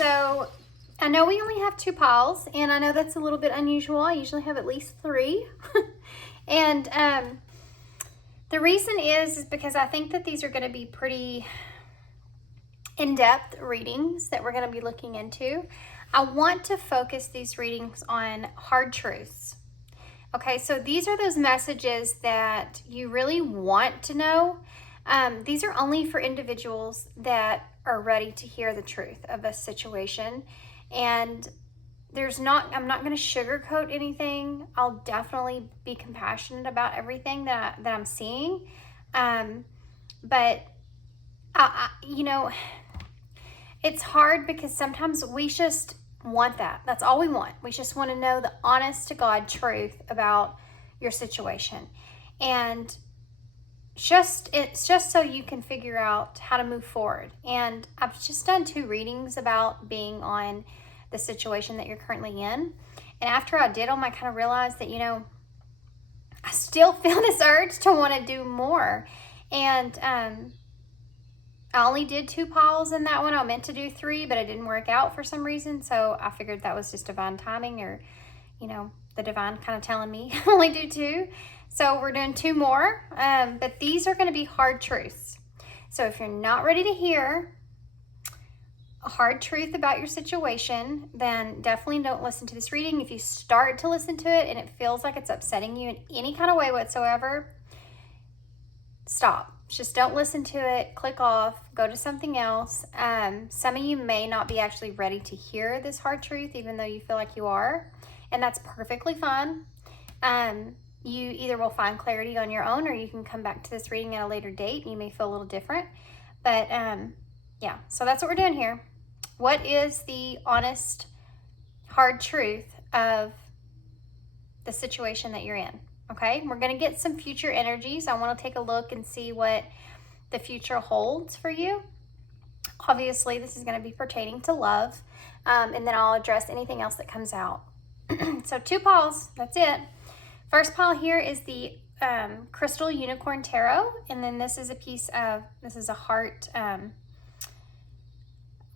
So I know we only have 2 piles, and I know that's a little bit unusual. I usually have at least 3. And the reason is because I think that these are going to be pretty in-depth readings that we're going to be looking into. I want to focus these readings on hard truths. Okay, so these are those messages that you really want to know. These are only for individuals that are ready to hear the truth of a situation. And I'm not going to sugarcoat anything. I'll definitely be compassionate about everything that I'm seeing. But you know, it's hard because sometimes we just want that. That's all we want. We just want to know the honest to God truth about your situation. And it's just so you can figure out how to move forward. And I've just done 2 readings about being on the situation that you're currently in. And after I did them, I kind of realized that, you know, I still feel this urge to want to do more. And I only did 2 piles in that one. I meant to do 3, but it didn't work out for some reason. So I figured that was just divine timing, or, you know, the divine kind of telling me only do 2. So we're doing 2 more. But these are going to be hard truths. So if you're not ready to hear a hard truth about your situation, then definitely don't listen to this reading. If you start to listen to it and it feels like it's upsetting you in any kind of way whatsoever, stop. Just don't listen to it. Click off. Go to something else. Some of you may not be actually ready to hear this hard truth, even though you feel like you are, and that's perfectly fine. You either will find clarity on your own, or you can come back to this reading at a later date. You may feel a little different, but yeah, so that's what we're doing here. What is the honest, hard truth of the situation that you're in? Okay, we're going to get some future energies. I want to take a look and see what the future holds for you. Obviously, this is going to be pertaining to love, and then I'll address anything else that comes out. So 2 piles, that's it. First pile here is the Crystal Unicorn Tarot, and then this is a heart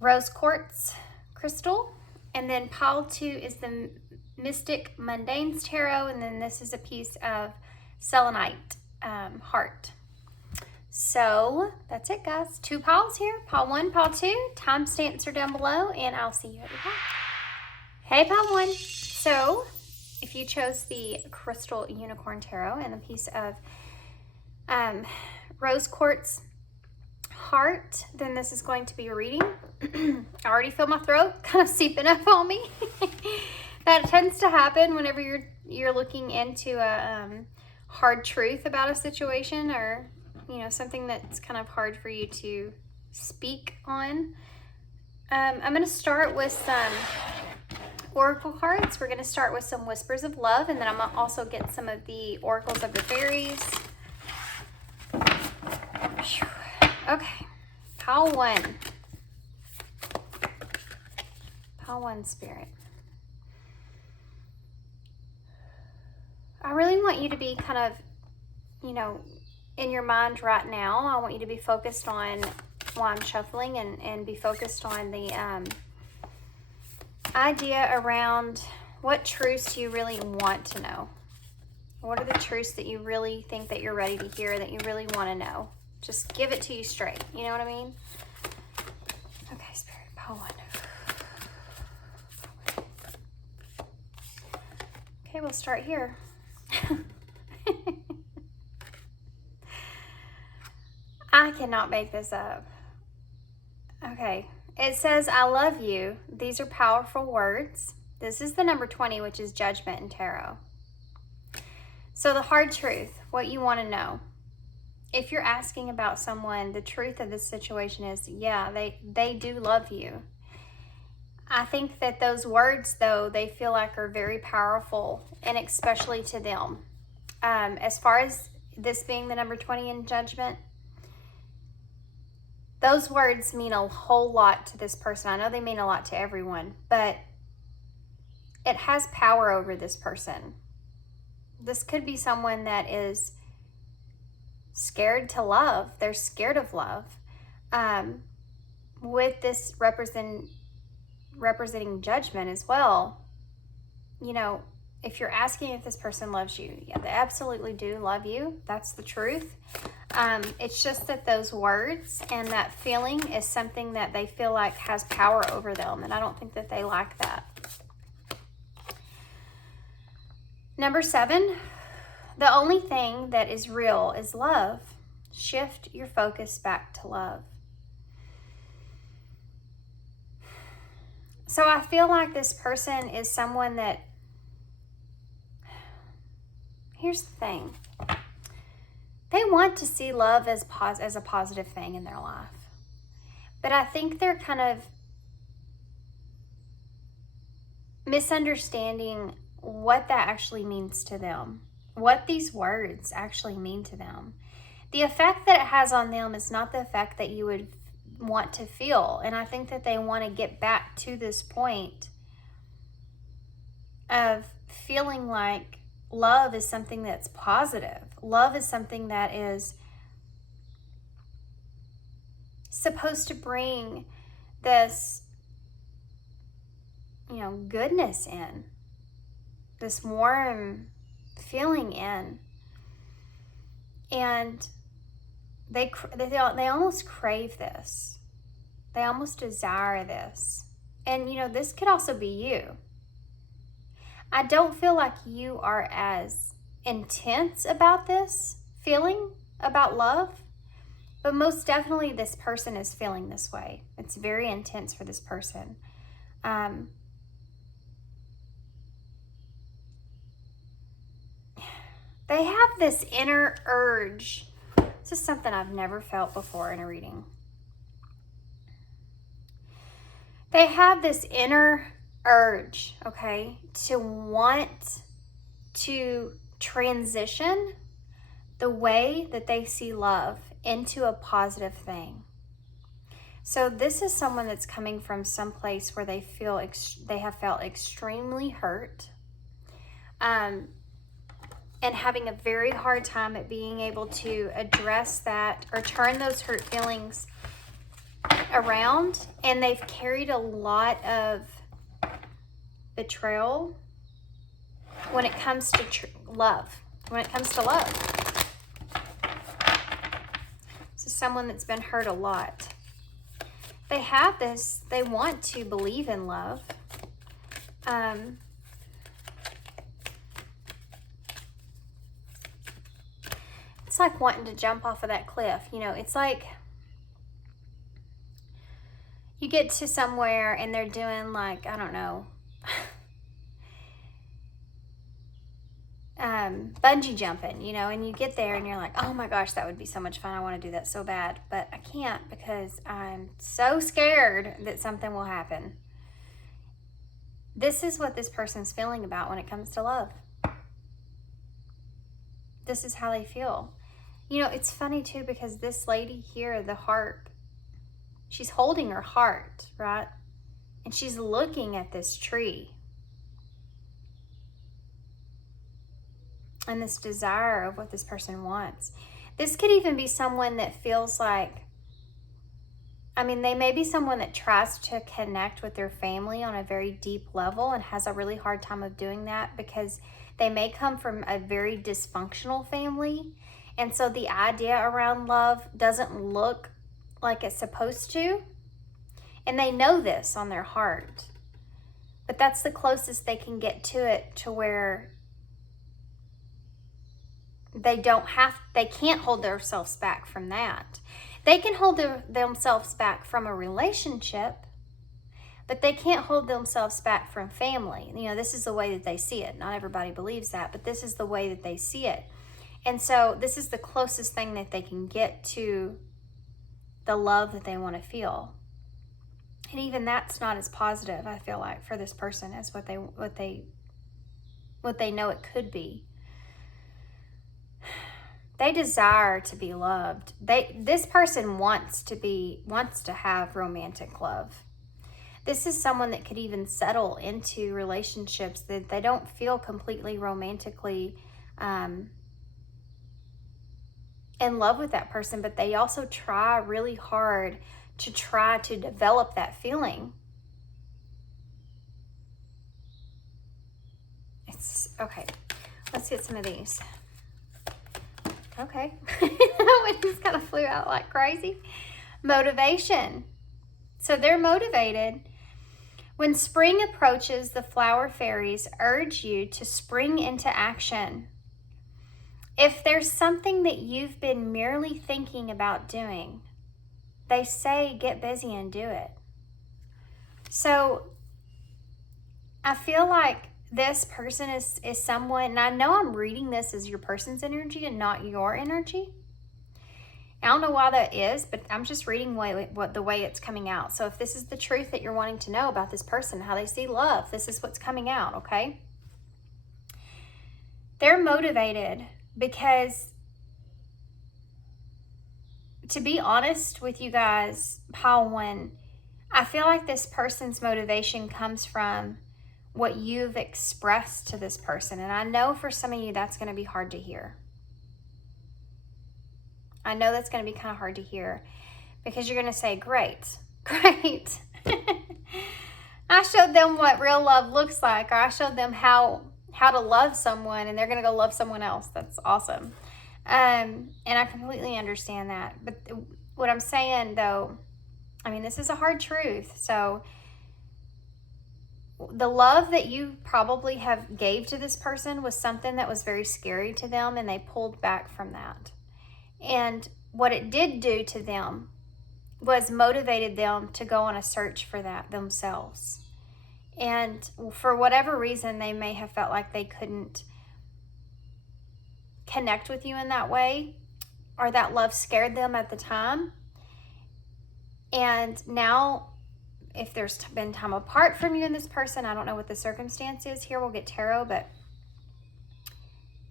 rose quartz crystal, and then pile 2 is the Mystic Mundanes Tarot, and then this is a piece of selenite heart. So that's it, guys. 2 piles here, pile 1, pile 2. Timestamps are down below, and I'll see you at the back. Hey, pile 1. So if you chose the Crystal Unicorn Tarot and a piece of rose quartz heart, then this is going to be a reading. I already feel my throat kind of seeping up on me. That tends to happen whenever you're looking into a hard truth about a situation, or, you know, something that's kind of hard for you to speak on. I'm going to start with some oracle cards. We're going to start with some whispers of love, and then I'm going to also get some of the oracles of the fairies. Okay, pile 1. Pile 1, Spirit. I really want you to be kind of, you know, in your mind right now. I want you to be focused on, while I'm shuffling, and be focused on the idea around what truths you really want to know. What are the truths that you really think that you're ready to hear, that you really want to know? Just give it to you straight. You know what I mean? Okay, Spirit, pile 1. Okay, we'll start here. I cannot make this up. Okay, it says, I love you. These are powerful words. This is the number 20, which is judgment in tarot. So the hard truth, what you want to know. If you're asking about someone, the truth of this situation is, yeah, they do love you. I think that those words, though, they feel like are very powerful, and especially to them. As far as this being the number 20 in judgment, those words mean a whole lot to this person. I know they mean a lot to everyone, but it has power over this person. This could be someone that is scared to love. They're scared of love. With this representing judgment as well. You know, if you're asking if this person loves you, yeah, they absolutely do love you. That's the truth. It's just that those words and that feeling is something that they feel like has power over them, and I don't think that they like that. Number 7, the only thing that is real is love. Shift your focus back to love. So I feel like this person is someone that, here's the thing, they want to see love as a positive thing in their life. But I think they're kind of misunderstanding what that actually means to them, what these words actually mean to them. The effect that it has on them is not the effect that you would want to feel. And I think that they want to get back to this point of feeling like love is something that's positive. Love is something that is supposed to bring this, you know, goodness in, this warm feeling in. And they almost crave this. They almost desire this. And, you know, this could also be you. I don't feel like you are as intense about this feeling about love, but most definitely this person is feeling this way. It's very intense for this person. They have this inner urge. This is something I've never felt before in a reading. They have this inner urge, okay, to want to transition the way that they see love into a positive thing. So this is someone that's coming from some place where they have felt extremely hurt, and having a very hard time at being able to address that or turn those hurt feelings around. And they've carried a lot of betrayal when it comes to love. When it comes to love. This is someone that's been hurt a lot. They have this, they want to believe in love. It's like wanting to jump off of that cliff. You know, it's like you get to somewhere and they're doing like, I don't know, bungee jumping, you know, and you get there and you're like, oh my gosh, that would be so much fun. I want to do that so bad, but I can't because I'm so scared that something will happen. This is what this person's feeling about when it comes to love. This is how they feel. You know, it's funny too, because this lady here, the harp, she's holding her heart, right? And she's looking at this tree. And this desire of what this person wants. This could even be someone that feels like, I mean, they may be someone that tries to connect with their family on a very deep level and has a really hard time of doing that because they may come from a very dysfunctional family. And so the idea around love doesn't look like it's supposed to. And they know this on their heart. But that's the closest they can get to it, to where they can't hold themselves back from that. They can hold themselves back from a relationship, but they can't hold themselves back from family. You know, this is the way that they see it. Not everybody believes that, but this is the way that they see it. And so this is the closest thing that they can get to the love that they want to feel. And even that's not as positive, I feel like, for this person as what they know it could be. They desire to be loved. This person wants to have romantic love. This is someone that could even settle into relationships that they don't feel completely romantically in love with that person, but they also try really hard to develop that feeling. Okay, let's get some of these. Okay, it just kind of flew out like crazy. Motivation. So they're motivated. When spring approaches, the flower fairies urge you to spring into action. If there's something that you've been merely thinking about doing, they say get busy and do it. So I feel like this person is someone, and I know I'm reading this as your person's energy and not your energy. I don't know why that is, but I'm just reading the way it's coming out. So if this is the truth that you're wanting to know about this person, how they see love, this is what's coming out, okay? They're motivated because, to be honest with you guys, pile one, I feel like this person's motivation comes from what you've expressed to this person. And I know for some of you that's going to be hard to hear. I know that's going to be kind of hard to hear because you're going to say, great. I showed them what real love looks like, or I showed them how to love someone, and they're going to go love someone else. That's awesome. And I completely understand that. But what I'm saying, though, I mean, this is a hard truth. So the love that you probably have gave to this person was something that was very scary to them, and they pulled back from that. And what it did do to them was motivated them to go on a search for that themselves. And for whatever reason, they may have felt like they couldn't connect with you in that way, or that love scared them at the time. And now, if there's been time apart from you and this person, I don't know what the circumstance is here. We'll get tarot, but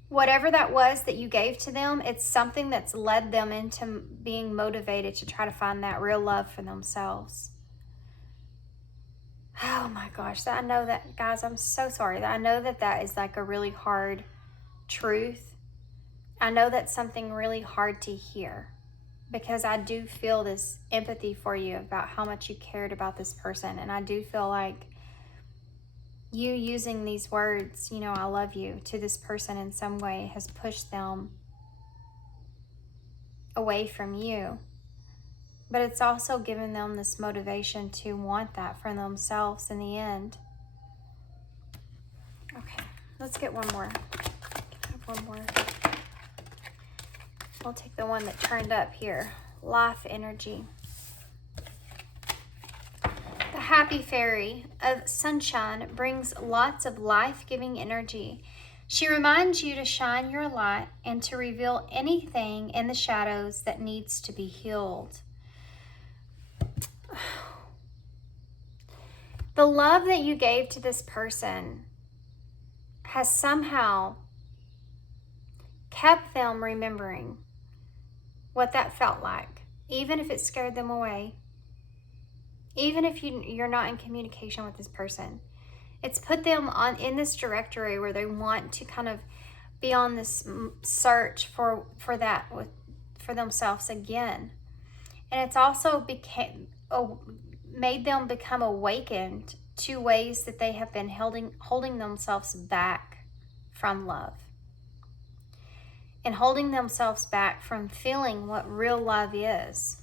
whatever that was that you gave to them, it's something that's led them into being motivated to try to find that real love for themselves. Oh my gosh, I know that, guys, I'm so sorry. I know that is like a really hard truth. I know that's something really hard to hear, because I do feel this empathy for you about how much you cared about this person. And I do feel like you using these words, you know, I love you, to this person in some way has pushed them away from you. But it's also given them this motivation to want that for themselves in the end. Okay, let's get one more. One more. I'll take the one that turned up here. Life energy. The happy fairy of sunshine brings lots of life-giving energy. She reminds you to shine your light and to reveal anything in the shadows that needs to be healed. The love that you gave to this person has somehow kept them remembering what that felt like, even if it scared them away, even if you're not in communication with this person. It's put them in this directory where they want to kind of be on this search for that for themselves again. And it's also made them become awakened to ways that they have been holding themselves back from love, and holding themselves back from feeling what real love is.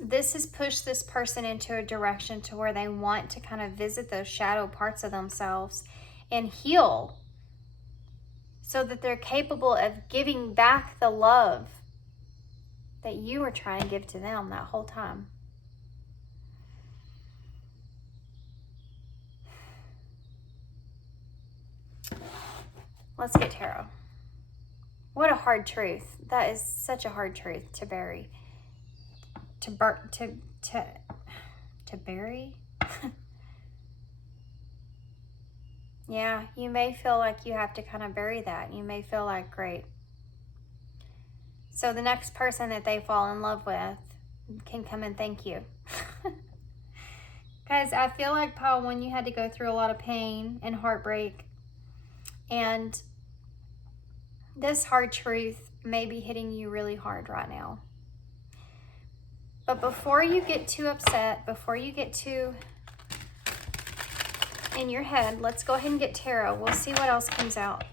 This has pushed this person into a direction to where they want to kind of visit those shadow parts of themselves and heal, so that they're capable of giving back the love that you were trying to give to them that whole time. Let's get tarot. What a hard truth. That is such a hard truth to bury. To bury? Yeah, you may feel like you have to kind of bury that. You may feel like, great. So the next person that they fall in love with can come and thank you. Guys, I feel like, Paul, when you had to go through a lot of pain and heartbreak, and this hard truth may be hitting you really hard right now. But before you get too upset, before you get too in your head. Let's go ahead and get tarot. We'll see what else comes out.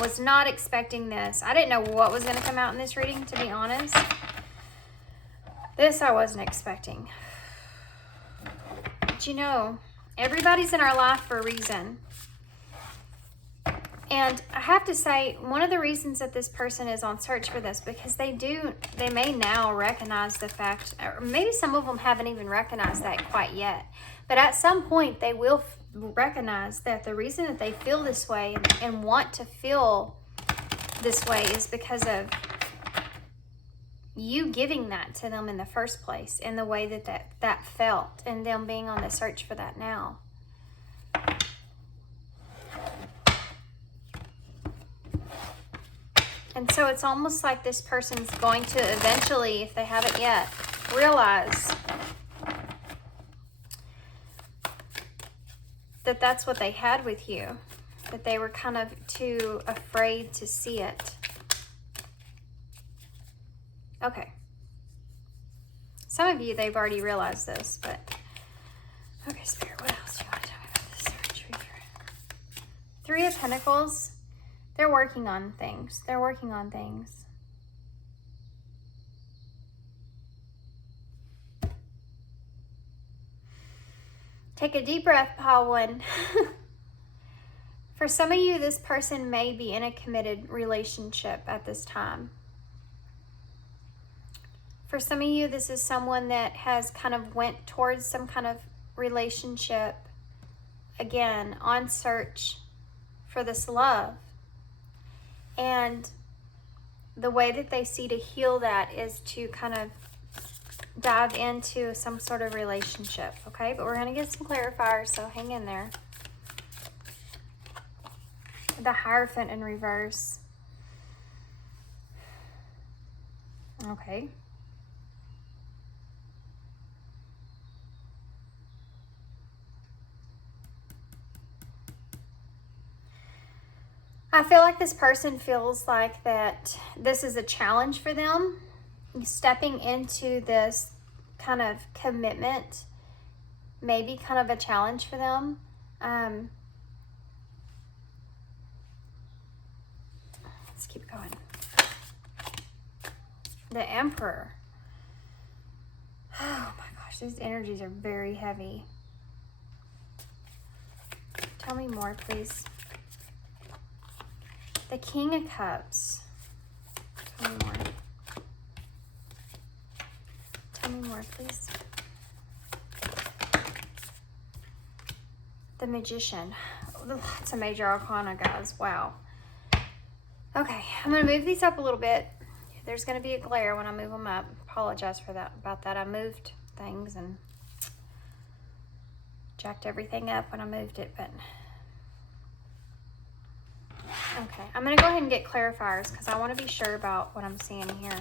Was not expecting this. I didn't know what was going to come out in this reading, to be honest. This I wasn't expecting. But you know, everybody's in our life for a reason. And I have to say, one of the reasons that this person is on search for this, because they may now recognize the fact, or maybe some of them haven't even recognized that quite yet. But at some point, they will recognize that the reason that they feel this way and want to feel this way is because of you giving that to them in the first place, in the way that felt, and them being on the search for that now. And so it's almost like this person's going to eventually, if they haven't yet, realize that that's what they had with you, that they were kind of too afraid to see it. Okay. Some of you, they've already realized this, but okay, Spirit, what else do you want to tell me about this retriever? Three of Pentacles. They're working on things. They're working on things. Take a deep breath, pile one. For some of you, this person may be in a committed relationship at this time. For some of you, this is someone that has kind of went towards some kind of relationship, again, on search for this love. And the way that they see to heal that is to kind of dive into some sort of relationship, okay? But we're going to get some clarifiers, so hang in there. The Hierophant in reverse. Okay. I feel like this person feels like that this is a challenge for them. Stepping into this kind of commitment may be kind of a challenge for them. Let's keep going. The Emperor. Oh my gosh, these energies are very heavy. Tell me more, please. The King of Cups. Tell me more. Tell me more, please. The Magician. It's a major arcana, guys. Wow. Okay, I'm going to move these up a little bit. There's going to be a glare when I move them up. Apologize for that. About that. I moved things and jacked everything up when I moved it, but... Okay, I'm going to go ahead and get clarifiers because I want to be sure about what I'm seeing here.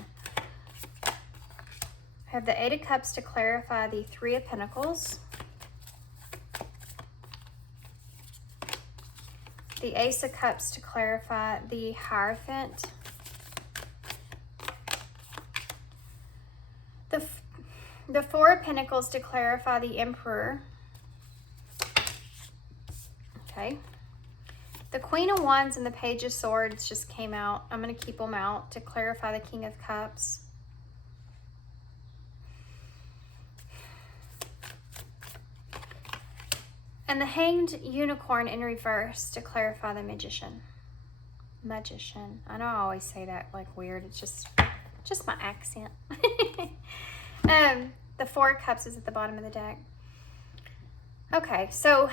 I have the Eight of Cups to clarify the Three of Pentacles. The Ace of Cups to clarify the Hierophant. The Four of Pentacles to clarify the Emperor. Okay. The Queen of Wands and the Page of Swords just came out. I'm going to keep them out to clarify the King of Cups. And the Hanged Unicorn in reverse to clarify the Magician. Magician. I know I always say that like weird. It's just my accent. The Four of Cups is at the bottom of the deck. Okay, so...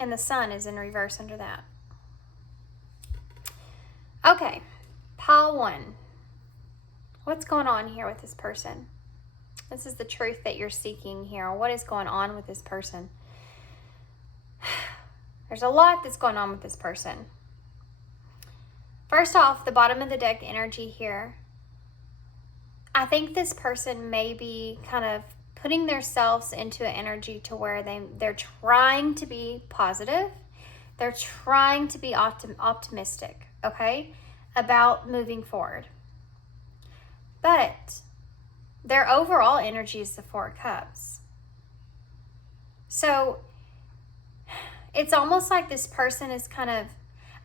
And the Sun is in reverse under that. Okay, pile one. What's going on here with this person? This is the truth that you're seeking here. What is going on with this person? There's a lot that's going on with this person. First off, the bottom of the deck energy here. I think this person may be kind of putting themselves into an energy to where they're trying to be positive. They're trying to be optimistic, okay, about moving forward. But their overall energy is the Four of Cups. So it's almost like this person is kind of,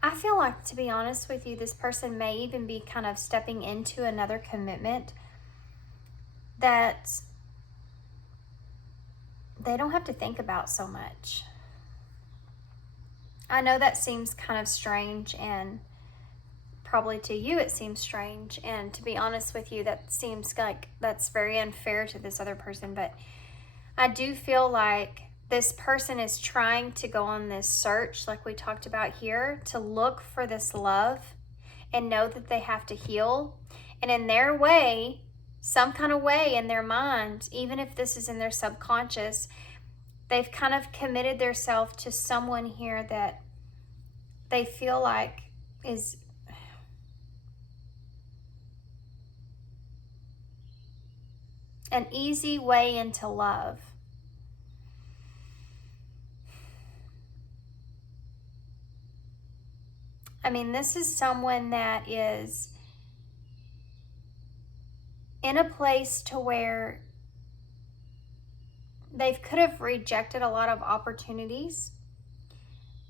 I feel like, to be honest with you, this person may even be kind of stepping into another commitment that they don't have to think about so much. I know that seems kind of strange, and probably to you it seems strange, and to be honest with you, that seems like that's very unfair to this other person, but I do feel like this person is trying to go on this search, like we talked about here, to look for this love and know that they have to heal. And in their way, some kind of way in their mind, even if this is in their subconscious, they've kind of committed themselves to someone here that they feel like is an easy way into love. I mean, this is someone that is in a place to where they could have rejected a lot of opportunities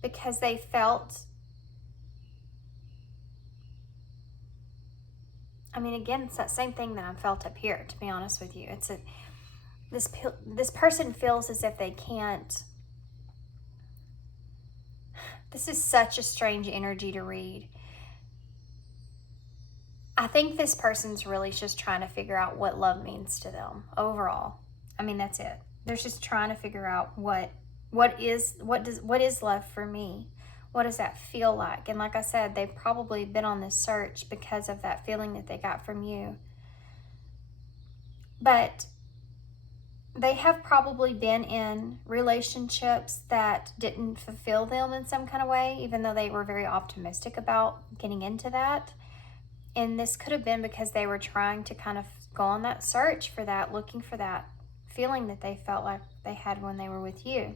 because they felt, I mean, again, it's that same thing that I felt up here, to be honest with you. It's this person feels as if they can't. This is such a strange energy to read. I think this person's really just trying to figure out what love means to them overall. I mean, that's it. They're just trying to figure out what is love for me? What does that feel like? And like I said, they've probably been on this search because of that feeling that they got from you. But they have probably been in relationships that didn't fulfill them in some kind of way, even though they were very optimistic about getting into that. And this could have been because they were trying to kind of go on that search for that, looking for that feeling that they felt like they had when they were with you.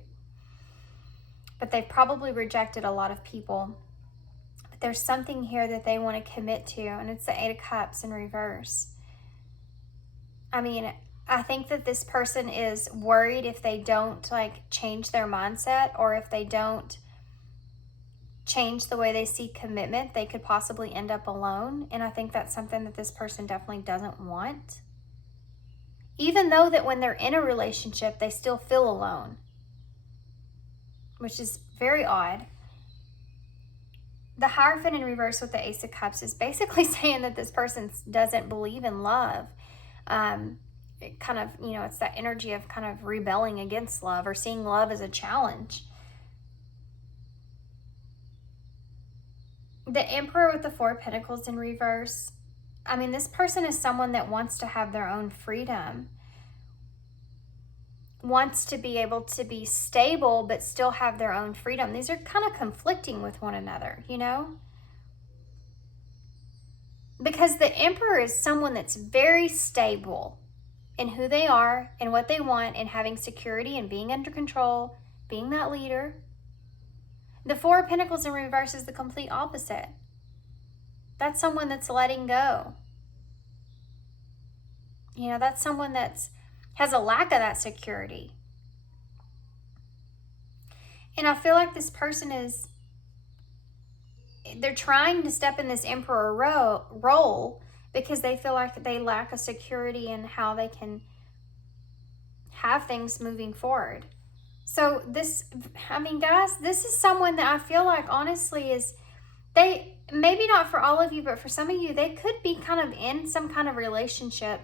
But they've probably rejected a lot of people. But there's something here that they want to commit to, and it's the Eight of Cups in reverse. I mean, I think that this person is worried if they don't change their mindset, or if they don't change the way they see commitment, they could possibly end up alone. And I think that's something that this person definitely doesn't want. Even though that when they're in a relationship, they still feel alone, which is very odd. The Hierophant in reverse with the Ace of Cups is basically saying that this person doesn't believe in love. It kind of, it's that energy of kind of rebelling against love or seeing love as a challenge. The Emperor with the Four of Pentacles in reverse. I mean, this person is someone that wants to have their own freedom, wants to be able to be stable but still have their own freedom. These are kind of conflicting with one another, because the Emperor is someone that's very stable in who they are and what they want, and having security and being under control, being that leader. The Four of Pentacles in reverse is the complete opposite. That's someone that's letting go. That's someone that has a lack of that security. And I feel like this person they're trying to step in this Emperor role because they feel like they lack a security in how they can have things moving forward. So guys, this is someone that I feel like honestly they, maybe not for all of you, but for some of you, they could be kind of in some kind of relationship,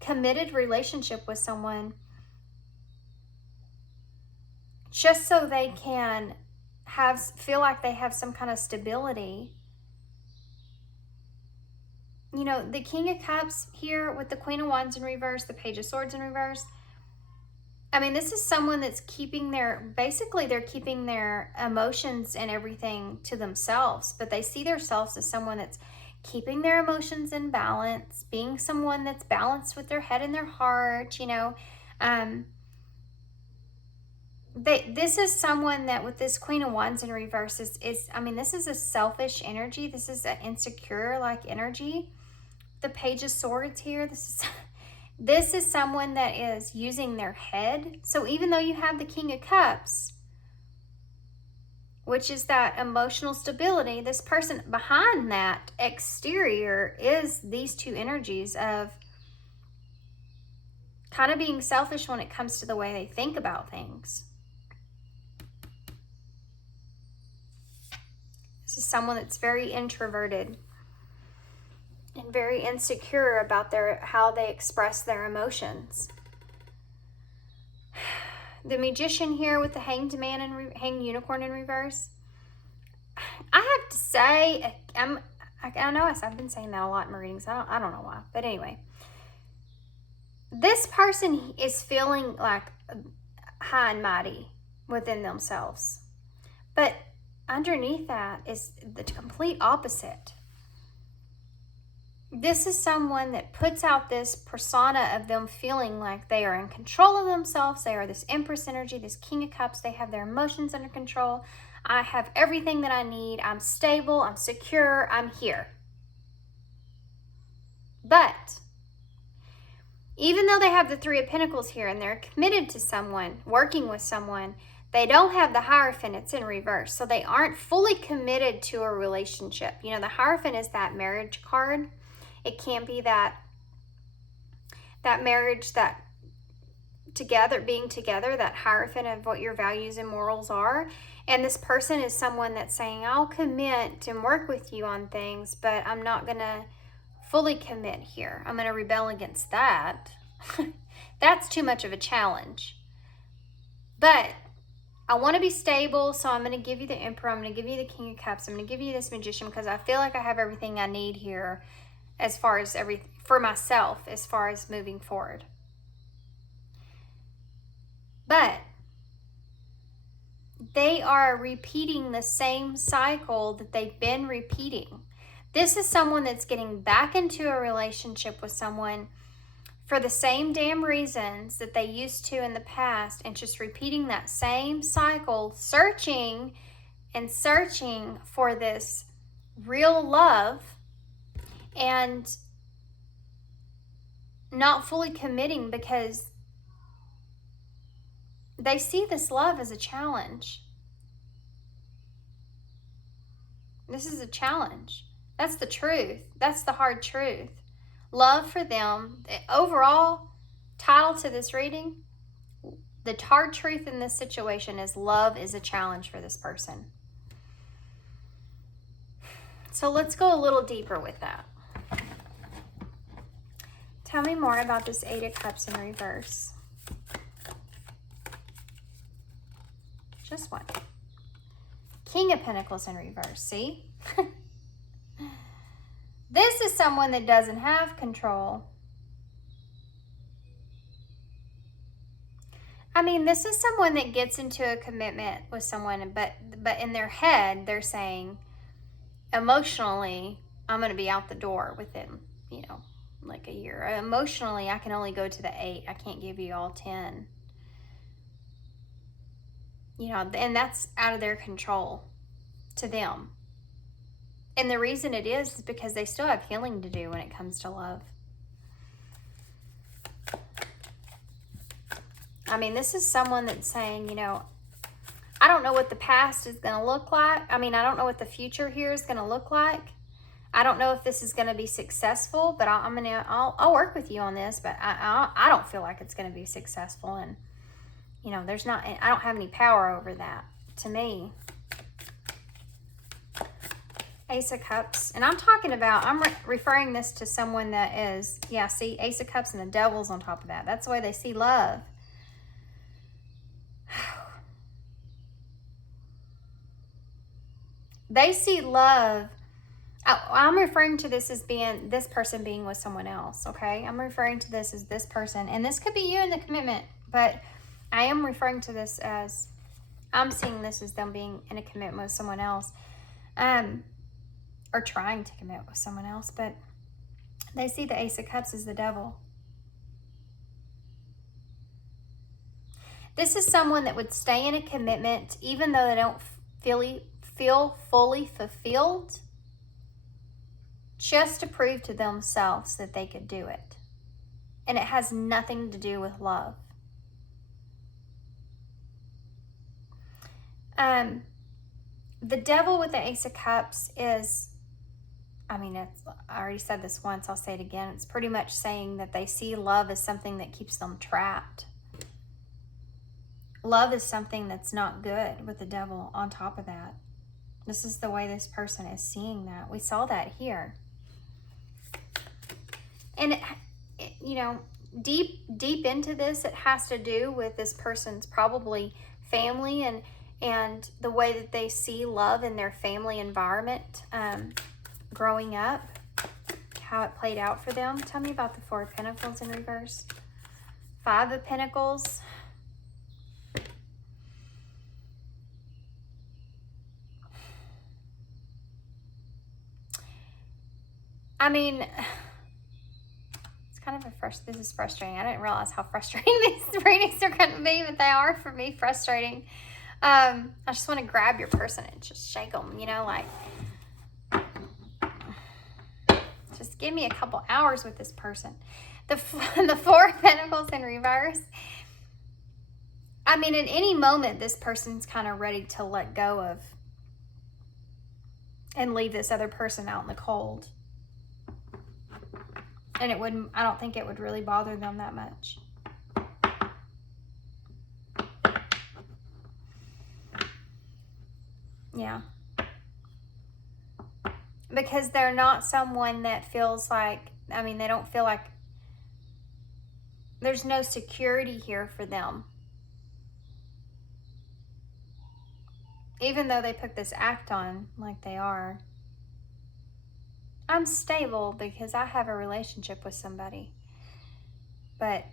committed relationship with someone, just so they can feel like they have some kind of stability. The King of Cups here with the Queen of Wands in reverse, the Page of Swords in reverse. I mean, this is someone that's they're keeping their emotions and everything to themselves, but they see themselves as someone that's keeping their emotions in balance, being someone that's balanced with their head and their heart, This is someone that with this Queen of Wands in reverse this is a selfish energy. This is an insecure energy. The Page of Swords here, This is someone that is using their head. So even though you have the King of Cups, which is that emotional stability, this person behind that exterior is these two energies of kind of being selfish when it comes to the way they think about things. This is someone that's very introverted and very insecure about how they express their emotions. The Magician here with the Hanged Man and Hanged Unicorn in reverse. I have to say, I know I've been saying that a lot in my readings. I don't know why, but anyway, this person is feeling like high and mighty within themselves, but underneath that is the complete opposite. This is someone that puts out this persona of them feeling like they are in control of themselves. They are this Empress energy, this King of Cups. They have their emotions under control. I have everything that I need. I'm stable. I'm secure. I'm here. But even though they have the Three of Pentacles here and they're committed to someone, working with someone, they don't have the Hierophant. It's in reverse. So they aren't fully committed to a relationship. You know, the Hierophant is that marriage card. It can be that marriage, that being together, that Hierophant of what your values and morals are. And this person is someone that's saying, I'll commit and work with you on things, but I'm not going to fully commit here. I'm going to rebel against that. That's too much of a challenge. But I want to be stable, so I'm going to give you the Emperor. I'm going to give you the King of Cups. I'm going to give you this Magician because I feel like I have everything I need here as far as for myself, as far as moving forward. But they are repeating the same cycle that they've been repeating. This is someone that's getting back into a relationship with someone for the same damn reasons that they used to in the past, and just repeating that same cycle, searching and searching for this real love and not fully committing because they see this love as a challenge. This is a challenge. That's the truth. That's the hard truth. Love for them, the overall title to this reading, the hard truth in this situation is love is a challenge for this person. So let's go a little deeper with that. Tell me more about this Eight of Cups in reverse. Just one. King of Pentacles in reverse, see? This is someone that doesn't have control. I mean, this is someone that gets into a commitment with someone, but in their head, they're saying, emotionally, I'm going to be out the door within, like a year. Emotionally, I can only go to the 8. I can't give you all 10. And that's out of their control to them. And the reason it is because they still have healing to do when it comes to love. I mean, this is someone that's saying, I don't know what the past is going to look like. I mean, I don't know what the future here is going to look like. I don't know if this is going to be successful, but I'll work with you on this, but I don't feel like it's going to be successful. And, I don't have any power over that to me. Ace of Cups. And I'm referring this to someone that is, see, Ace of Cups and the Devil's on top of that. That's the way they see love. They see love. I'm referring to this as this person being with someone else, okay? I'm referring to this as this person. And this could be you in the commitment, but I am referring to this as, I'm seeing this as them being in a commitment with someone else. Or trying to commit with someone else, but they see the Ace of Cups as the Devil. This is someone that would stay in a commitment even though they don't feel fully fulfilled, just to prove to themselves that they could do it. and it has nothing to do with love. The devil with the Ace of Cups is, I already said this once, I'll say it again. It's pretty much saying that they see love as something that keeps them trapped. Love is something that's not good with the devil on top of that. This is the way this person is seeing that. We saw that here. And, you know, deep into this, it has to do with this person's probably family and the way that they see love in their family environment growing up, how it played out for them. Tell me about the Four of Pentacles in reverse. Five of Pentacles. I mean, it's kind of this is frustrating. I didn't realize how frustrating these readings are going to be, but they are for me frustrating. I just want to grab your person and just shake them, you know, like, just give me a couple hours with this person. The Four of Pentacles in reverse. I mean, at any moment, this person's kind of ready to let go of and leave this other person out in the cold. And I don't think it would really bother them that much. Yeah. Because they're not someone that feels like, I mean, they don't feel like there's no security here for them. Even though they put this act on like they are. I'm stable because I have a relationship with somebody. But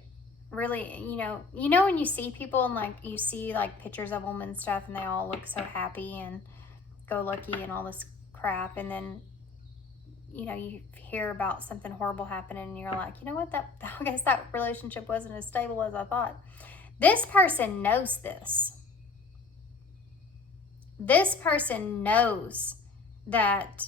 really, you know when you see people and like you see like pictures of them and stuff and they all look so happy and go lucky and all this crap, and then you know you hear about something horrible happening and you're like, you know what, I guess that relationship wasn't as stable as I thought. This person knows this. This person knows that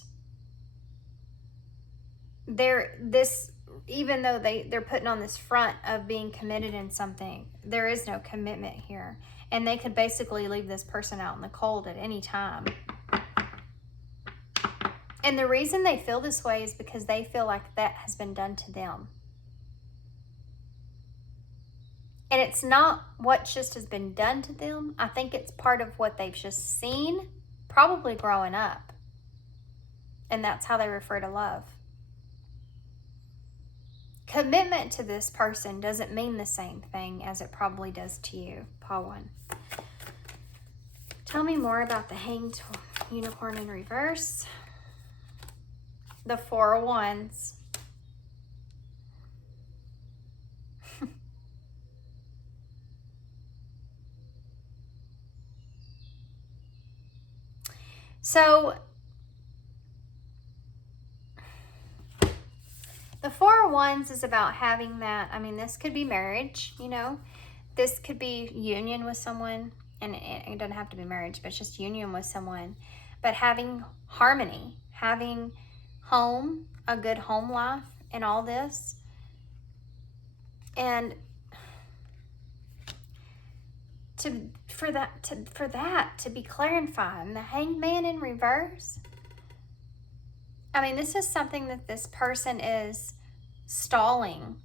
even though they're putting on this front of being committed in something, there is no commitment here. And they could basically leave this person out in the cold at any time. And the reason they feel this way is because they feel like that has been done to them. And it's not what just has been done to them. I think it's part of what they've just seen, probably growing up. And that's how they refer to love. Commitment to this person doesn't mean the same thing as it probably does to you, Paul 1. Tell me more about the Hanged Unicorn in reverse. The Four of Wands. So, the Four of Wands is about having that, I mean, this could be marriage, you know. This could be union with someone, and it doesn't have to be marriage, but it's just union with someone. But having harmony, having home, a good home life and all this. And for that to be clarifying, the Hanged Man in reverse. I mean, this is something that this person is stalling.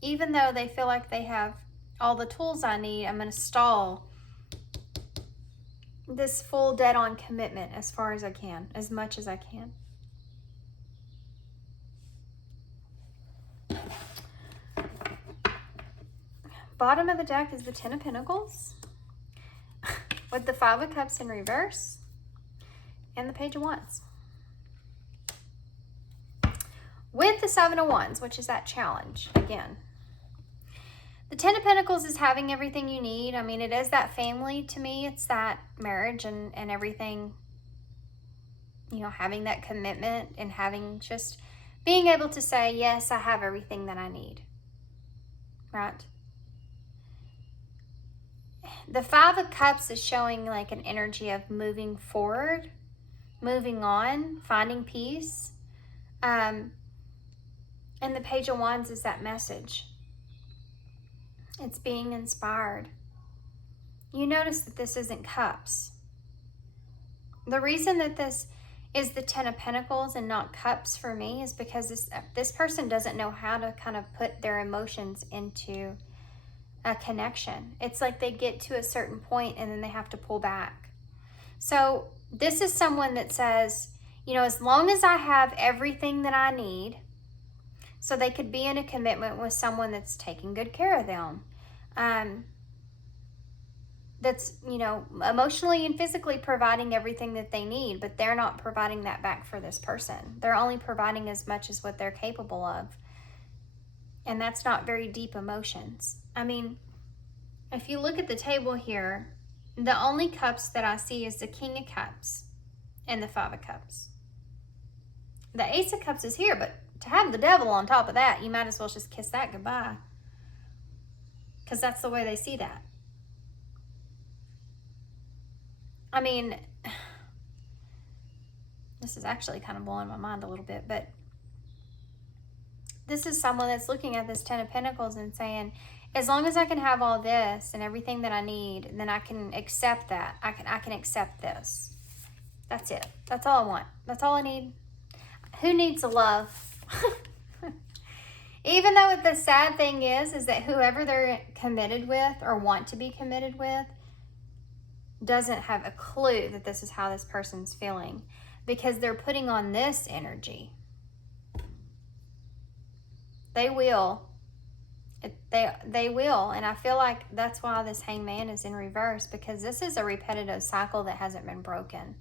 Even though they feel like they have all the tools I need, I'm going to stall this full dead-on commitment as far as I can, as much as I can. Bottom of the deck is the Ten of Pentacles with the Five of Cups in reverse and the Page of Wands. With the Seven of Wands, which is that challenge again. The Ten of Pentacles is having everything you need. I mean, it is that family to me. It's that marriage and everything, you know, having that commitment and having just being able to say, yes, I have everything that I need, right? The Five of Cups is showing like an energy of moving forward, moving on, finding peace. And the Page of Wands is that message. It's being inspired. You notice that this isn't cups. The reason that this is the Ten of Pentacles and not cups for me is because this person doesn't know how to kind of put their emotions into a connection. It's like they get to a certain point and then they have to pull back. So this is someone that says, you know, as long as I have everything that I need, so they could be in a commitment with someone that's taking good care of them. That's, you know, emotionally and physically providing everything that they need, but they're not providing that back for this person. They're only providing as much as what they're capable of. And that's not very deep emotions. I mean, if you look at the table here, the only cups that I see is the King of Cups and the Five of Cups. The Ace of Cups is here, but to have the Devil on top of that, you might as well just kiss that goodbye. Because that's the way they see that. I mean, this is actually kind of blowing my mind a little bit, but this is someone that's looking at this Ten of Pentacles and saying, as long as I can have all this and everything that I need, then I can accept that. I can accept this. That's it. That's all I want. That's all I need. Who needs love? Even though the sad thing is that whoever they're committed with or want to be committed with doesn't have a clue that this is how this person's feeling, because they're putting on this energy. They will. They will. And I feel like that's why this Hangman is in reverse, because this is a repetitive cycle that hasn't been broken.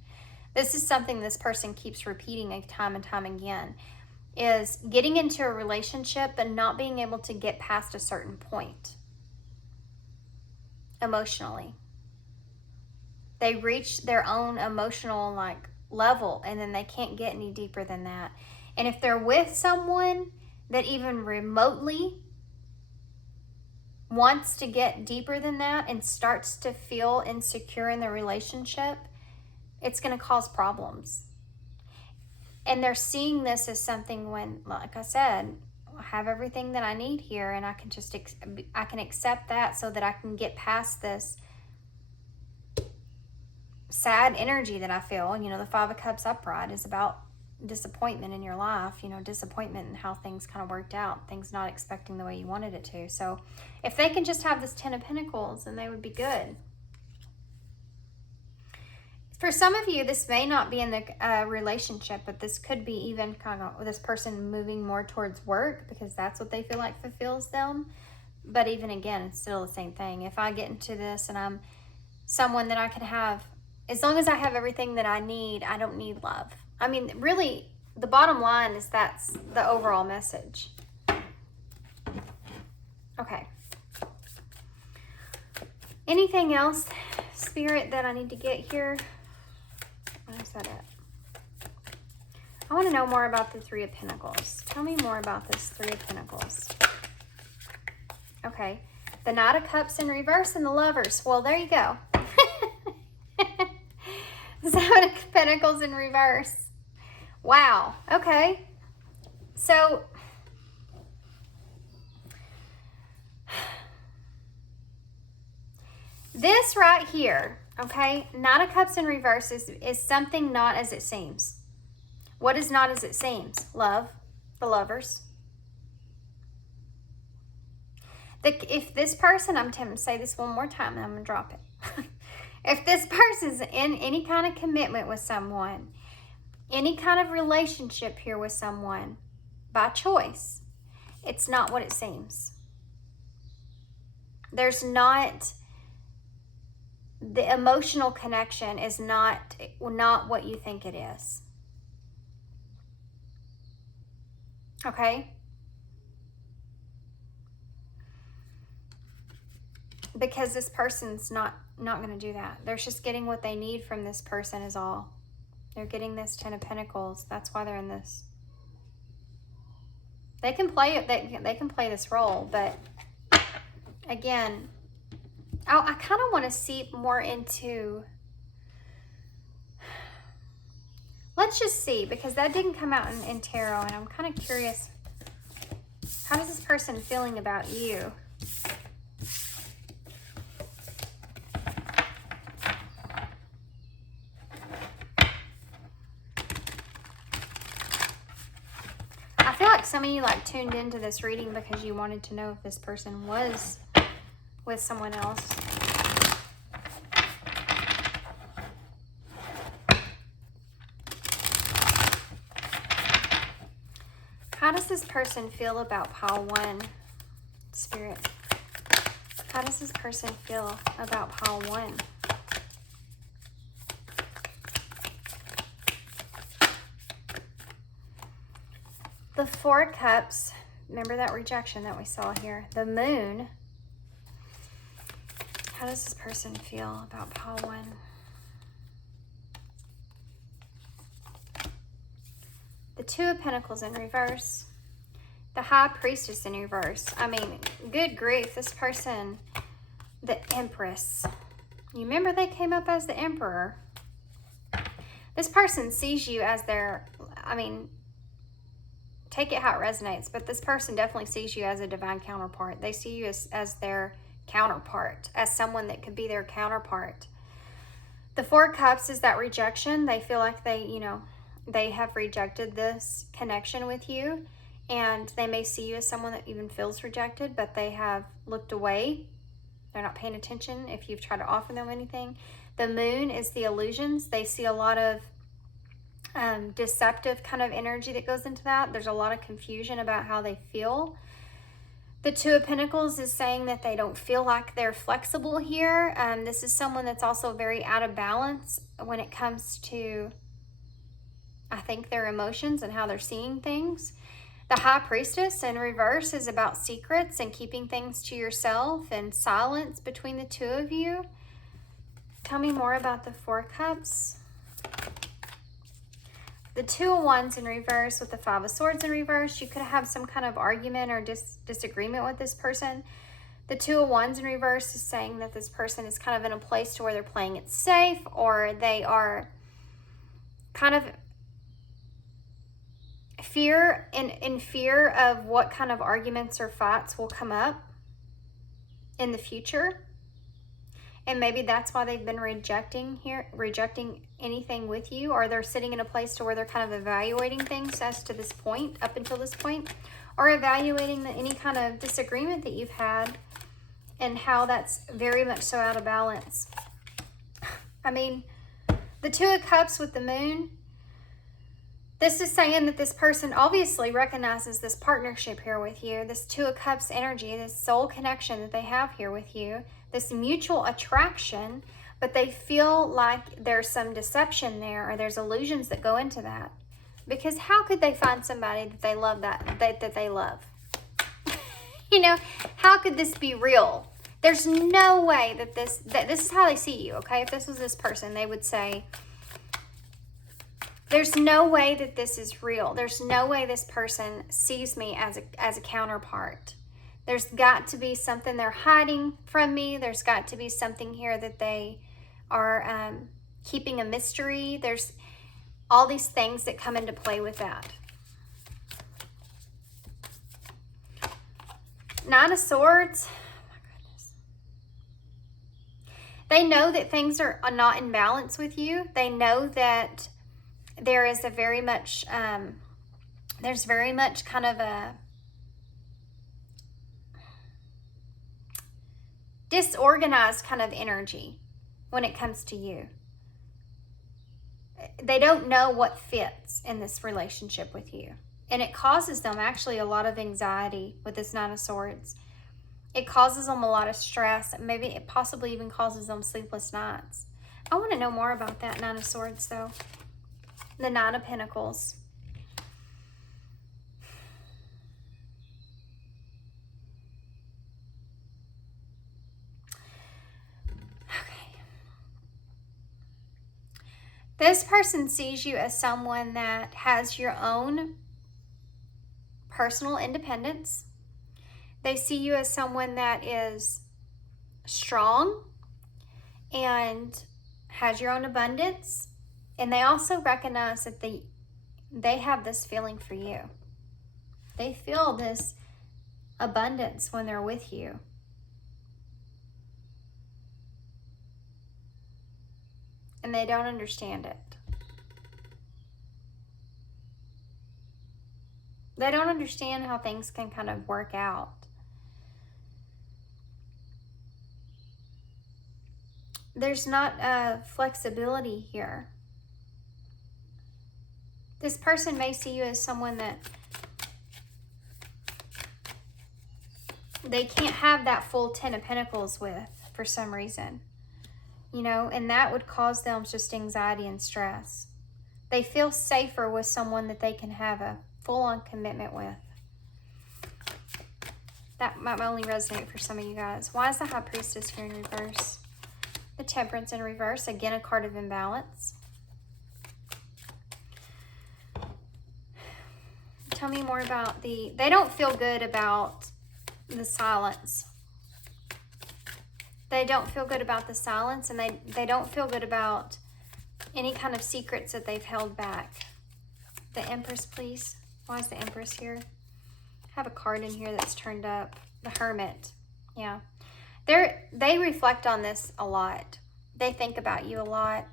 This is something this person keeps repeating time and time again, is getting into a relationship but not being able to get past a certain point emotionally. They reach their own emotional level, and then they can't get any deeper than that. And if they're with someone that even remotely wants to get deeper than that and starts to feel insecure in the relationship, it's going to cause problems. And they're seeing this as something when, like I said, I have everything that I need here, and I can accept that so that I can get past this sad energy that I feel. You know, the Five of Cups upright is about disappointment in your life, you know, disappointment in how things kind of worked out, things not expecting the way you wanted it to. So if they can just have this Ten of Pentacles, then they would be good. For some of you, this may not be in the relationship, but this could be even kind of this person moving more towards work, because that's what they feel like fulfills them. But even again, it's still the same thing. If I get into this and I'm someone that I can have, as long as I have everything that I need, I don't need love. I mean, really, the bottom line is that's the overall message. Okay. Anything else, Spirit, that I need to get here? What is that at? I want to know more about the Three of Pentacles. Tell me more about this Three of Pentacles. Okay. The Knight of Cups in reverse and the Lovers. Well, there you go. Seven of Pentacles in reverse. Wow. Okay. So this right here, okay, Knight of Cups in reverse is something not as it seems. What is not as it seems? Love, the Lovers. If this person, I'm tempted to say this one more time and I'm going to drop it. If this person's in any kind of commitment with someone, any kind of relationship here with someone, by choice, it's not what it seems. There's not, the emotional connection is not what you think it is. Okay? Because this person's not going to do that. They're just getting what they need from this person is all. They're getting this Ten of Pentacles. That's why they're in this. They can play it. They can play this role, but again, I kind of want to see more into. Let's just see, because that didn't come out in tarot, and I'm kind of curious How is this person feeling about you? I feel like some of you like tuned into this reading because you wanted to know if this person was with someone else. How does this person feel about pile 1, Spirit? How does this person feel about pile 1? The 4 of Cups, remember that rejection that we saw here. The Moon. How does this person feel about pile 1? The 2 of Pentacles in reverse. The High Priestess in reverse. I mean, good grief, this person, the Empress. You remember they came up as the Emperor. This person sees you as their, I mean, take it how it resonates, but this person definitely sees you as a divine counterpart. They see you as their counterpart, as someone that could be their counterpart. The 4 of Cups is that rejection. They feel like they, you know, they have rejected this connection with you, and they may see you as someone that even feels rejected, but they have looked away. They're not paying attention if you've tried to offer them anything. The Moon is the illusions. They see a lot of deceptive kind of energy that goes into that. There's a lot of confusion about how they feel. The 2 of Pentacles is saying that they don't feel like they're flexible here. This is someone that's also very out of balance when it comes to, I think, their emotions and how they're seeing things. The High Priestess in reverse is about secrets and keeping things to yourself and silence between the 2 of you. Tell me more about the 4 of Cups. The 2 of Wands in reverse with the 5 of Swords in reverse. You could have some kind of argument or disagreement with this person. The 2 of Wands in reverse is saying that this person is kind of in a place to where they're playing it safe, or they are kind of in fear of what kind of arguments or fights will come up in the future. And maybe that's why they've been rejecting anything with you, or they're sitting in a place to where they're kind of evaluating things as to this point, up until this point, or evaluating any kind of disagreement that you've had and how that's very much so out of balance. I mean, the 2 of Cups with the Moon, this is saying that this person obviously recognizes this partnership here with you, this 2 of Cups energy, this soul connection that they have here with you, this mutual attraction, but they feel like there's some deception there, or there's illusions that go into that. Because how could they find somebody that they love, that they love? You know, how could this be real? There's no way that this is how they see you, okay? If this was this person, they would say, there's no way that this is real. There's no way this person sees me as a counterpart. There's got to be something they're hiding from me. There's got to be something here that they are keeping a mystery. There's all these things that come into play with that. 9 of Swords. Oh my goodness. They know that things are not in balance with you. They know that there is a very much, there's very much kind of a disorganized kind of energy when it comes to you. They don't know what fits in this relationship with you. And it causes them actually a lot of anxiety with this 9 of Swords. It causes them a lot of stress. Maybe it possibly even causes them sleepless nights. I want to know more about that 9 of Swords though. The 9 of Pentacles. Okay. This person sees you as someone that has your own personal independence. They see you as someone that is strong and has your own abundance. And they also recognize that they have this feeling for you. They feel this abundance when they're with you. And they don't understand it. They don't understand how things can kind of work out. There's not a flexibility here. This person may see you as someone that they can't have that full 10 of Pentacles with for some reason. You know, and that would cause them just anxiety and stress. They feel safer with someone that they can have a full-on commitment with. That might only resonate for some of you guys. Why is the High Priestess here in reverse? The Temperance in reverse. Again, a card of imbalance. Tell me more about the... They don't feel good about the silence. They don't feel good about the silence, and they don't feel good about any kind of secrets that they've held back. The Empress, please. Why is the Empress here? I have a card in here that's turned up. The Hermit. Yeah. They reflect on this a lot. They think about you a lot.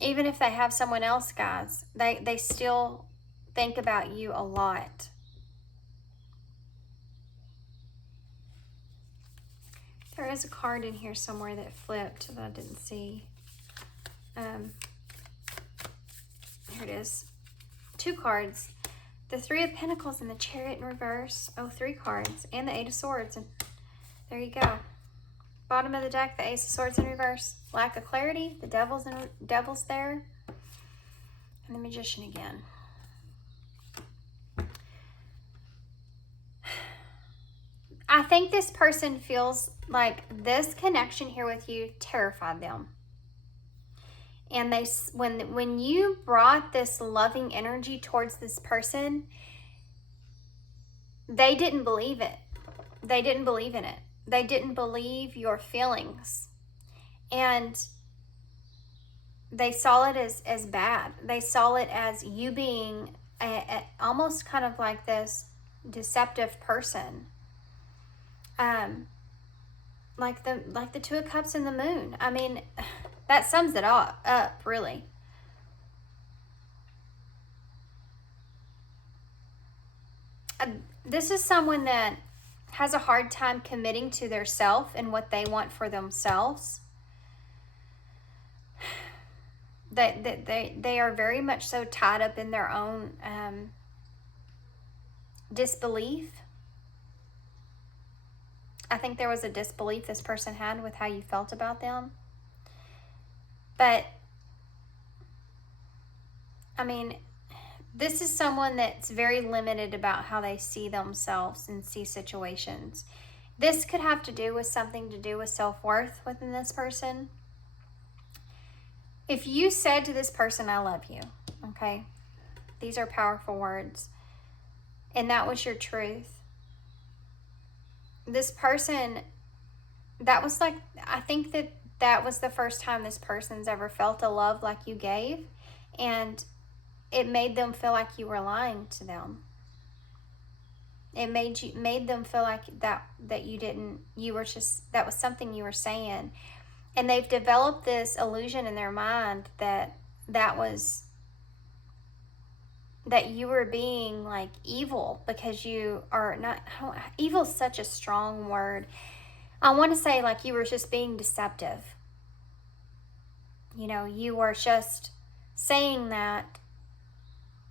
Even if they have someone else, guys, they still think about you a lot. There is a card in here somewhere that flipped that I didn't see. Here it is. 2 cards. The 3 of Pentacles and the Chariot in reverse. Oh, 3 cards. And the 8 of Swords. And there you go. Bottom of the deck, the Ace of Swords in reverse. Lack of clarity. The Devil's there. And the Magician again. I think this person feels like this connection here with you terrified them. And they, when you brought this loving energy towards this person, they didn't believe it. They didn't believe in it. They didn't believe your feelings. And they saw it as bad. They saw it as you being almost kind of like this deceptive person. Like the 2 of Cups and the Moon. I mean, that sums it all up, really. This is someone that has a hard time committing to their self and what they want for themselves. They are very much so tied up in their own disbelief. I think there was a disbelief this person had with how you felt about them. But, I mean, this is someone that's very limited about how they see themselves and see situations. This could have to do with something to do with self-worth within this person. If you said to this person, I love you, okay? These are powerful words. And that was your truth. This person, that was like, I think that was the first time this person's ever felt a love like you gave. And it made them feel like you were lying to them. It made them feel like that you were just, that was something you were saying. And they've developed this illusion in their mind that you were being like evil because you are not, evil is such a strong word. I want to say like you were just being deceptive. You know, you were just saying that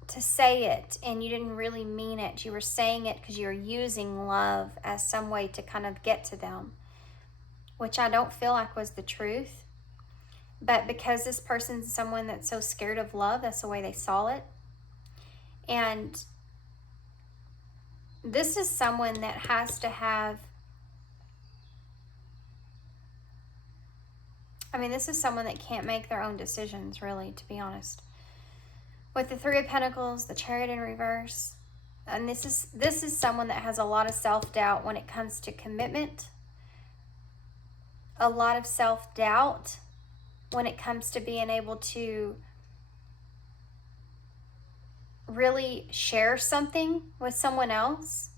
to say it and you didn't really mean it. You were saying it because you were using love as some way to kind of get to them, which I don't feel like was the truth. But because this person's someone that's so scared of love, that's the way they saw it. And this is someone that has to have, I mean, this is someone that can't make their own decisions, really, to be honest. With the 3 of Pentacles, the Chariot in reverse, and this is someone that has a lot of self-doubt when it comes to commitment, a lot of self-doubt when it comes to being able to really share something with someone else.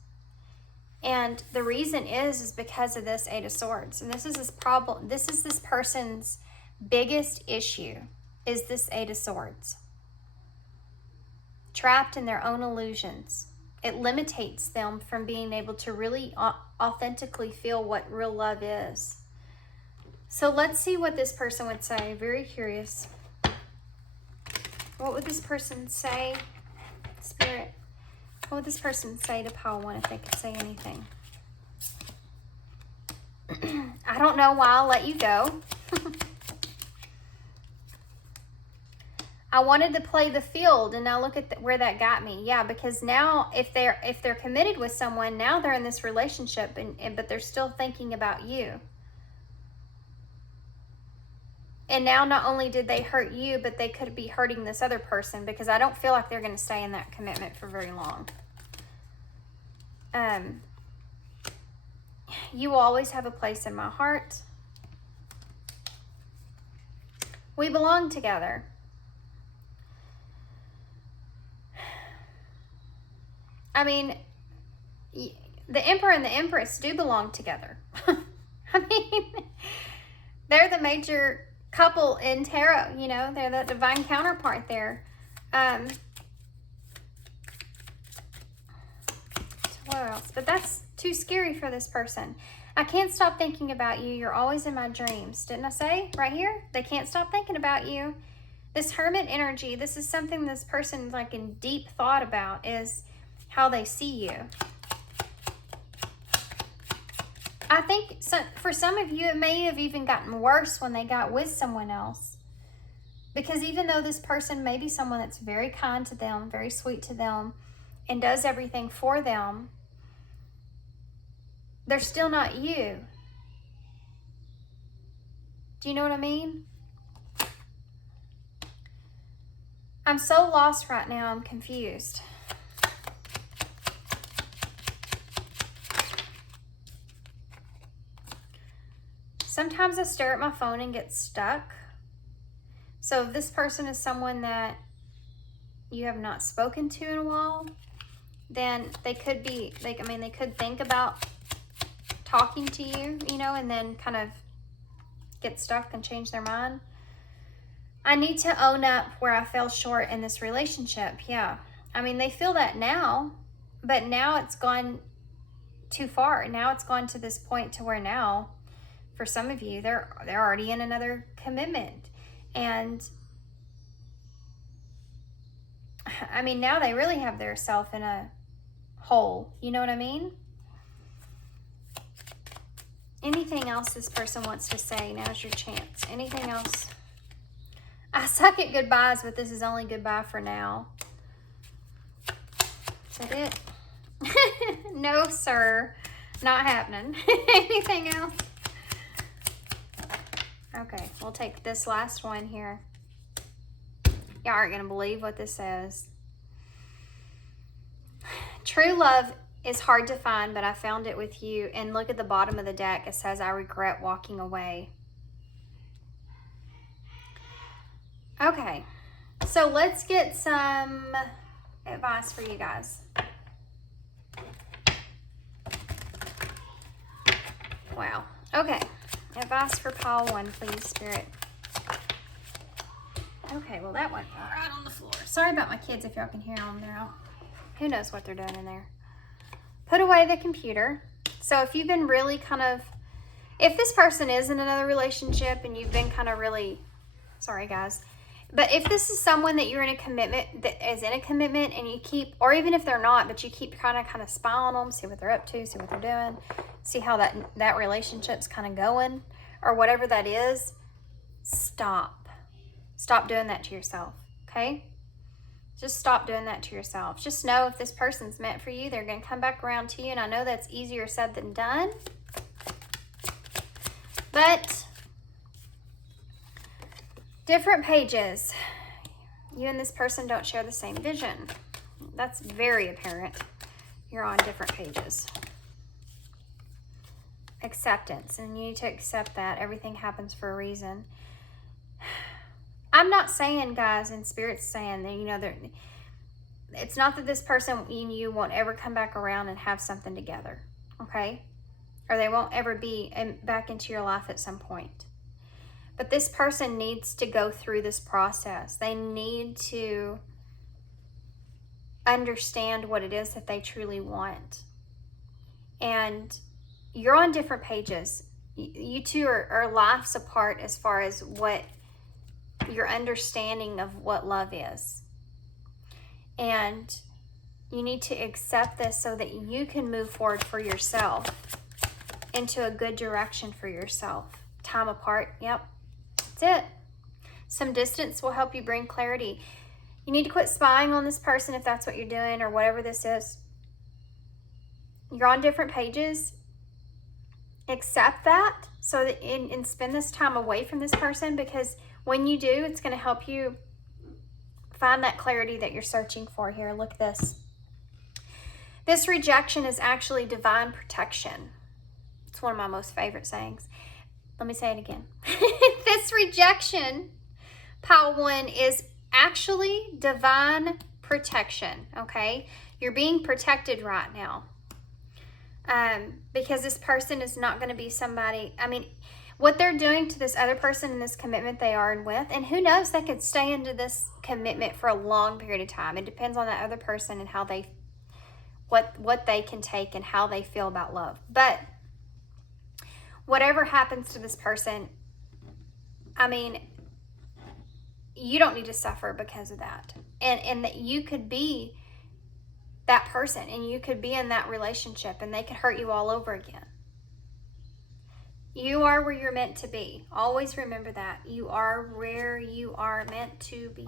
And the reason is because of this Eight of Swords. And this is this problem. This is this person's biggest issue, is this Eight of Swords. Trapped in their own illusions. It limitates them from being able to really authentically feel what real love is. So let's see what this person would say. Very curious. What would this person say, Spirit? What would this person say to pile one if they could say anything? I don't know why I'll let you go. I wanted to play the field, and now look at where that got me. Yeah, because now if they're committed with someone, now they're in this relationship, but they're still thinking about you. And now not only did they hurt you, but they could be hurting this other person, because I don't feel like they're going to stay in that commitment for very long. You will always have a place in my heart. We belong together. I mean, the Emperor and the Empress do belong together. I mean, they're the major couple in tarot, you know, they're the divine counterpart there. What else? But that's too scary for this person. I can't stop thinking about you. You're always in my dreams. Didn't I say right here? They can't stop thinking about you. This Hermit energy, this is something this person's like in deep thought about, is how they see you. I think for some of you, it may have even gotten worse when they got with someone else. Because even though this person may be someone that's very kind to them, very sweet to them, and does everything for them, they're still not you. Do you know what I mean? I'm so lost right now, I'm confused. Sometimes I stare at my phone and get stuck. So if this person is someone that you have not spoken to in a while, then they could be, they could think about talking to you, you know, and then kind of get stuck and change their mind. I need to own up where I fell short in this relationship. Yeah. I mean, they feel that now, but now it's gone too far. Now it's gone to this point to where now, for some of you, they're already in another commitment. And I mean, now they really have their self in a hole. You know what I mean? Anything else this person wants to say? Now's your chance. Anything else? I suck at goodbyes, but this is only goodbye for now. Is that it? No, sir. Not happening. Anything else? Okay, we'll take this last one here. Y'all aren't going to believe what this says. True love is hard to find, but I found it with you. And look at the bottom of the deck. It says, I regret walking away. Okay, so let's get some advice for you guys. Wow. Okay, advice for pile one, please, Spirit. Okay, well that went right on the floor. Sorry about my kids if y'all can hear them. They're out. Who knows what they're doing in there. Put away the computer. So if you've been really kind of, if this person is in another relationship and you've been kind of really, sorry guys, but if this is someone that you're in a commitment, that is in a commitment, and you keep, or even if they're not, but you keep kind of spy on them, see what they're up to, see what they're doing, see how that relationship's kind of going, or whatever that is, stop. Stop doing that to yourself, okay? Just stop doing that to yourself. Just know if this person's meant for you, they're going to come back around to you, and I know that's easier said than done, but different pages. You and this person don't share the same vision. That's very apparent. You're on different pages. Acceptance, and you need to accept that everything happens for a reason. I'm not saying, guys, and Spirit's saying that, you know, it's not that this person and you won't ever come back around and have something together, okay? Or they won't ever be back into your life at some point. But this person needs to go through this process. They need to understand what it is that they truly want. And you're on different pages. You two are lives apart as far as what your understanding of what love is. And you need to accept this so that you can move forward for yourself into a good direction for yourself. Time apart, yep, that's it. Some distance will help you bring clarity. You need to quit spying on this person if that's what you're doing or whatever this is. You're on different pages. Accept that so that and spend this time away from this person, because when you do, it's going to help you find that clarity that you're searching for here. Look at this. This rejection is actually divine protection. It's one of my most favorite sayings. Let me say it again. This rejection, pile 1, is actually divine protection, okay? You're being protected right now. Because this person is not going to be somebody, I mean, what they're doing to this other person in this commitment they are in with, and who knows, they could stay into this commitment for a long period of time. It depends on that other person and how they, what they can take and how they feel about love. But whatever happens to this person, I mean, you don't need to suffer because of that. And that you could be that person and you could be in that relationship and they could hurt you all over again. You are where you're meant to be. Always remember that. You are where you are meant to be.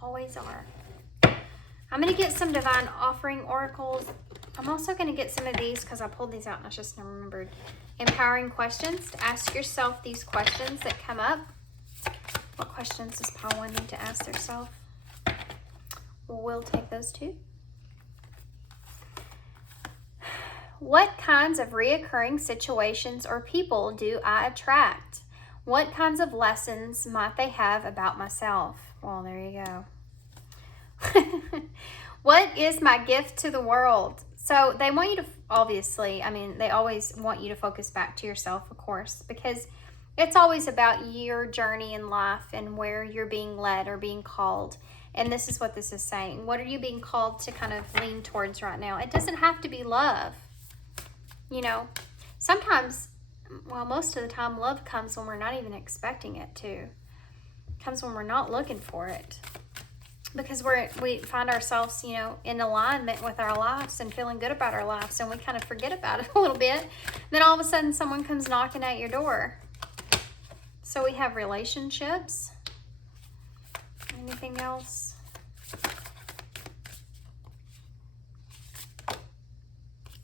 Always are. I'm going to get some divine offering oracles. I'm also going to get some of these because I pulled these out and I just never remembered. Empowering questions. Ask yourself these questions that come up. What questions does pile 1 need to ask themselves? We'll take those too. What kinds of reoccurring situations or people do I attract? What kinds of lessons might they have about myself? Well, there you go. What is my gift to the world? So they want you to, obviously, I mean, they always want you to focus back to yourself, of course, because it's always about your journey in life and where you're being led or being called. And this is what this is saying. What are you being called to kind of lean towards right now? It doesn't have to be love. You know, sometimes, well, most of the time, love comes when we're not even expecting it to. It comes when we're not looking for it. Because we find ourselves, you know, in alignment with our lives and feeling good about our lives, and we kind of forget about it a little bit. Then all of a sudden, someone comes knocking at your door. So we have relationships. Anything else?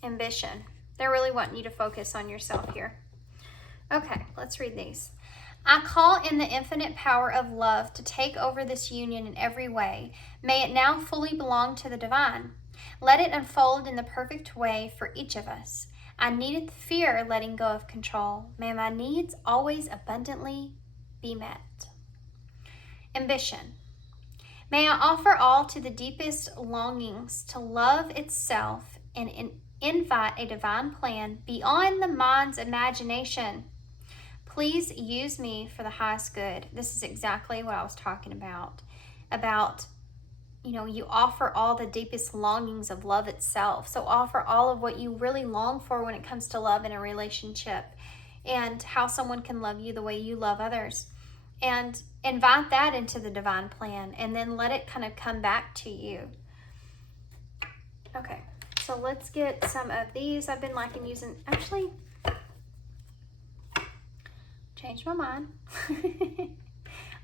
Ambition. They're really wanting you to focus on yourself here. Okay, let's read these. I call in the infinite power of love to take over this union in every way. May it now fully belong to the divine. Let it unfold in the perfect way for each of us. I needed fear letting go of control. May my needs always abundantly be met. Ambition. May I offer all to the deepest longings to love itself and invite a divine plan beyond the mind's imagination. Please use me for the highest good. This is exactly what I was talking about. You know, you offer all the deepest longings of love itself. So offer all of what you really long for when it comes to love in a relationship and how someone can love you the way you love others. And invite that into the divine plan and then let it kind of come back to you. Okay, so let's get some of these. I've been liking using, actually, changed my mind.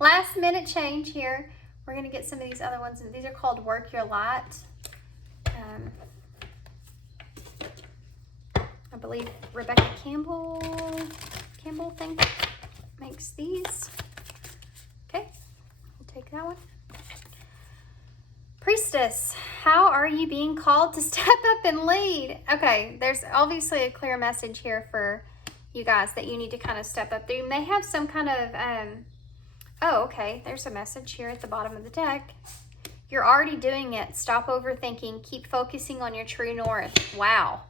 Last minute change here. We're going to get some of these other ones. These are called Work Your Light. I believe Rebecca Campbell makes these. Okay, we'll take that one. Priestess, how are you being called to step up and lead? Okay, there's obviously a clear message here for you guys that you need to kind of step up. You may have some kind of, oh, okay, there's a message here at the bottom of the deck. You're already doing it. Stop overthinking. Keep focusing on your true north. Wow.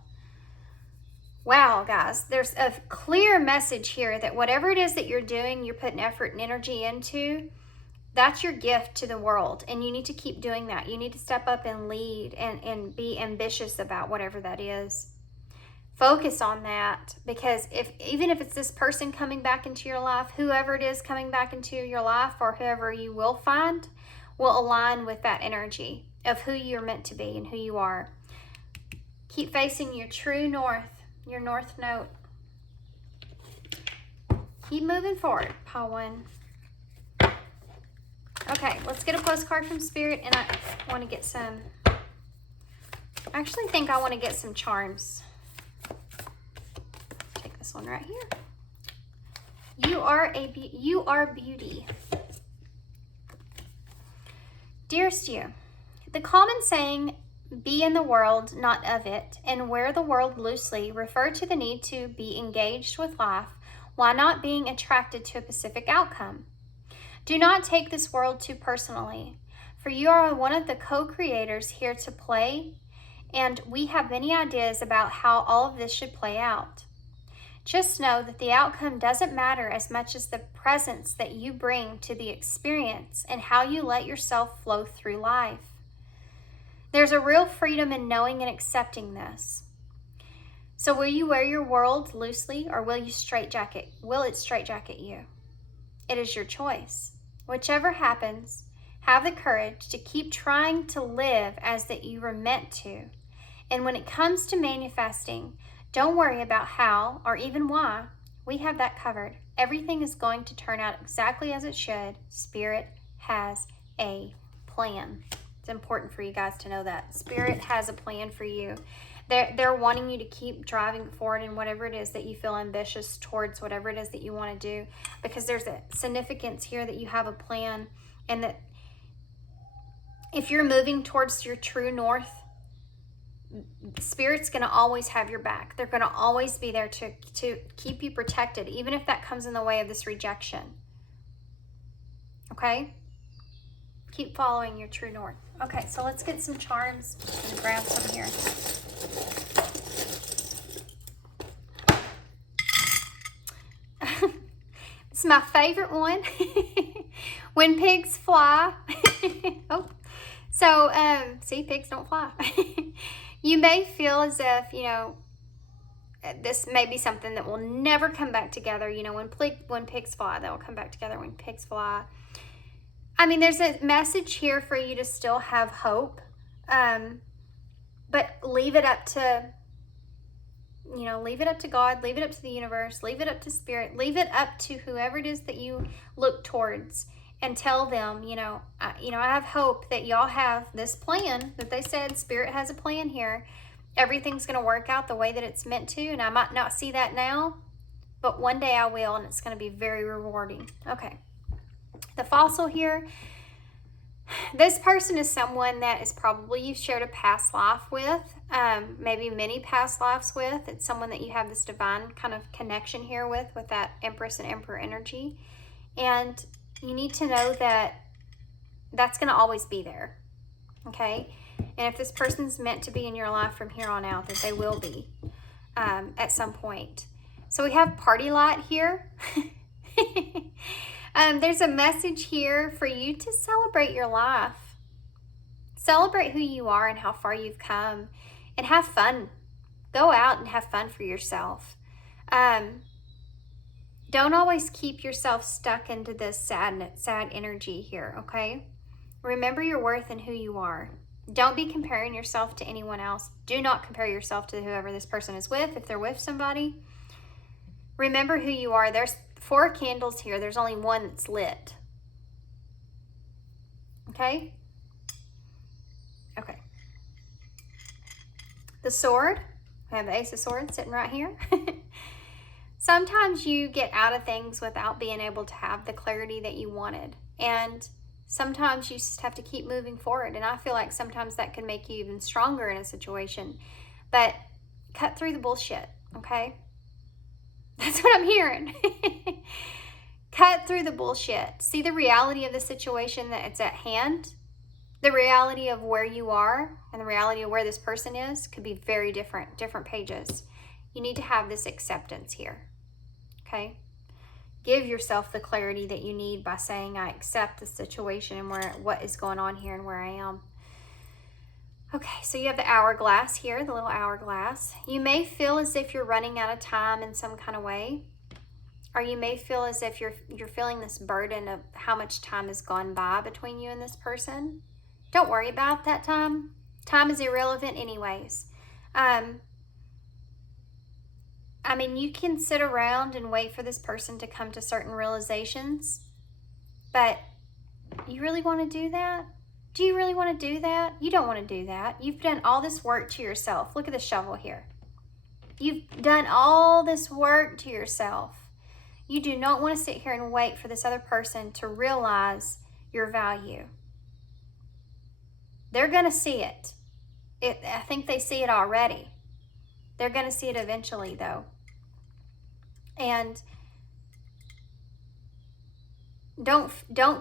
Wow, guys. There's a clear message here that whatever it is that you're doing, you're putting effort and energy into, that's your gift to the world. And you need to keep doing that. You need to step up and lead and be ambitious about whatever that is. Focus on that, because even if it's this person coming back into your life, whoever it is coming back into your life, or whoever you will find, will align with that energy of who you're meant to be and who you are. Keep facing your true north, your north note. Keep moving forward, pile 1. Okay, let's get a postcard from Spirit, and I want to get some, I actually think I want to get some charms. Take this one right here. You are beauty. Dearest you, the common saying, be in the world, not of it, and wear the world loosely, refer to the need to be engaged with life while not being attracted to a specific outcome. Do not take this world too personally, for you are one of the co-creators here to play, and we have many ideas about how all of this should play out. Just know that the outcome doesn't matter as much as the presence that you bring to the experience and how you let yourself flow through life. There's a real freedom in knowing and accepting this. So will you wear your world loosely, or will it straitjacket you? It is your choice. Whichever happens, have the courage to keep trying to live as that you were meant to. And when it comes to manifesting, don't worry about how or even why. We have that covered. Everything is going to turn out exactly as it should. Spirit has a plan. It's important for you guys to know that. Spirit has a plan for you. They're wanting you to keep driving forward in whatever it is that you feel ambitious towards, whatever it is that you want to do, because there's a significance here that you have a plan, and that if you're moving towards your true north, Spirit's going to always have your back. They're going to always be there to keep you protected, even if that comes in the way of this rejection. Okay? Keep following your true north. Okay, so let's get some charms and grab some here. It's my favorite one. When pigs fly. Oh, so see, pigs don't fly. You may feel as if, this may be something that will never come back together. When pigs fly, they'll come back together. When pigs fly. I mean, there's a message here for you to still have hope, but leave it up to, leave it up to God, leave it up to the universe, leave it up to Spirit, leave it up to whoever it is that you look towards, and tell them, I have hope that y'all have this plan that they said. Spirit has a plan here. Everything's going to work out the way that it's meant to, and I might not see that now, but one day I will, and it's going to be very rewarding. Okay. The fossil here, this person is someone that is probably you've shared a past life with, maybe many past lives with. It's someone that you have this divine kind of connection here with that Empress and Emperor energy. And you need to know that that's going to always be there, okay? And if this person's meant to be in your life from here on out, that they will be at some point. So we have party light here. There's a message here for you to celebrate your life. Celebrate who you are and how far you've come, and have fun. Go out and have fun for yourself. Don't always keep yourself stuck into this sad energy here, okay? Remember your worth and who you are. Don't be comparing yourself to anyone else. Do not compare yourself to whoever this person is with, if they're with somebody. Remember who you are. There's 4 candles here. There's only one that's lit. Okay? Okay. The sword. I have the Ace of Swords sitting right here. Sometimes you get out of things without being able to have the clarity that you wanted. And sometimes you just have to keep moving forward. And I feel like sometimes that can make you even stronger in a situation. But cut through the bullshit, okay? That's what I'm hearing. Cut through the bullshit. See the reality of the situation that it's at hand. The reality of where you are and the reality of where this person is could be very different pages. You need to have this acceptance here, okay? Give yourself the clarity that you need by saying, I accept the situation and what is going on here and where I am. Okay, so you have the hourglass here, the little hourglass. You may feel as if you're running out of time in some kind of way, or you may feel as if you're feeling this burden of how much time has gone by between you and this person. Don't worry about that time. Time is irrelevant anyways. I mean, you can sit around and wait for this person to come to certain realizations, but you really want to do that? Do you really want to do that? You don't want to do that. You've done all this work to yourself. Look at the shovel here. You've done all this work to yourself. You do not want to sit here and wait for this other person to realize your value. They're going to see it. I think they see it already. They're going to see it eventually, though. And don't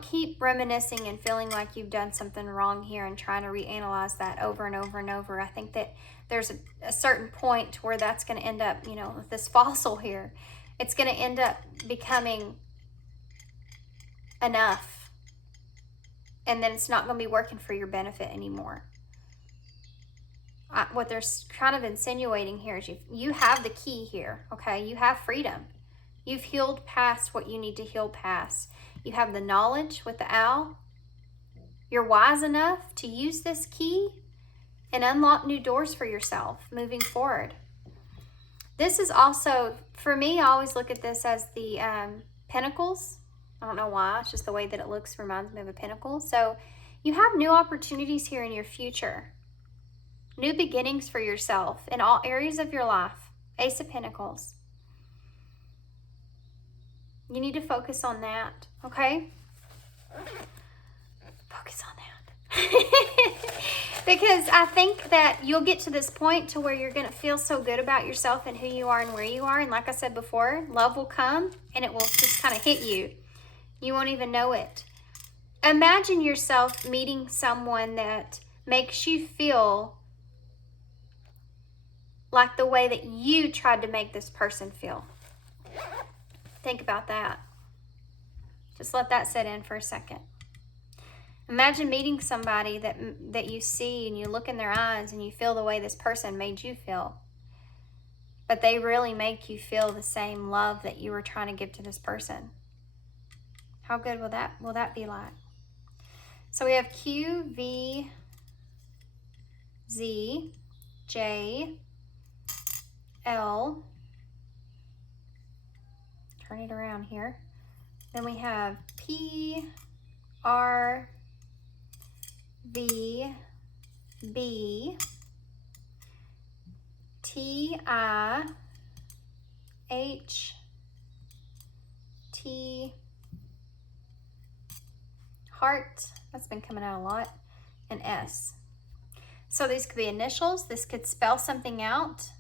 keep reminiscing and feeling like you've done something wrong here and trying to reanalyze that over and over and over. I think that there's a certain point where that's going to end up, you know, with this fossil here, it's going to end up becoming enough. And then it's not going to be working for your benefit anymore. What they're kind of insinuating here is you have the key here, okay? You have freedom. You've healed past what you need to heal past. You have the knowledge with the owl. You're wise enough to use this key and unlock new doors for yourself moving forward. This is also, for me, I always look at this as the pentacles. I don't know why, it's just the way that it looks reminds me of a pentacle. So you have new opportunities here in your future. New beginnings for yourself in all areas of your life. Ace of Pentacles. You need to focus on that, okay? Focus on that. Because I think that you'll get to this point to where you're going to feel so good about yourself and who you are and where you are. And like I said before, love will come and it will just kind of hit you. You won't even know it. Imagine yourself meeting someone that makes you feel like the way that you tried to make this person feel. Think about that. Just let that sit in for a second. Imagine meeting somebody that you see and you look in their eyes and you feel the way this person made you feel. But they really make you feel the same love that you were trying to give to this person. How good will that be like? So we have 𝗬𝗍𝗂𝗏. Turn it around here. Then we have 𝗬𝗏𝗏𝗬𝗏𝗏, heart, that's been coming out a lot, and S. So these could be initials. This could spell something out.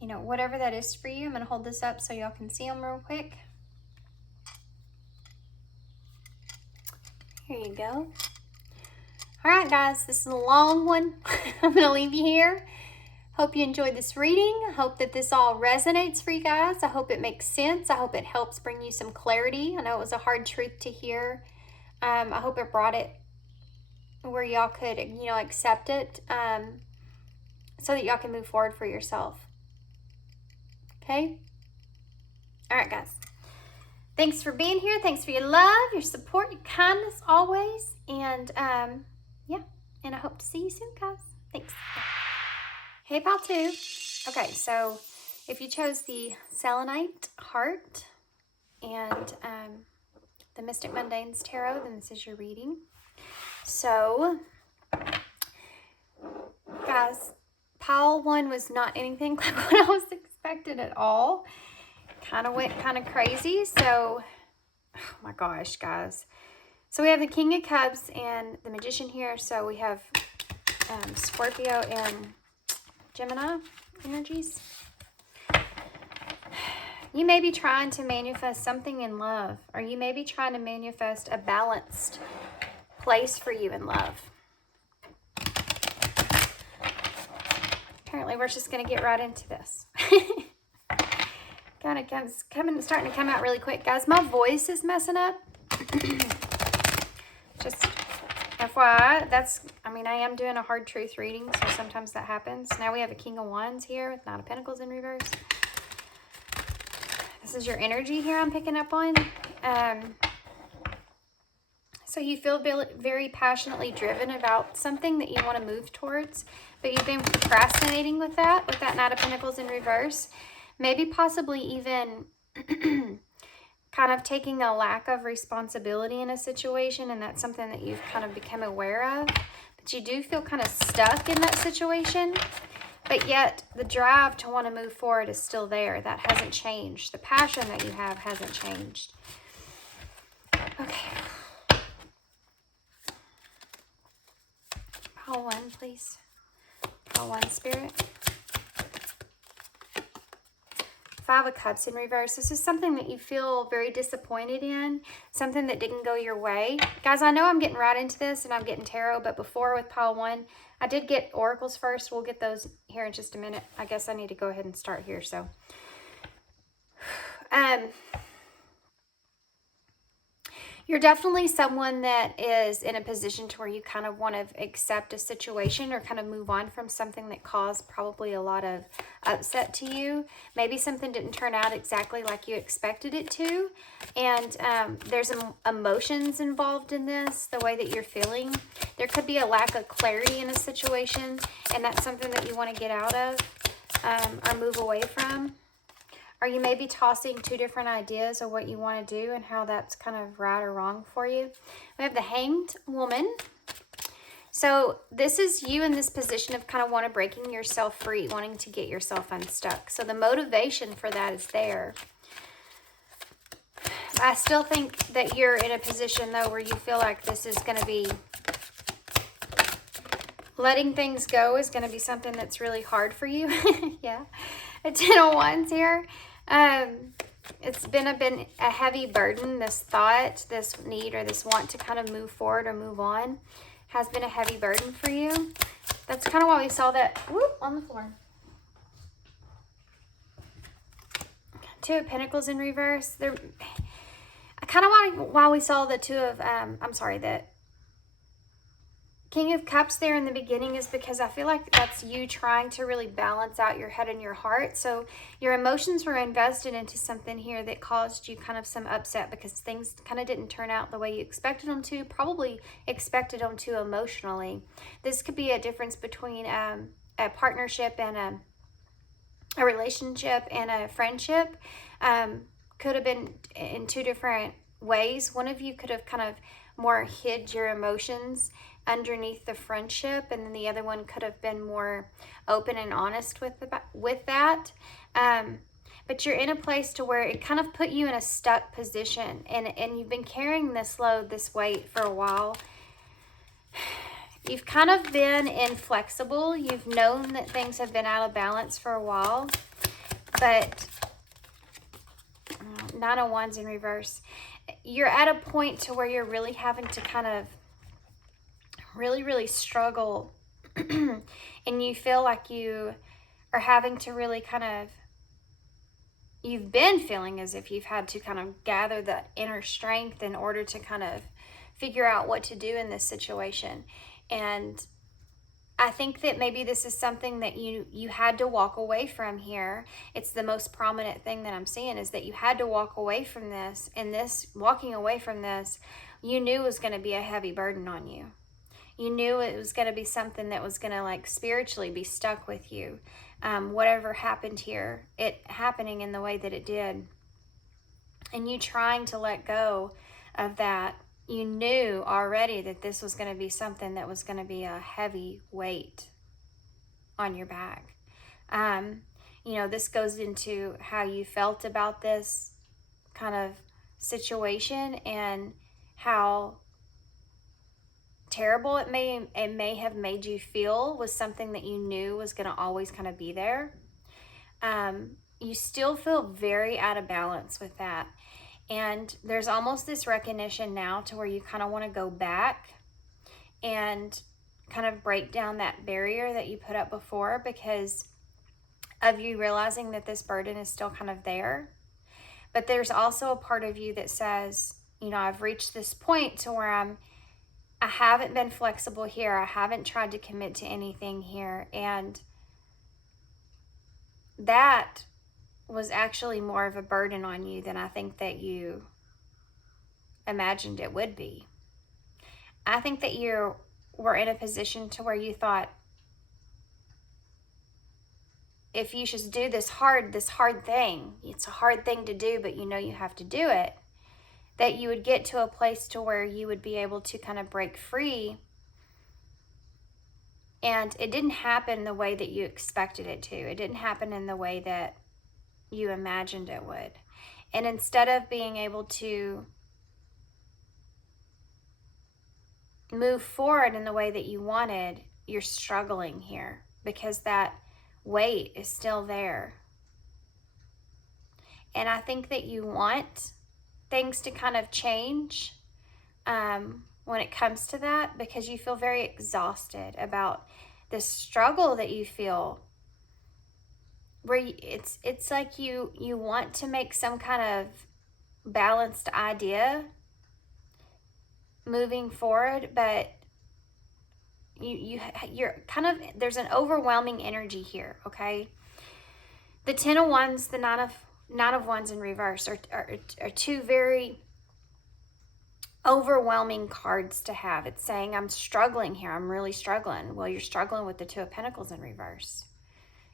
You know, whatever that is for you. I'm going to hold this up so y'all can see them real quick. Here you go. All right, guys, this is a long one. I'm going to leave you here. Hope you enjoyed this reading. I hope that this all resonates for you guys. I hope it makes sense. I hope it helps bring you some clarity. I know it was a hard truth to hear. I hope it brought it where y'all could, you know, accept it so that y'all can move forward for yourself. Okay? All right, guys. Thanks for being here. Thanks for your love, your support, your kindness always. And, yeah. And I hope to see you soon, guys. Thanks. Hey, pal, too. Okay, so if you chose the selenite heart and the Mystic Mundanes Tarot, then this is your reading. So, guys, pile one was not anything like what I was expecting at all. Kind of went kind of crazy. So, oh my gosh, guys. So we have the King of Cups and the Magician here. So we have Scorpio and Gemini energies. You may be trying to manifest something in love, or you may be trying to manifest a balanced place for you in love. Apparently, we're just going to get right into this. Kind of starting to come out really quick, guys. My voice is messing up. Just FYI, I am doing a hard truth reading, so sometimes that happens. Now we have a King of Wands here with Knight of Pentacles in reverse. This is your energy here I'm picking up on. So you feel very passionately driven about something that you want to move towards, but you've been procrastinating with that Knight of Pentacles in reverse. Maybe possibly even kind of taking a lack of responsibility in a situation, and that's something that you've kind of become aware of. But you do feel kind of stuck in that situation, but yet the drive to want to move forward is still there. That hasn't changed. The passion that you have hasn't changed. Okay. Pile 1, please. Pile 1, Spirit. 5 of Cups in reverse. This is something that you feel very disappointed in, something that didn't go your way. Guys, I know I'm getting right into this and I'm getting tarot, but before with pile 1, I did get oracles first. We'll get those here in just a minute. I guess I need to go ahead and start here. So, you're definitely someone that is in a position to where you kind of want to accept a situation or kind of move on from something that caused probably a lot of upset to you. Maybe something didn't turn out exactly like you expected it to. And there's emotions involved in this, the way that you're feeling. There could be a lack of clarity in a situation, and that's something that you want to get out of or move away from. Or you may be tossing 2 different ideas of what you want to do and how that's kind of right or wrong for you. We have the Hanged Woman. So this is you in this position of kind of want to breaking yourself free, wanting to get yourself unstuck. So the motivation for that is there. I still think that you're in a position, though, where you feel like this is going to be... letting things go is going to be something that's really hard for you. Yeah. A 10 of Wands here. It's been a heavy burden. This thought, this need, or this want to kind of move forward or move on has been a heavy burden for you. That's kind of why we saw that on the floor. 2 of Pentacles in reverse. I kind of want why we saw the 2 of that King of Cups there in the beginning is because I feel like that's you trying to really balance out your head and your heart. So your emotions were invested into something here that caused you kind of some upset because things kind of didn't turn out the way you expected them to, probably expected them to emotionally. This could be a difference between a partnership and a relationship and a friendship. Could have been in 2 different ways. One of you could have kind of more hid your emotions underneath the friendship, and then the other one could have been more open and honest with that. But you're in a place to where it kind of put you in a stuck position, and you've been carrying this load, this weight for a while. You've kind of been inflexible. You've known that things have been out of balance for a while, but 9 of Wands in reverse. You're at a point to where you're really having to kind of really struggle and you feel like you are having to really kind of, you've been feeling as if you've had to kind of gather the inner strength in order to kind of figure out what to do in this situation. And I think that maybe this is something that you had to walk away from here. It's the most prominent thing that I'm seeing is that you had to walk away from this, and this walking away from this, you knew was going to be a heavy burden on you. You knew it was going to be something that was going to like spiritually be stuck with you. Whatever happened here, it happening in the way that it did. And you trying to let go of that, you knew already that this was going to be something that was going to be a heavy weight on your back. You know, this goes into how you felt about this kind of situation and how terrible it may have made you feel was something that you knew was going to always kind of be there. you still feel very out of balance with that. And there's almost this recognition now to where you kind of want to go back and kind of break down that barrier that you put up before, because of you realizing that this burden is still kind of there. But there's also a part of you that says, you know, I've reached this point to where I haven't been flexible here. I haven't tried to commit to anything here. And that was actually more of a burden on you than I think that you imagined it would be. I think that you were in a position to where you thought, if you should do this hard thing, it's a hard thing to do, but you know you have to do it, that you would get to a place to where you would be able to kind of break free. And it didn't happen the way that you expected it to. It didn't happen in the way that you imagined it would. And instead of being able to move forward in the way that you wanted, you're struggling here because that weight is still there. And I think that you want things to kind of change when it comes to that, because you feel very exhausted about this struggle that you feel, where it's like you want to make some kind of balanced idea moving forward, but you're kind of, there's an overwhelming energy here. Okay, the 10 of Wands, the 9 of Wands in reverse are two very overwhelming cards to have. It's saying, I'm struggling here. I'm really struggling. Well, you're struggling with the 2 of Pentacles in reverse.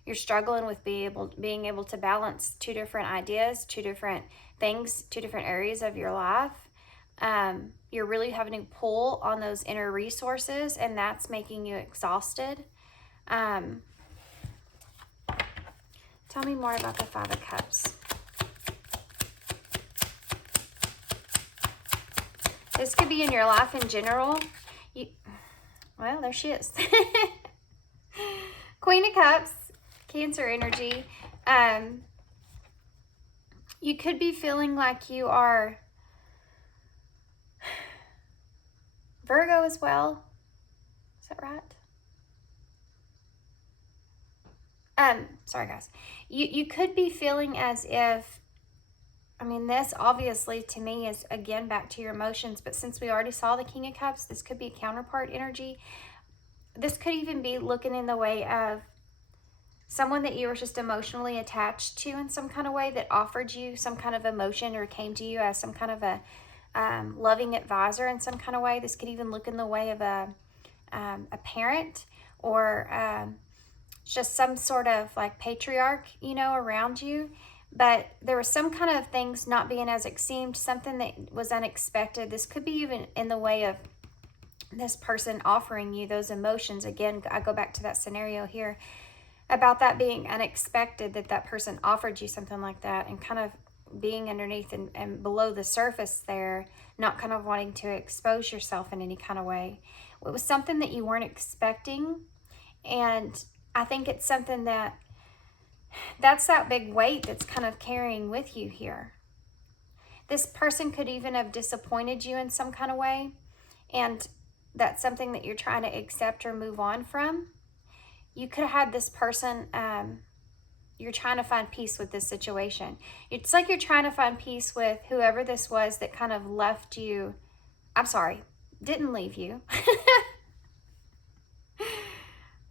You're struggling with being able to balance 2 different ideas, 2 different things, 2 different areas of your life. You're really having to pull on those inner resources, and that's making you exhausted. Tell me more about the 5 of Cups. This could be in your life in general. Well, there she is. Queen of Cups, Cancer energy. You could be feeling like you are Virgo as well. Is that right? Sorry guys. You could be feeling as if, I mean, this obviously to me is again back to your emotions, but since we already saw the King of Cups, this could be a counterpart energy. This could even be looking in the way of someone that you were just emotionally attached to in some kind of way, that offered you some kind of emotion or came to you as some kind of a loving advisor in some kind of way. This could even look in the way of a parent, or just some sort of like patriarch, you know, around you. But there was some kind of things not being as it seemed, something that was unexpected. This could be even in the way of this person offering you those emotions. Again, I go back to that scenario here about that being unexpected, that person offered you something like that, and kind of being underneath and below the surface there, not kind of wanting to expose yourself in any kind of way. It was something that you weren't expecting, and I think it's something that's that big weight that's kind of carrying with you here. This person could even have disappointed you in some kind of way, and that's something that you're trying to accept or move on from. You could have had this person, you're trying to find peace with this situation. It's like you're trying to find peace with whoever this was that kind of left you. I'm sorry, didn't leave you.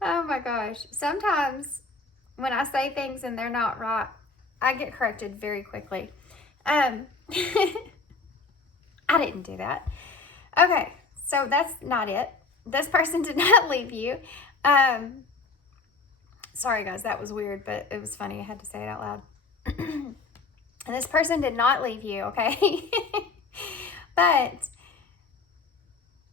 Oh my gosh. Sometimes when I say things and they're not right, I get corrected very quickly. I didn't do that. Okay, so that's not it. This person did not leave you. Sorry guys, that was weird, but it was funny. I had to say it out loud. And this person did not leave you, okay? But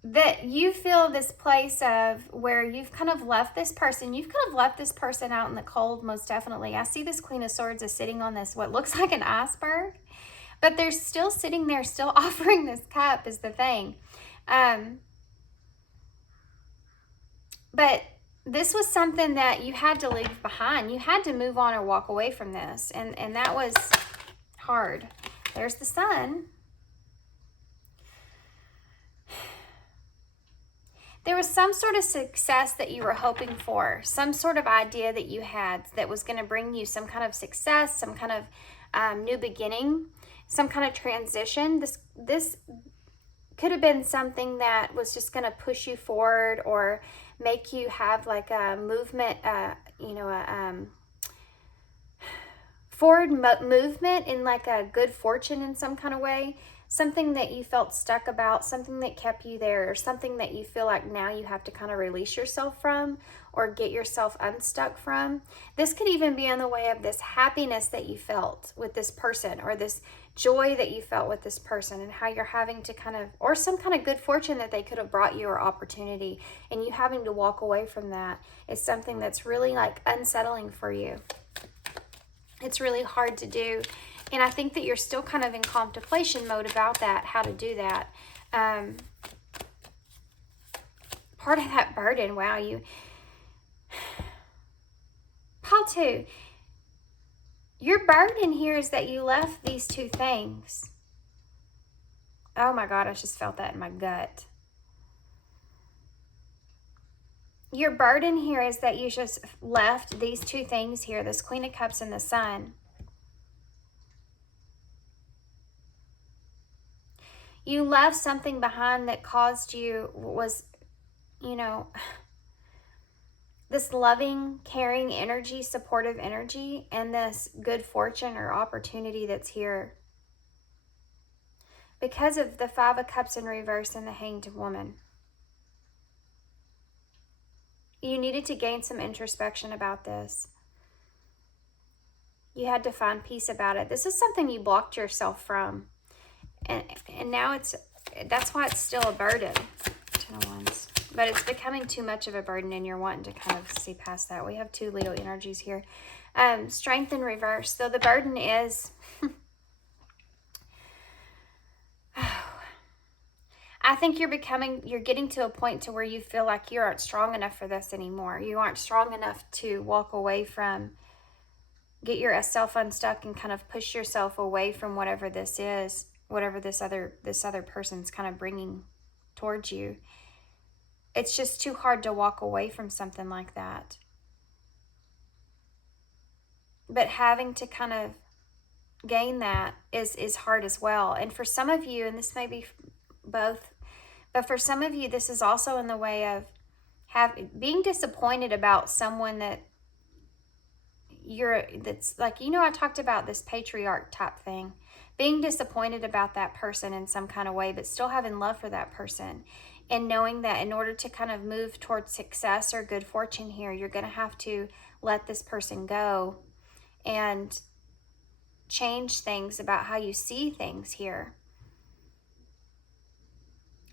that you feel this place of where you've kind of left this person. You've kind of left this person out in the cold, most definitely. I see this Queen of Swords is sitting on this, what looks like an iceberg. But they're still sitting there, still offering this cup is the thing. But this was something that you had to leave behind. You had to move on or walk away from this. And that was hard. There's the Sun. There was some sort of success that you were hoping for, some sort of idea that you had that was going to bring you some kind of success, some kind of new beginning, some kind of transition. This could have been something that was just going to push you forward or make you have like a movement, forward movement in like a good fortune in some kind of way. Something that you felt stuck about, something that kept you there, or something that you feel like now you have to kind of release yourself from or get yourself unstuck from. This could even be in the way of this happiness that you felt with this person, or this joy that you felt with this person, and how you're having to kind of, or some kind of good fortune that they could have brought you, or opportunity, and you having to walk away from that is something that's really like unsettling for you. It's really hard to do. And I think that you're still kind of in contemplation mode about that, how to do that. Part of that burden, wow, Pile 2, your burden here is that you left these two things. Oh my God, I just felt that in my gut. Your burden here is that you just left these two things here, this Queen of Cups and the Sun. You left something behind that caused you, was, this loving, caring energy, supportive energy, and this good fortune or opportunity that's here. Because of the Five of Cups in reverse and the Hanged Woman. You needed to gain some introspection about this. You had to find peace about it. This is something you blocked yourself from. And now that's why it's still a burden. Ten of Wands. But it's becoming too much of a burden, and you're wanting to kind of see past that. We have 2 Leo energies here. Strength in reverse. So the burden is... I think you're getting to a point to where you feel like you aren't strong enough for this anymore. You aren't strong enough to walk away from, get yourself unstuck and kind of push yourself away from whatever this is, whatever this other person's kind of bringing towards you. It's just too hard to walk away from something like that. But having to kind of gain that is hard as well. And for some of you, and this may be both, but for some of you, this is also in the way of being disappointed about someone that's like, I talked about this patriarch type thing. Being disappointed about that person in some kind of way, but still having love for that person. And knowing that in order to kind of move towards success or good fortune here, you're going to have to let this person go and change things about how you see things here.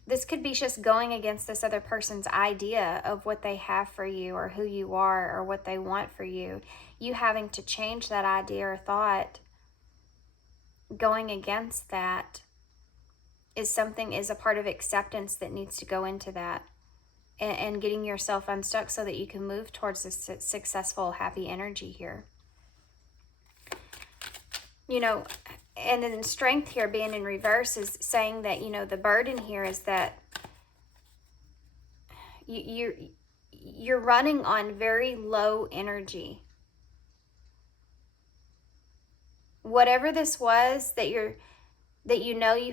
This could be just going against this other person's idea of what they have for you, or who you are, or what they want for you. You having to change that idea or thought, going against that is a part of acceptance that needs to go into that, and getting yourself unstuck so that you can move towards this successful, happy energy here. And then strength here being in reverse is saying that, the burden here is that you're running on very low energy. Whatever this was that you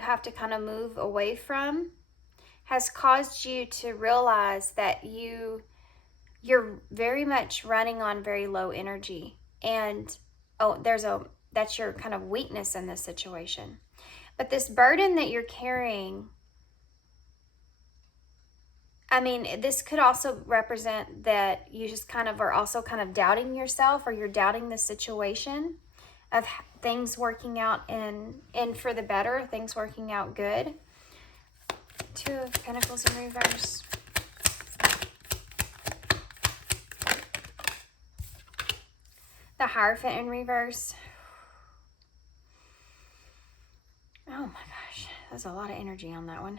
have to kind of move away from has caused you to realize that you're very much running on very low energy. And that's your kind of weakness in this situation. But this burden that you're carrying, this could also represent that you just kind of are also kind of doubting yourself, or you're doubting the situation of things working out and for the better, things working out good. 2 of Pentacles in reverse. The Hierophant in reverse. Oh my gosh, there's a lot of energy on that one.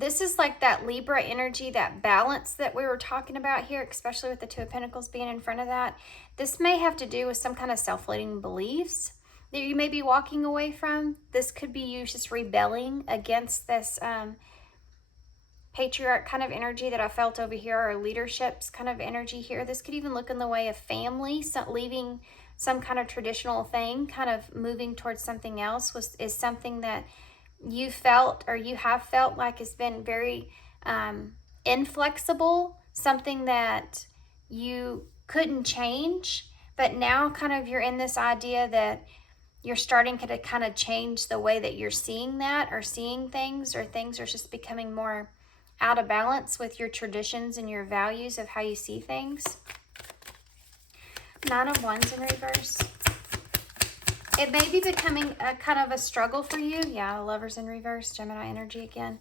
this is like that Libra energy, that balance that we were talking about here, especially with the Two of Pentacles being in front of that. This may have to do with some kind of self-limiting beliefs that you may be walking away from. This could be you just rebelling against this patriarch kind of energy that I felt over here, or leadership's kind of energy here. This could even look in the way of family, so leaving some kind of traditional thing, kind of moving towards something else is something that you felt, or you have felt like has been very inflexible, something that you couldn't change, but now kind of you're in this idea that you're starting to kind of change the way that you're seeing that, or seeing things, or things are just becoming more out of balance with your traditions and your values of how you see things. Nine of Wands in reverse. It may be becoming a kind of a struggle for you. Yeah, Lovers in reverse, Gemini energy again.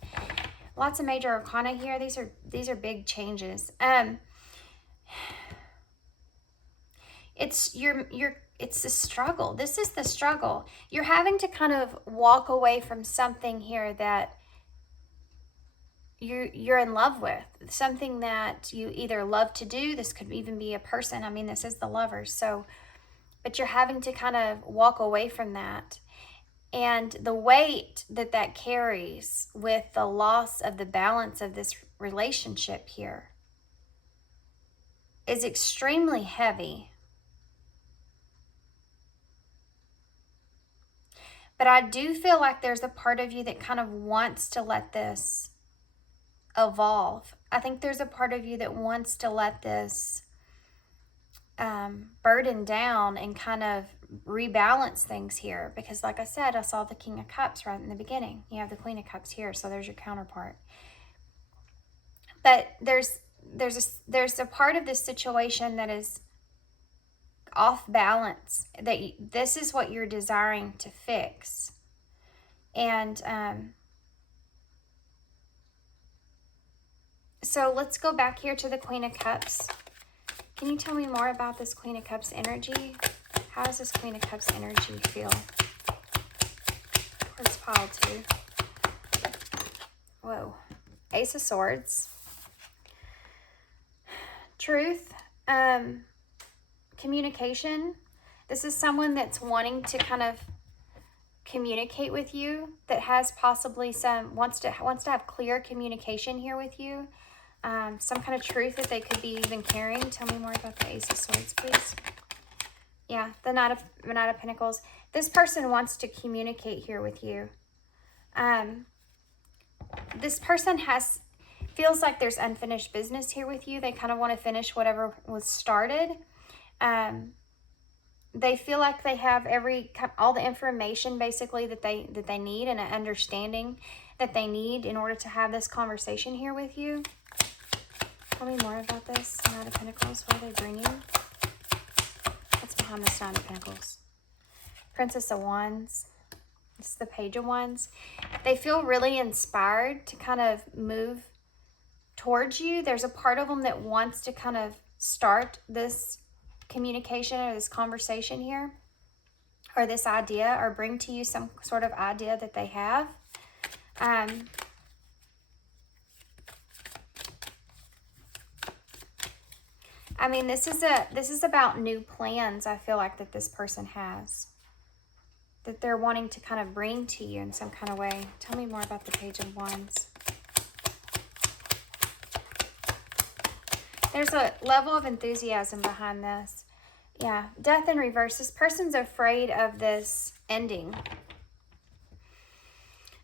Lots of major arcana here. These are big changes. It's the struggle. This is the struggle. You're having to kind of walk away from something here that you're in love with, something that you either love to do. This could even be a person. I mean, this is the Lovers. So, but you're having to kind of walk away from that. And the weight that that carries with the loss of the balance of this relationship here is extremely heavy. But I do feel like there's a part of you that kind of wants to let this evolve. I think there's a part of you that wants to let this burden down and kind of rebalance things here, because like I said, I saw the King of Cups right in the beginning. You have the Queen of Cups here, so there's your counterpart. But there's a part of this situation that is off balance, that this is what you're desiring to fix. And so let's go back here to the Queen of Cups. Can you tell me more about this Queen of Cups energy? How does this Queen of Cups energy feel? Where's pile 2? Whoa. Ace of Swords. Truth. Communication. This is someone that's wanting to kind of communicate with you, that has possibly wants to have clear communication here with you. Some kind of truth that they could be even carrying. Tell me more about the Ace of Swords, please. Yeah, the Knight of Pentacles. This person wants to communicate here with you. This person feels like there's unfinished business here with you. They kind of want to finish whatever was started. They feel like they have all the information basically that they need, and an understanding that they need in order to have this conversation here with you. Tell me more about this Knight of Pentacles. What are they bringing? What's behind this Knight of Pentacles? Princess of Wands. This is the Page of Wands. They feel really inspired to kind of move towards you. There's a part of them that wants to kind of start this communication or this conversation here, or this idea, or bring to you some sort of idea that they have. I mean, this is about new plans. I feel like that this person has, that they're wanting to kind of bring to you in some kind of way. Tell me more about the Page of Wands. There's a level of enthusiasm behind this. Yeah, Death in reverse. This person's afraid of this ending.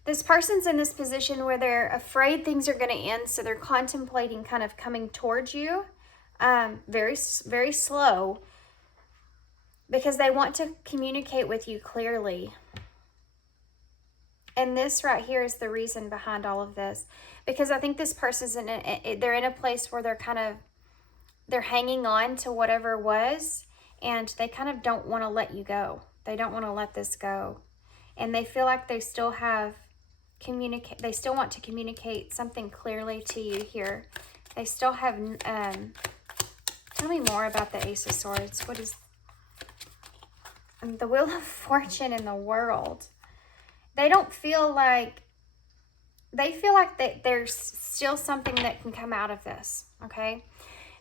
This person's in this position where they're afraid things are going to end, so they're contemplating kind of coming towards you. Very, very slow, because they want to communicate with you clearly. And this right here is the reason behind all of this, because I think this person's they're in a place where they're hanging on to whatever was, and they kind of don't want to let you go. They don't want to let this go, and they feel like they still they still want to communicate something clearly to you here. They still have tell me more about the Ace of Swords. What is the Wheel of Fortune in the World? They don't feel like they feel like there's still something that can come out of this, okay?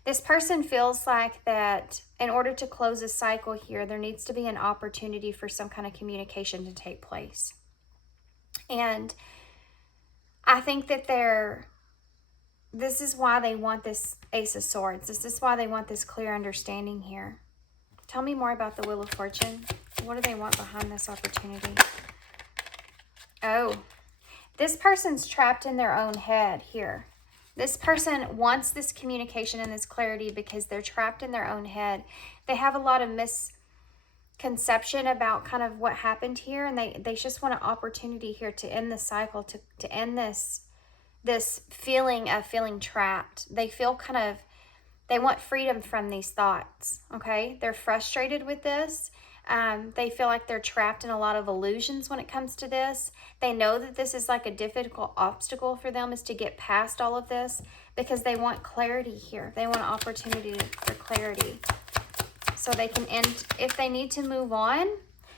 This person feels like that in order to close a cycle here, there needs to be an opportunity for some kind of communication to take place. And I think that this is why they want this Ace of Swords. This is why they want this clear understanding here. Tell me more about the Wheel of Fortune. What do they want behind this opportunity? Oh, this person's trapped in their own head here. This person wants this communication and this clarity because they're trapped in their own head. They have a lot of misconception about kind of what happened here, and they just want an opportunity here to end the cycle, to end this feeling of feeling trapped. They feel they want freedom from these thoughts, okay? They're frustrated with this. They feel like they're trapped in a lot of illusions when it comes to this. They know that this is like a difficult obstacle for them, is to get past all of this, because they want clarity here. They want an opportunity for clarity. So they can end, if they need to move on,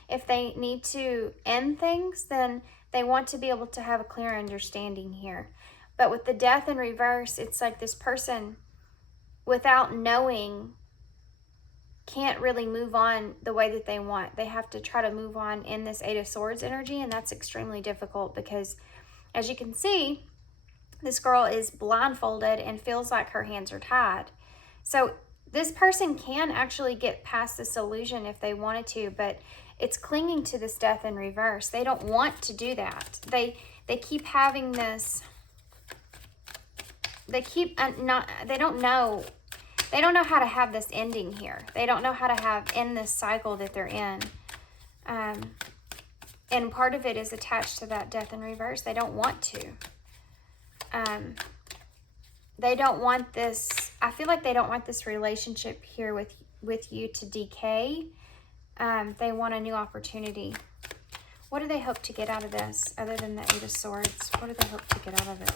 if they need to end things, then they want to be able to have a clear understanding here. But with the Death in reverse, it's like this person, without knowing, can't really move on the way that they want. They have to try to move on in this Eight of Swords energy, and that's extremely difficult because, as you can see, this girl is blindfolded and feels like her hands are tied. So this person can actually get past this illusion if they wanted to, but it's clinging to this Death in reverse. They don't want to do that. They keep having this, they don't know how to have this ending here. They don't know how to end this cycle that they're in. And part of it is attached to that Death in reverse. They don't want to. They don't want this, I feel like they don't want this relationship here with you to decay. They want a new opportunity. What do they hope to get out of this other than the Eight of Swords? What do they hope to get out of it?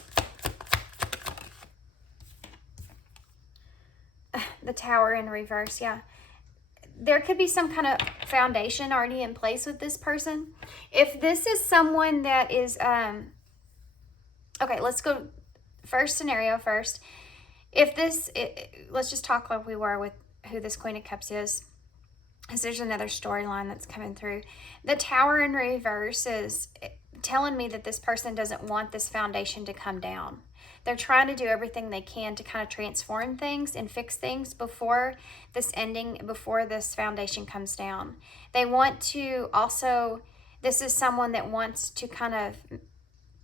The Tower in reverse, yeah. There could be some kind of foundation already in place with this person. If this is someone that is, okay, let's go first scenario first. If this, let's just talk like we were with who this Queen of Cups is, because there's another storyline that's coming through. The Tower in reverse is telling me that this person doesn't want this foundation to come down. They're trying to do everything they can to kind of transform things and fix things before this ending, before this foundation comes down. They want to also, this is someone that wants to kind of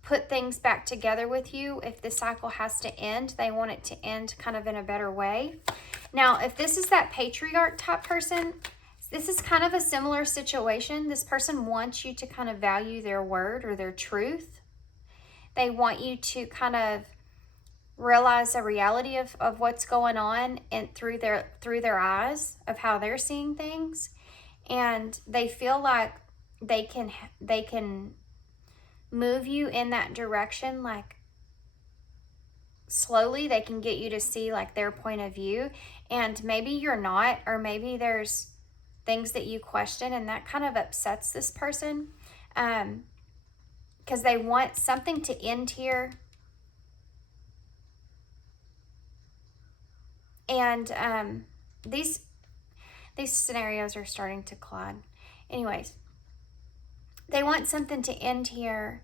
put things back together with you. If the cycle has to end, they want it to end kind of in a better way. Now, if this is that patriarch type person, this is kind of a similar situation. This person wants you to kind of value their word or their truth. They want you to kind of realize the reality of what's going on and through their eyes of how they're seeing things. And they feel like they can move you in that direction, like slowly. They can get you to see like their point of view, and maybe you're not, or maybe there's things that you question, and that kind of upsets this person, because they want something to end here. And these scenarios are starting to collide. Anyways, they want something to end here,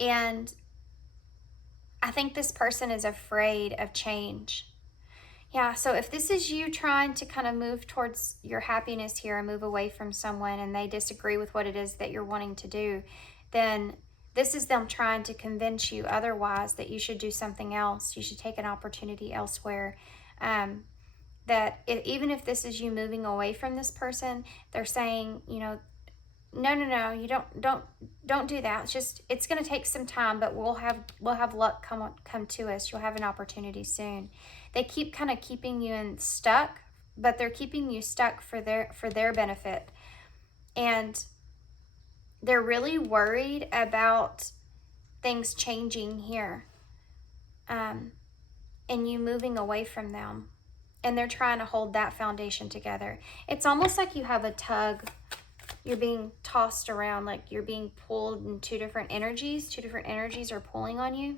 and I think this person is afraid of change. Yeah, so if this is you trying to kind of move towards your happiness here and move away from someone, and they disagree with what it is that you're wanting to do, then this is them trying to convince you otherwise, that you should do something else. You should take an opportunity elsewhere. That even if this is you moving away from this person, they're saying, you know, no, you don't do that. It's going to take some time, but we'll have luck come to us. You'll have an opportunity soon. They keep kind of keeping you stuck, but they're keeping you stuck for their benefit. And they're really worried about things changing here. And you moving away from them. And they're trying to hold that foundation together. It's almost like you have a tug You're being tossed around, like you're being pulled in two different energies. Two different energies are pulling on you.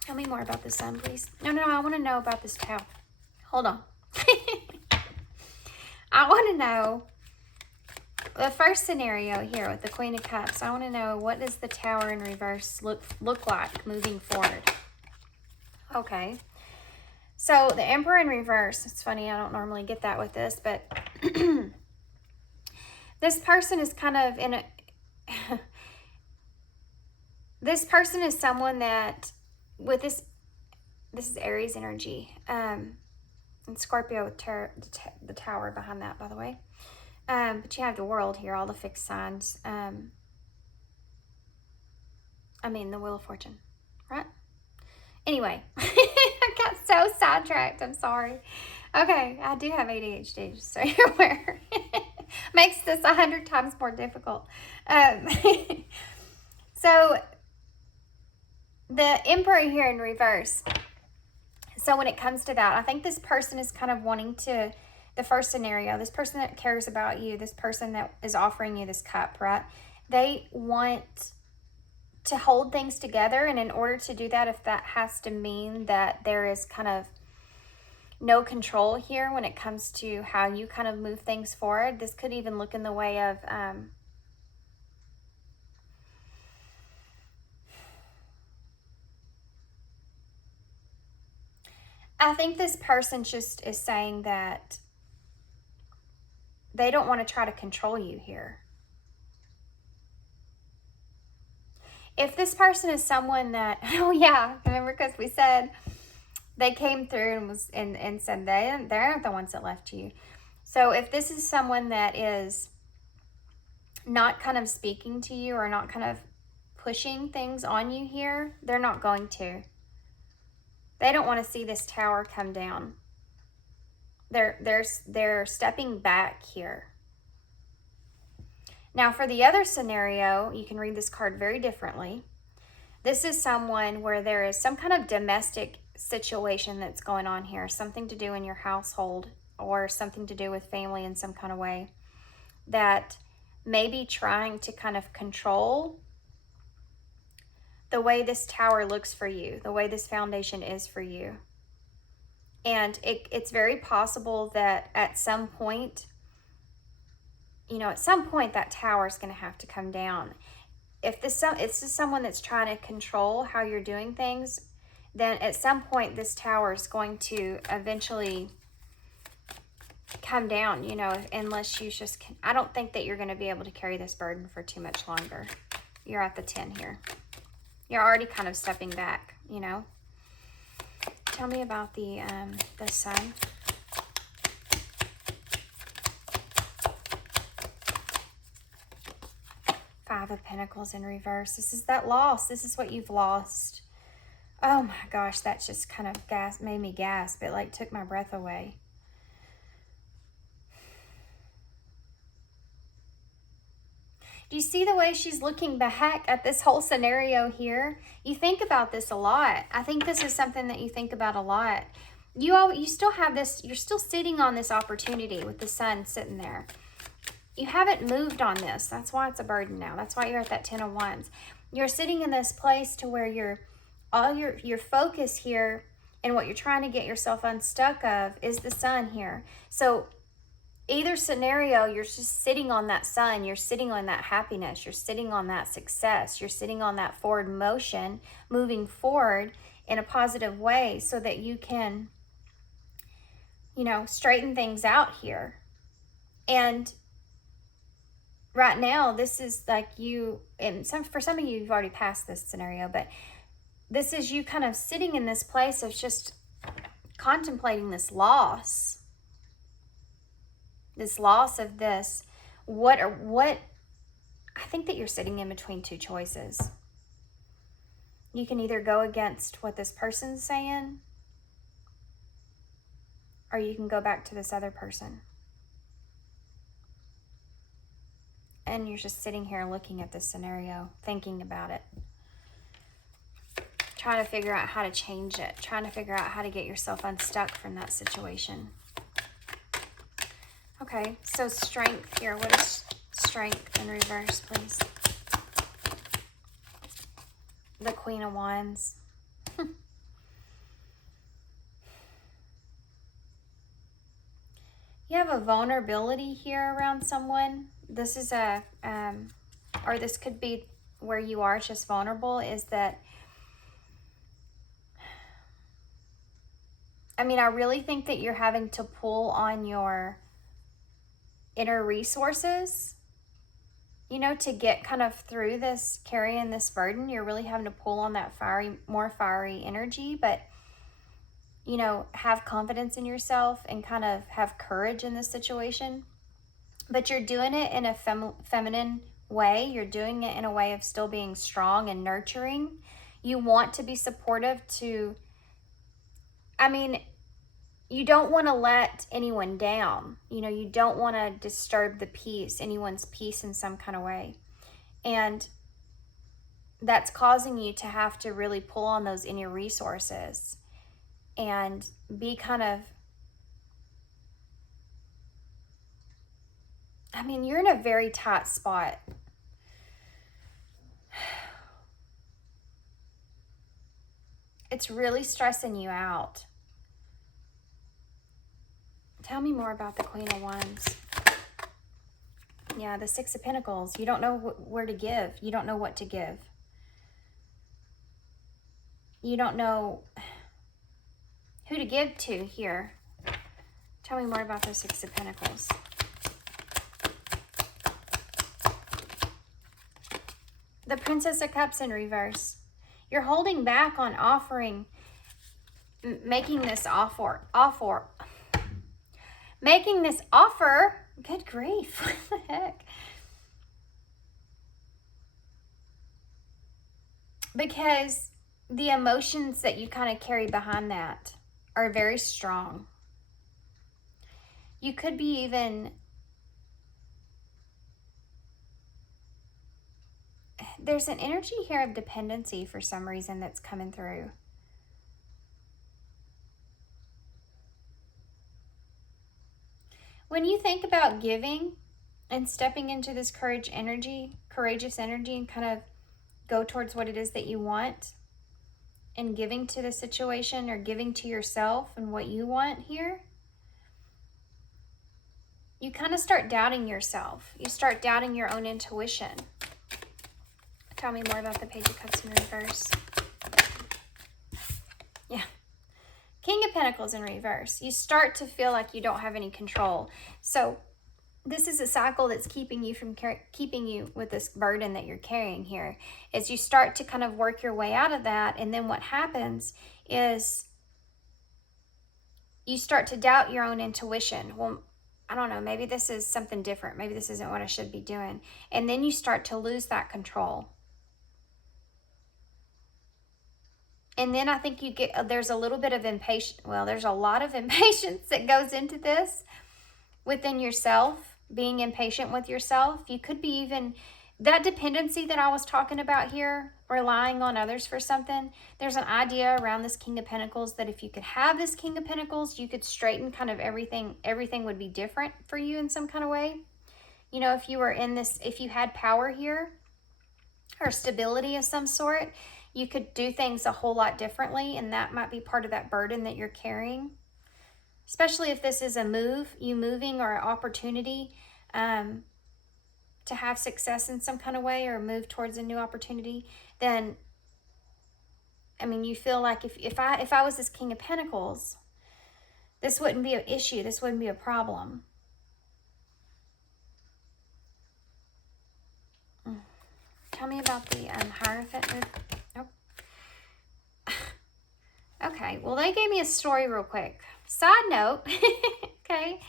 Tell me more about the Sun, please. No, I want to know about this Tower. Hold on. I want to know the first scenario here with the Queen of Cups. I want to know, what does the Tower in reverse look like moving forward? Okay. So the Emperor in reverse. It's funny, I don't normally get that with this, but this person is kind of in a... this person is someone that, with this is Aries energy. And Scorpio with the Tower behind that, by the way. But you have the World here, all the fixed signs. I mean, the Wheel of Fortune, right? Anyway, I got so sidetracked. I'm sorry. Okay, I do have ADHD, just so you're aware. Makes this 100 times more difficult. So, the Emperor here in reverse. So when it comes to that, I think this person is kind of wanting to, the first scenario, this person that cares about you, this person that is offering you this cup, right? They want to hold things together, and in order to do that, if that has to mean that there is kind of no control here when it comes to how you kind of move things forward, this could even look in the way of I think this person just is saying that they don't want to try to control you here. If this person is someone that, oh yeah, remember, because we said they came through and said they aren't the ones that left you. So if this is someone that is not kind of speaking to you or not kind of pushing things on you here, they're not going to. They don't want to see this Tower come down. They're stepping back here. Now, for the other scenario, you can read this card very differently. This is someone where there is some kind of domestic situation that's going on here, something to do in your household or something to do with family in some kind of way, that may be trying to kind of control the way this Tower looks for you, the way this foundation is for you. And it's very possible that at some point, that Tower is going to have to come down. If it's just someone that's trying to control how you're doing things, then at some point this Tower is going to eventually come down, unless you just can. I don't think that you're going to be able to carry this burden for too much longer. You're at the 10 here. You're already kind of stepping back, Tell me about the Sun. Five of Pentacles in reverse. This is that loss. This is what you've lost. Oh my gosh, that just kind of made me gasp. It like took my breath away. Do you see the way she's looking back at this whole scenario here? You think about this a lot. I think this is something that you think about a lot. You still have this, you're still sitting on this opportunity with the Sun sitting there. You haven't moved on this. That's why it's a burden now. That's why you're at that 10 of Wands. You're sitting in this place to where all your focus here and what you're trying to get yourself unstuck of is the Sun here. So either scenario, you're just sitting on that Sun, you're sitting on that happiness, you're sitting on that success, you're sitting on that forward motion, moving forward in a positive way so that you can, straighten things out here. And right now, this is like you, and for some of you, you've already passed this scenario, but this is you kind of sitting in this place of just contemplating this loss. This loss of this, what I think that you're sitting in between two choices. You can either go against what this person's saying, or you can go back to this other person. And you're just sitting here looking at this scenario, thinking about it. Trying to figure out how to change it. Trying to figure out how to get yourself unstuck from that situation. Okay, so strength here. What is strength in reverse, please? The Queen of Wands. You have a vulnerability here around someone. This is a, or this could be where you are just vulnerable, is that, I mean, I really think that you're having to pull on your inner resources, you know, to get kind of through this, carrying this burden. You're really having to pull on that more fiery energy, but, you know, have confidence in yourself and kind of have courage in this situation. But you're doing it in a feminine way. You're doing it in a way of still being strong and nurturing. You want to be supportive to, I mean, you don't want to let anyone down. You know, you don't want to disturb the peace, anyone's peace in some kind of way. And that's causing you to have to really pull on those inner resources and be kind of, I mean, you're in a very tight spot. It's really stressing you out. Tell me more about the Queen of Wands. Yeah, the Six of Pentacles. You don't know where to give. You don't know what to give. You don't know who to give to here. Tell me more about the Six of Pentacles. The Princess of Cups in reverse. You're holding back on offering, making this offer. Making this offer. Good grief. What the heck? Because the emotions that you kind of carry behind that are very strong. You could be even, there's an energy here of dependency for some reason that's coming through. When you think about giving and stepping into this courageous energy and kind of go towards what it is that you want and giving to the situation or giving to yourself and what you want here, you kind of start doubting yourself. You start doubting your own intuition. Tell me more about the Page of Cups in reverse. Yeah. King of Pentacles in reverse. You start to feel like you don't have any control. So this is a cycle that's keeping you with this burden that you're carrying here. As you start to kind of work your way out of that, and then what happens is you start to doubt your own intuition. Well, I don't know, maybe this is something different. Maybe this isn't what I should be doing. And then you start to lose that control. And then I think there's a little bit of impatience. Well, there's a lot of impatience that goes into this within yourself, being impatient with yourself. You could be even, that dependency that I was talking about here, relying on others for something. There's an idea around this King of Pentacles that if you could have this King of Pentacles, you could straighten kind of everything. Everything would be different for you in some kind of way. You know, if you were in this, if you had power here or stability of some sort, you could do things a whole lot differently, and that might be part of that burden that you're carrying. Especially if this is a moving or an opportunity to have success in some kind of way or move towards a new opportunity, then, I mean, you feel like if I was this King of Pentacles, this wouldn't be an issue. This wouldn't be a problem. Tell me about the Hierophant. Okay, well, they gave me a story real quick. Side note, okay,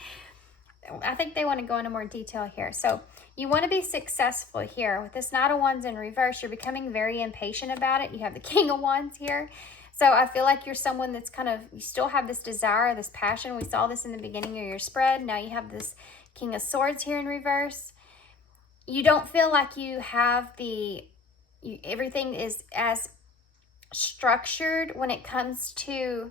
I think they want to go into more detail here. So you want to be successful here. With this Knight of Wands in reverse, you're becoming very impatient about it. You have the King of Wands here. So I feel like you're someone that's kind of, you still have this desire, this passion. We saw this in the beginning of your spread. Now you have this King of Swords here in reverse. You don't feel like you have everything is as structured when it comes to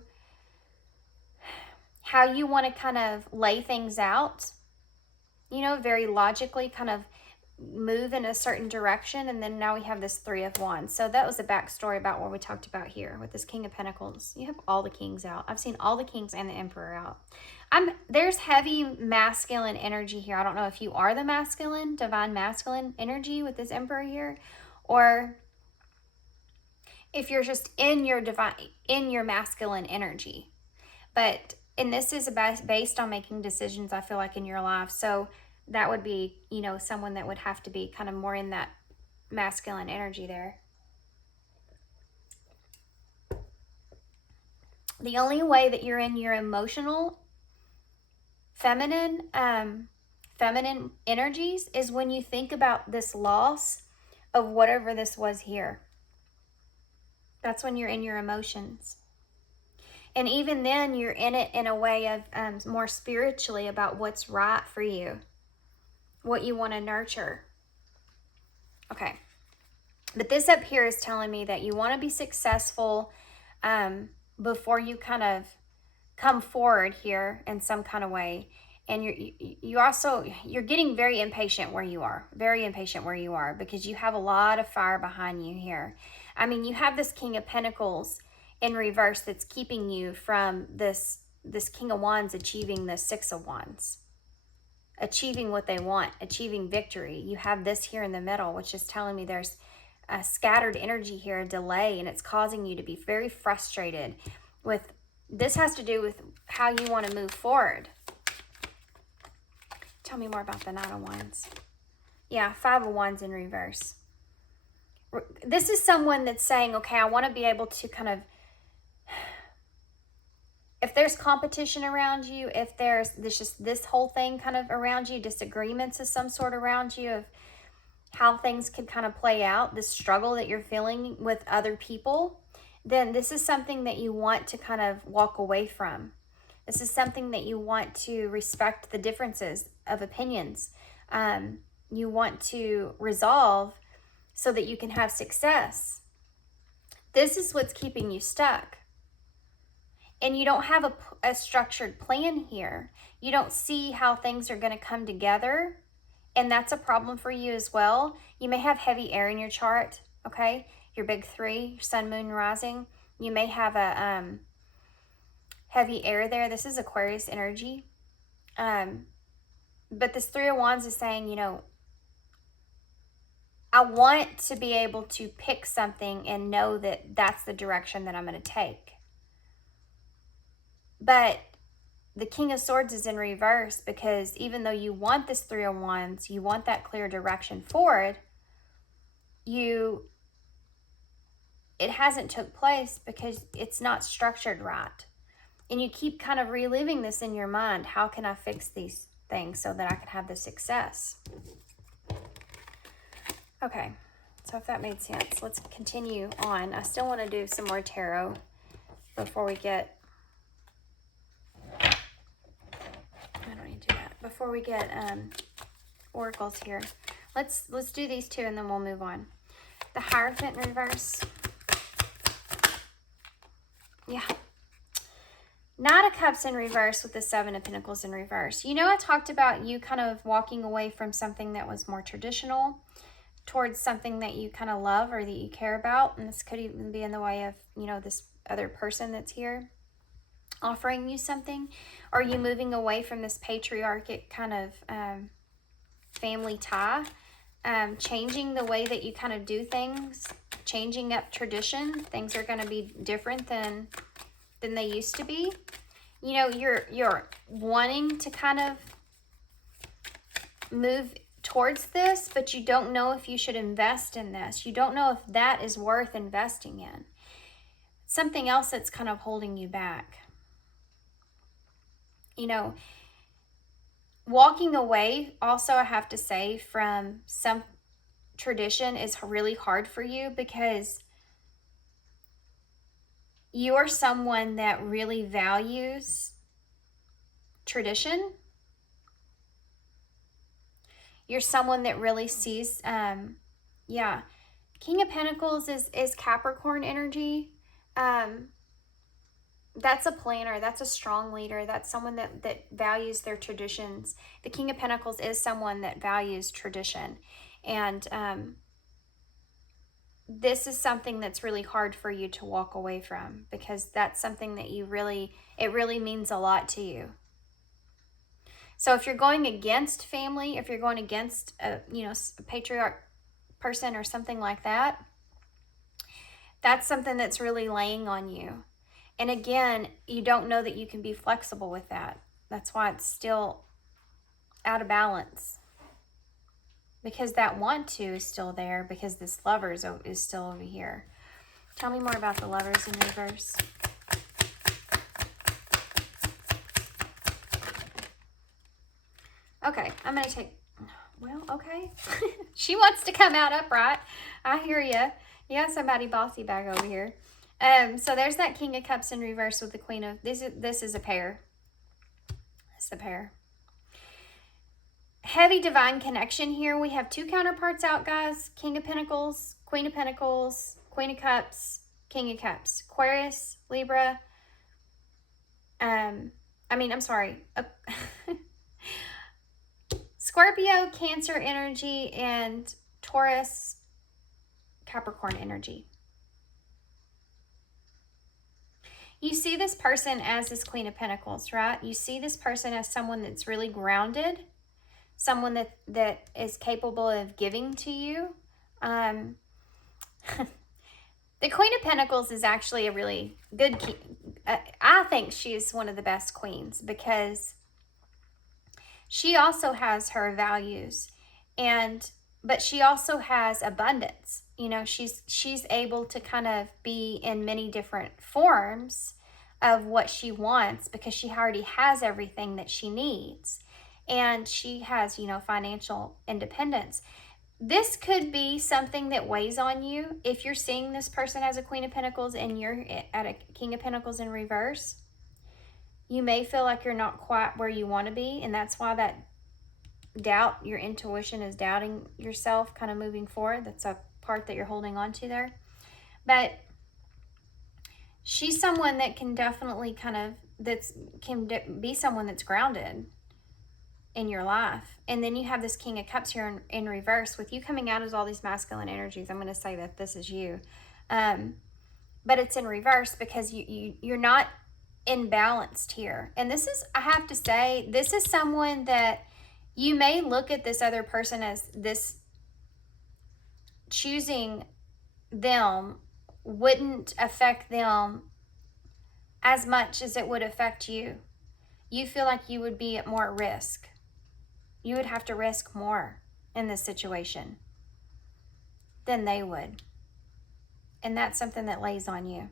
how you want to kind of lay things out. you know, very logically kind of move in a certain direction. And then now we have this Three of Wands. So that was a backstory about what we talked about here with this King of Pentacles. You have all the kings out. I've seen all the kings and the Emperor out. There's heavy masculine energy here. I don't know if you are the masculine, divine masculine energy with this Emperor here, or if you're just in your masculine energy. But, and this is based on making decisions, I feel like, in your life. So that would be, you know, someone that would have to be kind of more in that masculine energy there. The only way that you're in your emotional feminine energies is when you think about this loss of whatever this was here. That's when you're in your emotions. And even then, you're in it in a way of more spiritually about what's right for you, what you want to nurture. Okay. But this up here is telling me that you want to be successful before you kind of come forward here in some kind of way. And you're getting very impatient where you are, because you have a lot of fire behind you here. I mean, you have this King of Pentacles in reverse that's keeping you from this King of Wands achieving the Six of Wands, achieving what they want, achieving victory. You have this here in the middle, which is telling me there's a scattered energy here, a delay, and it's causing you to be very frustrated with. This has to do with how you want to move forward. Tell me more about the Nine of Wands. Yeah, Five of Wands in reverse. This is someone that's saying, okay, I want to be able to kind of, if there's competition around you, if there's just this whole thing kind of around you, disagreements of some sort around you of how things could kind of play out, this struggle that you're feeling with other people, then this is something that you want to kind of walk away from. This is something that you want to respect the differences of opinions. You want to resolve so that you can have success. This is what's keeping you stuck. And you don't have a structured plan here. You don't see how things are going to come together. And that's a problem for you as well. You may have heavy air in your chart, okay? Your big three, sun, moon, rising. You may have a heavy air there. This is Aquarius energy. But this Three of Wands is saying, you know, I want to be able to pick something and know that that's the direction that I'm going to take. But the King of Swords is in reverse, because even though you want this Three of Wands, you want that clear direction forward, it hasn't took place because it's not structured right. And you keep kind of reliving this in your mind. How can I fix these things so that I can have the success? Okay, so if that made sense, let's continue on. I still want to do some more tarot before we get... I don't need to do that. Before we get oracles here. Let's do these two and then we'll move on. The Hierophant in reverse. Yeah. Knight of Cups in reverse with the Seven of Pentacles in reverse. You know, I talked about you kind of walking away from something that was more traditional towards something that you kind of love or that you care about. And this could even be in the way of, you know, this other person that's here offering you something. Or you moving away from this patriarchic kind of family tie. Changing the way that you kind of do things. Changing up tradition. Things are going to be different than they used to be. You know, you're wanting to kind of move towards this, but you don't know if you should invest in this. You don't know if that is worth investing in. Something else that's kind of holding you back. You know, walking away, also I have to say, from some tradition is really hard for you, because you're someone that really values tradition. You're someone that really sees, yeah. King of Pentacles is Capricorn energy. That's a planner. That's a strong leader. That's someone that values their traditions. The King of Pentacles is someone that values tradition. And this is something that's really hard for you to walk away from, because that's something that it really means a lot to you. So if you're going against family, if you're going against a patriarch person or something like that, that's something that's really laying on you. And again, you don't know that you can be flexible with that. That's why it's still out of balance. Because that want to is still there, because this Lovers is still over here. Tell me more about the Lovers in reverse. Okay, I'm going to take, well, okay. She wants to come out upright. I hear you. You got somebody bossy back over here. So there's that King of Cups in reverse with the Queen of, this is a pair. It's a pair. Heavy divine connection here. We have two counterparts out, guys. King of Pentacles, Queen of Pentacles, Queen of Cups, King of Cups. Aquarius, Libra. I'm sorry. Scorpio, Cancer energy, and Taurus, Capricorn energy. You see this person as this Queen of Pentacles, right? You see this person as someone that's really grounded, someone that is capable of giving to you. The Queen of Pentacles is actually a really good I think she's one of the best queens, because she also has her values, but she also has abundance. She's able to kind of be in many different forms of what she wants, because she already has everything that she needs. And she has, financial independence. This could be something that weighs on you. If you're seeing this person as a Queen of Pentacles and you're at a King of Pentacles in reverse, you may feel like you're not quite where you want to be. And that's why that doubt, your intuition is doubting yourself kind of moving forward. That's a part that you're holding on to there. But she's someone that can definitely be someone that's grounded in your life. And then you have this King of Cups here in reverse, with you coming out as all these masculine energies. I'm going to say that this is you. But it's in reverse because you're not imbalanced here. And this is, I have to say, this is someone that you may look at this other person as this, choosing them wouldn't affect them as much as it would affect you. You feel like you would be at more risk. You would have to risk more in this situation than they would. And that's something that lays on you.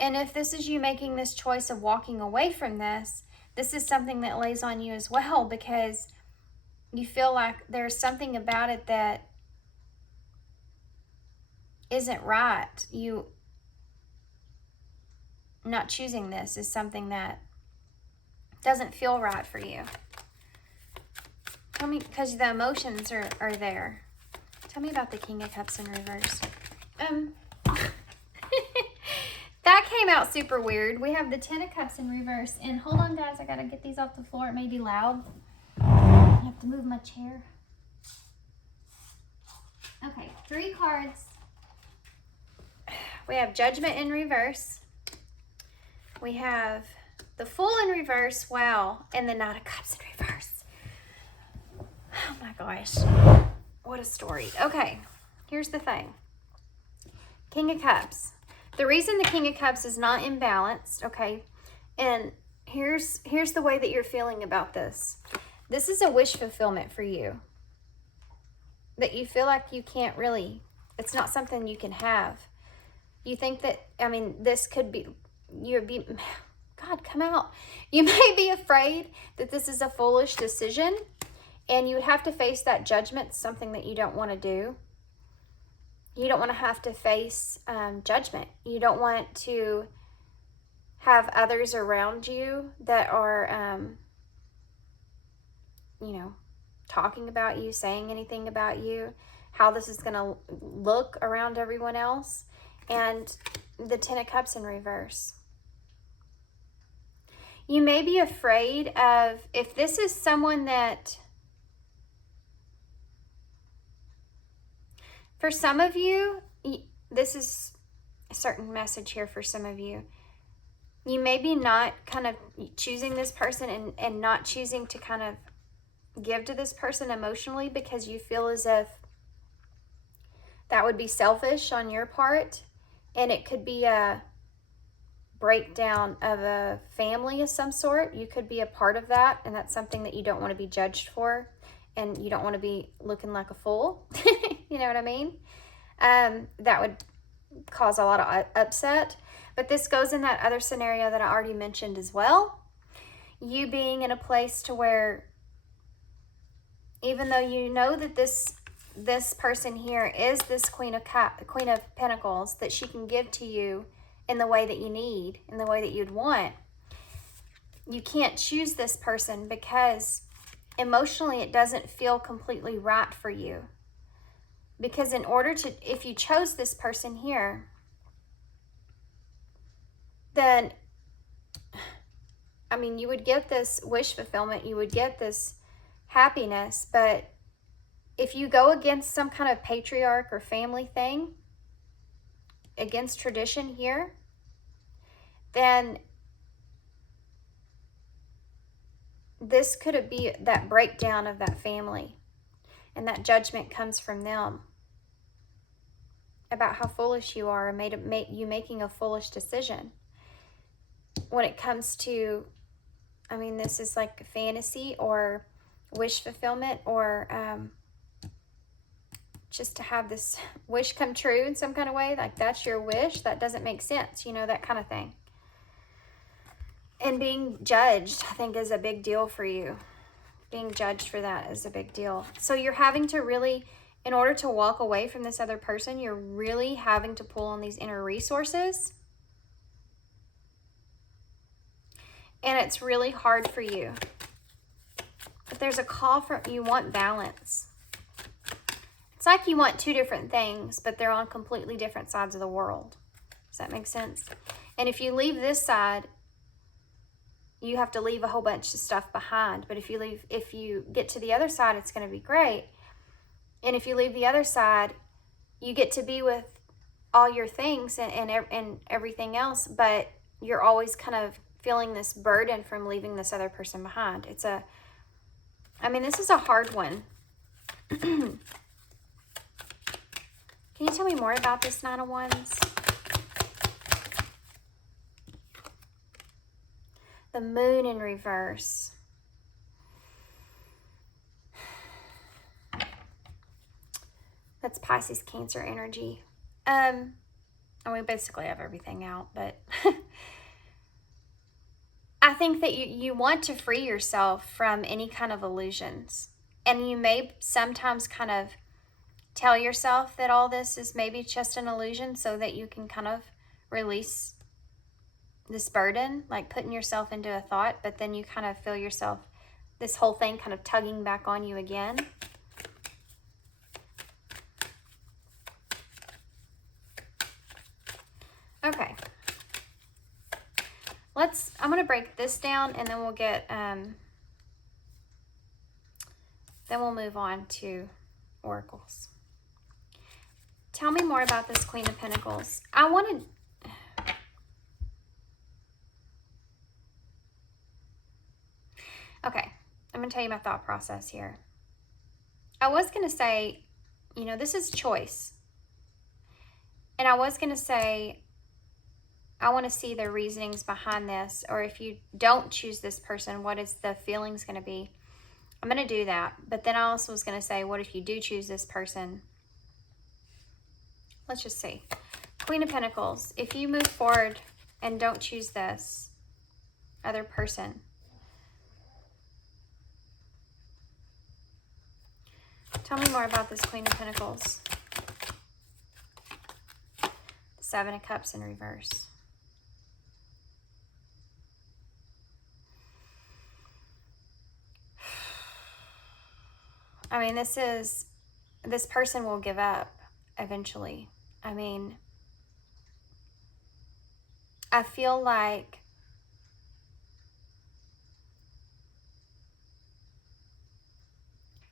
And if this is you making this choice of walking away from this, this is something that lays on you as well, because you feel like there's something about it that isn't right. You not choosing this is something that doesn't feel right for you. Tell me, because the emotions are there. Tell me about the King of Cups in reverse. That came out super weird. We have the Ten of Cups in reverse. And hold on, guys. I got to get these off the floor. It may be loud. I have to move my chair. Okay, 3 cards. We have Judgment in reverse. We have the Fool in reverse. Wow. And the Knight of Cups in reverse. Oh my gosh. What a story. Okay, here's the thing. King of Cups. The reason the King of Cups is not imbalanced, okay, and here's the way that you're feeling about this. This is a wish fulfillment for you. That you feel like you can't really, it's not something you can have. You think that, this could be, God, come out. You may be afraid that this is a foolish decision, and you would have to face that judgment, something that you don't want to do. You don't want to have to face judgment. You don't want to have others around you that are, talking about you, saying anything about you. how this is going to look around everyone else. And the Ten of Cups in reverse. You may be afraid of, if this is someone that, for some of you, this is a certain message here for some of you. You may be not kind of choosing this person and not choosing to kind of give to this person emotionally because you feel as if that would be selfish on your part. And it could be a breakdown of a family of some sort. You could be a part of that, and that's something that you don't want to be judged for, and you don't want to be looking like a fool. You know what I mean? That would cause a lot of upset. But this goes in that other scenario that I already mentioned as well. You being in a place to where, even though you know that this person here is this Queen of Pentacles, that she can give to you in the way that you need, in the way that you'd want, you can't choose this person because emotionally it doesn't feel completely right for you. Because in order to, if you chose this person here, then, I mean, you would get this wish fulfillment, you would get this happiness, but if you go against some kind of patriarch or family thing, against tradition here, then this could be that breakdown of that family, and that judgment comes from them about how foolish you are and you making a foolish decision. When it comes to, I mean, this is like fantasy or wish fulfillment, or just to have this wish come true in some kind of way, like that's your wish, that doesn't make sense, you know, that kind of thing. And being judged, I think, is a big deal for you. Being judged for that is a big deal. So you're having to really, in order to walk away from this other person, you're really having to pull on these inner resources. And it's really hard for you. But there's a call for, you want balance. It's like you want two different things, but they're on completely different sides of the world. Does that make sense? And if you leave this side, you have to leave a whole bunch of stuff behind. But if you get to the other side, it's going to be great. And if you leave the other side, you get to be with all your things and everything else, but you're always kind of feeling this burden from leaving this other person behind. I mean, this is a hard one. Can you tell me more about this Nine of Wands? The Moon in reverse. That's Pisces, Cancer energy. And we basically have everything out, but I think that you want to free yourself from any kind of illusions. And you may sometimes kind of tell yourself that all this is maybe just an illusion so that you can kind of release this burden, like putting yourself into a thought, but then you kind of feel yourself, this whole thing kind of tugging back on you again. Okay. I'm going to break this down, and then we'll get, then we'll move on to oracles. Tell me more about this Queen of Pentacles. Okay, I'm going to tell you my thought process here. I was going to say, you know, this is choice. And I was going to say, I want to see the reasonings behind this, or if you don't choose this person, what is the feelings going to be? I'm going to do that. But then I also was going to say, what if you do choose this person? Let's just see. Queen of Pentacles, if you move forward and don't choose this other person, tell me more about this Queen of Pentacles. The Seven of Cups in reverse. I mean, this is this person will give up eventually. I mean, I feel like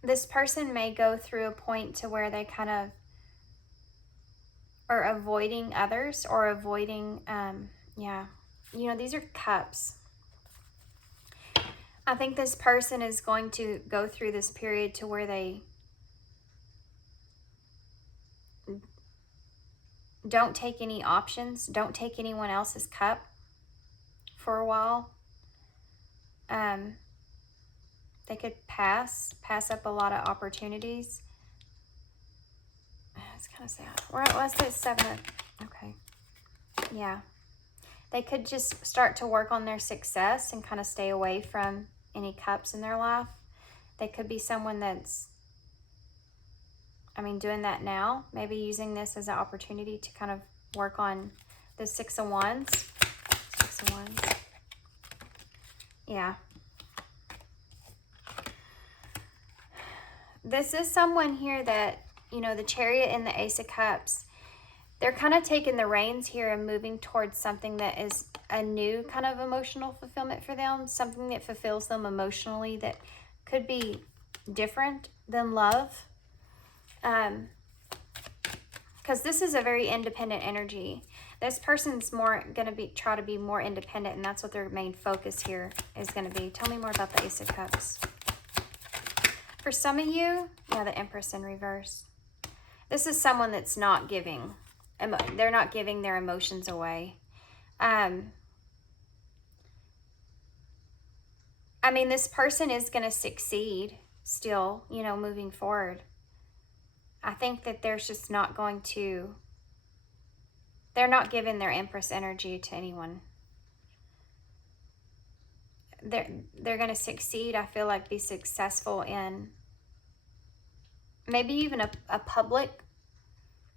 this person may go through a point to where they kind of are avoiding others or avoiding, yeah, you know, these are cups. I think this person is going to go through this period to where they don't take any options, don't take anyone else's cup for a while. They could pass up a lot of opportunities. It's kind of sad. What's that 7 of, okay. Yeah. They could just start to work on their success and kind of stay away from any cups in their life. They could be someone that's, I mean, doing that now, maybe using this as an opportunity to kind of work on the 6 of Wands. 6 of Wands. Yeah. This is someone here that, you know, the Chariot and the Ace of Cups, they're kind of taking the reins here and moving towards something that is a new kind of emotional fulfillment for them, something that fulfills them emotionally that could be different than love. Because this is a very independent energy. This person's more going to be try to be more independent, and that's what their main focus here is going to be. Tell me more about the Ace of Cups. For some of you, yeah, the Empress in reverse. This is someone that's not giving. They're not giving their emotions away. I mean, this person is going to succeed still, you know, moving forward. I think that there's just not going to, they're not giving their Empress energy to anyone. They're going to succeed, I feel like, be successful in maybe even a public,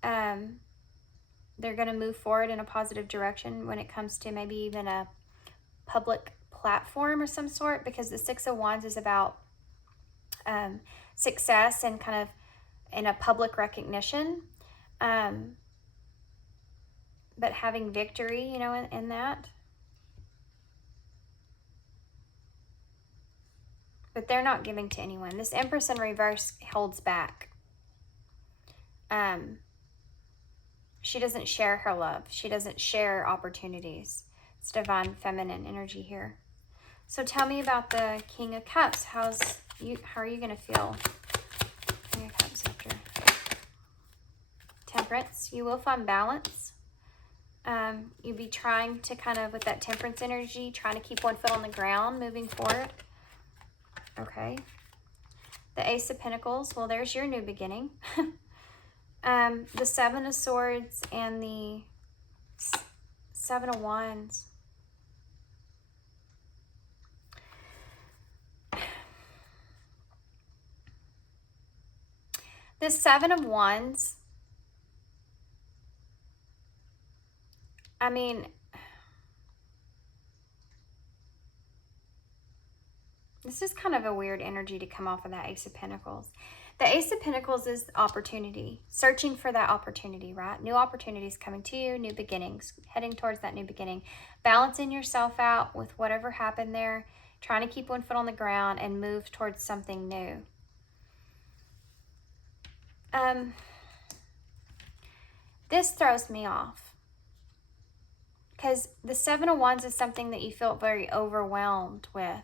they're going to move forward in a positive direction when it comes to maybe even a public platform or some sort, because the 6 of Wands is about success and kind of in a public recognition, but having victory, you know, in that. But they're not giving to anyone. This Empress in reverse holds back. She doesn't share her love. She doesn't share opportunities. It's divine feminine energy here. So tell me about the King of Cups. How are you going to feel? King of Cups after Temperance. You will find balance. You'll be trying to kind of, with that Temperance energy, trying to keep one foot on the ground, moving forward. Okay. The Ace of Pentacles. Well, there's your new beginning. The 7 of Swords and the 7 of Wands. This 7 of Wands, I mean, this is kind of a weird energy to come off of that Ace of Pentacles. The Ace of Pentacles is opportunity, searching for that opportunity, right? New opportunities coming to you, new beginnings, heading towards that new beginning, balancing yourself out with whatever happened there, trying to keep one foot on the ground and move towards something new. This throws me off because the 7 of Wands is something that you feel very overwhelmed with.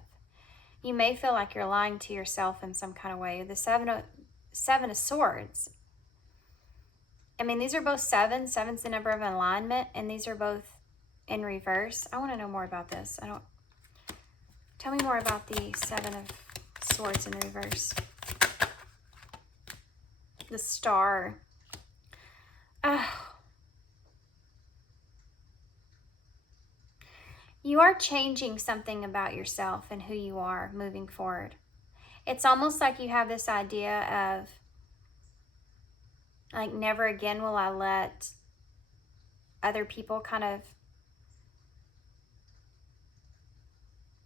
You may feel like you're lying to yourself in some kind of way. The 7 of Swords. I mean, these are both 7. 7's the number of alignment, and these are both in reverse. I want to know more about this. Tell me more about the 7 of Swords in reverse. The Star. You are changing something about yourself and who you are moving forward. It's almost like you have this idea of, like, never again will I let other people kind of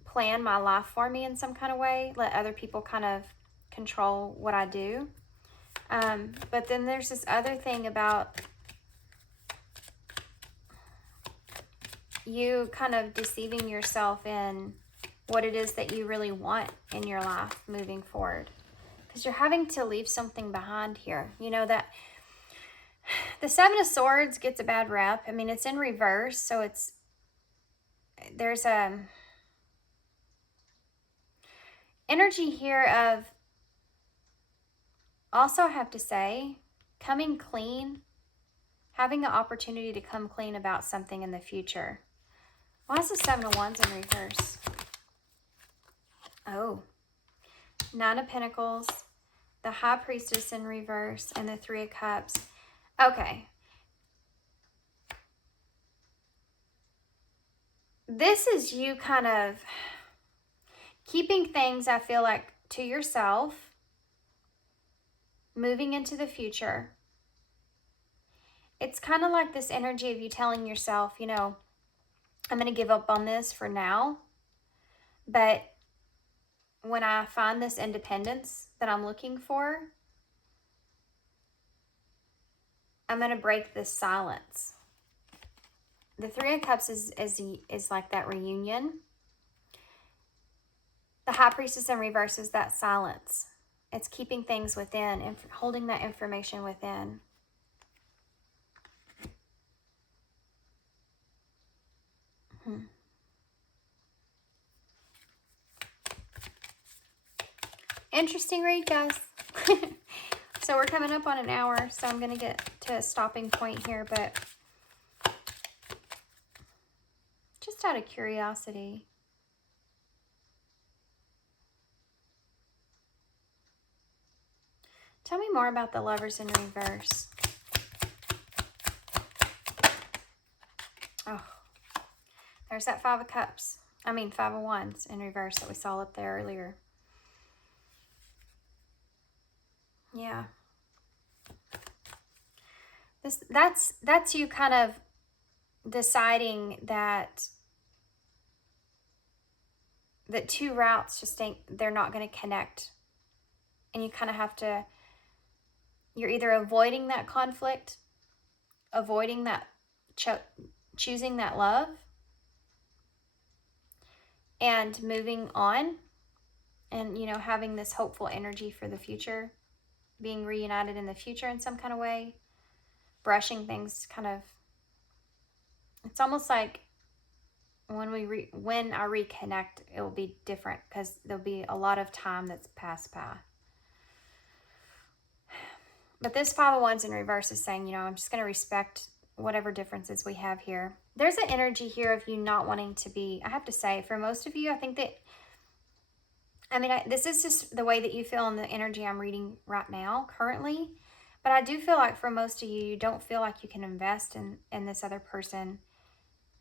plan my life for me in some kind of way. Let other people kind of control what I do. But then there's this other thing about you kind of deceiving yourself in what it is that you really want in your life moving forward. Because you're having to leave something behind here. You know that the Seven of Swords gets a bad rep. I mean, it's in reverse, so there's a energy here of, also I have to say, coming clean, having an opportunity to come clean about something in the future. Why is the Seven of Wands in reverse? Oh, Nine of Pentacles, the High Priestess in reverse, and the Three of Cups. Okay. This is you kind of keeping things, I feel like, to yourself, moving into the future. It's kind of like this energy of you telling yourself, you know, I'm going to give up on this for now, but when I find this independence that I'm looking for, I'm going to break this silence. The Three of Cups is like that reunion. The High Priestess in reverse is that silence. It's keeping things within and holding that information within. Interesting read, guys. So we're coming up on an hour, so I'm going to get to a stopping point here, but just out of curiosity, tell me more about the Lovers in reverse. Oh, there's that Five of Cups. Five of Wands in reverse that we saw up there earlier. Yeah. That's you kind of deciding that two routes just they're not going to connect. And you kind of have to, you're either avoiding that conflict, avoiding that, choosing that love, and moving on, and, you know, having this hopeful energy for the future, being reunited in the future in some kind of way, brushing things kind of, it's almost like when I reconnect, it will be different because there'll be a lot of time that's passed by. But this Five of Wands in reverse is saying, you know, I'm just going to respect whatever differences we have here. There's an energy here of you not wanting to be, I have to say, for most of you, I think that, this is just the way that you feel in the energy I'm reading right now, currently. But I do feel like for most of you, you don't feel like you can invest in this other person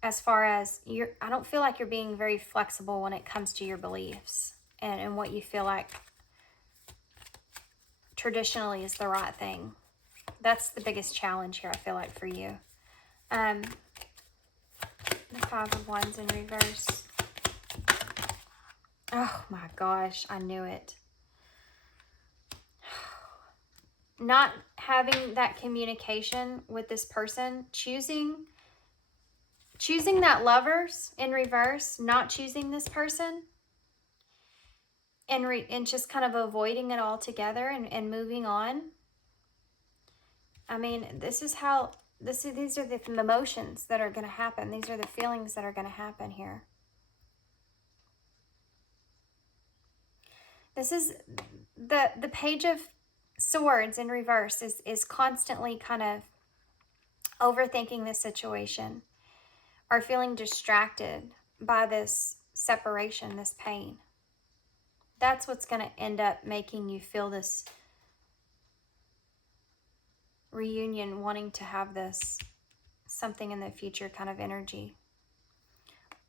as far as, I don't feel like you're being very flexible when it comes to your beliefs and what you feel like traditionally is the right thing. That's the biggest challenge here, I feel like, for you. The Five of Wands in reverse. Oh my gosh, I knew it. Not having that communication with this person, choosing that Lovers in reverse, not choosing this person, and just kind of avoiding it altogether and moving on. These are the emotions that are going to happen. These are the feelings that are going to happen here. This is the Page of Swords in reverse is constantly kind of overthinking this situation or feeling distracted by this separation, this pain. That's what's going to end up making you feel this reunion, wanting to have this something in the future kind of energy.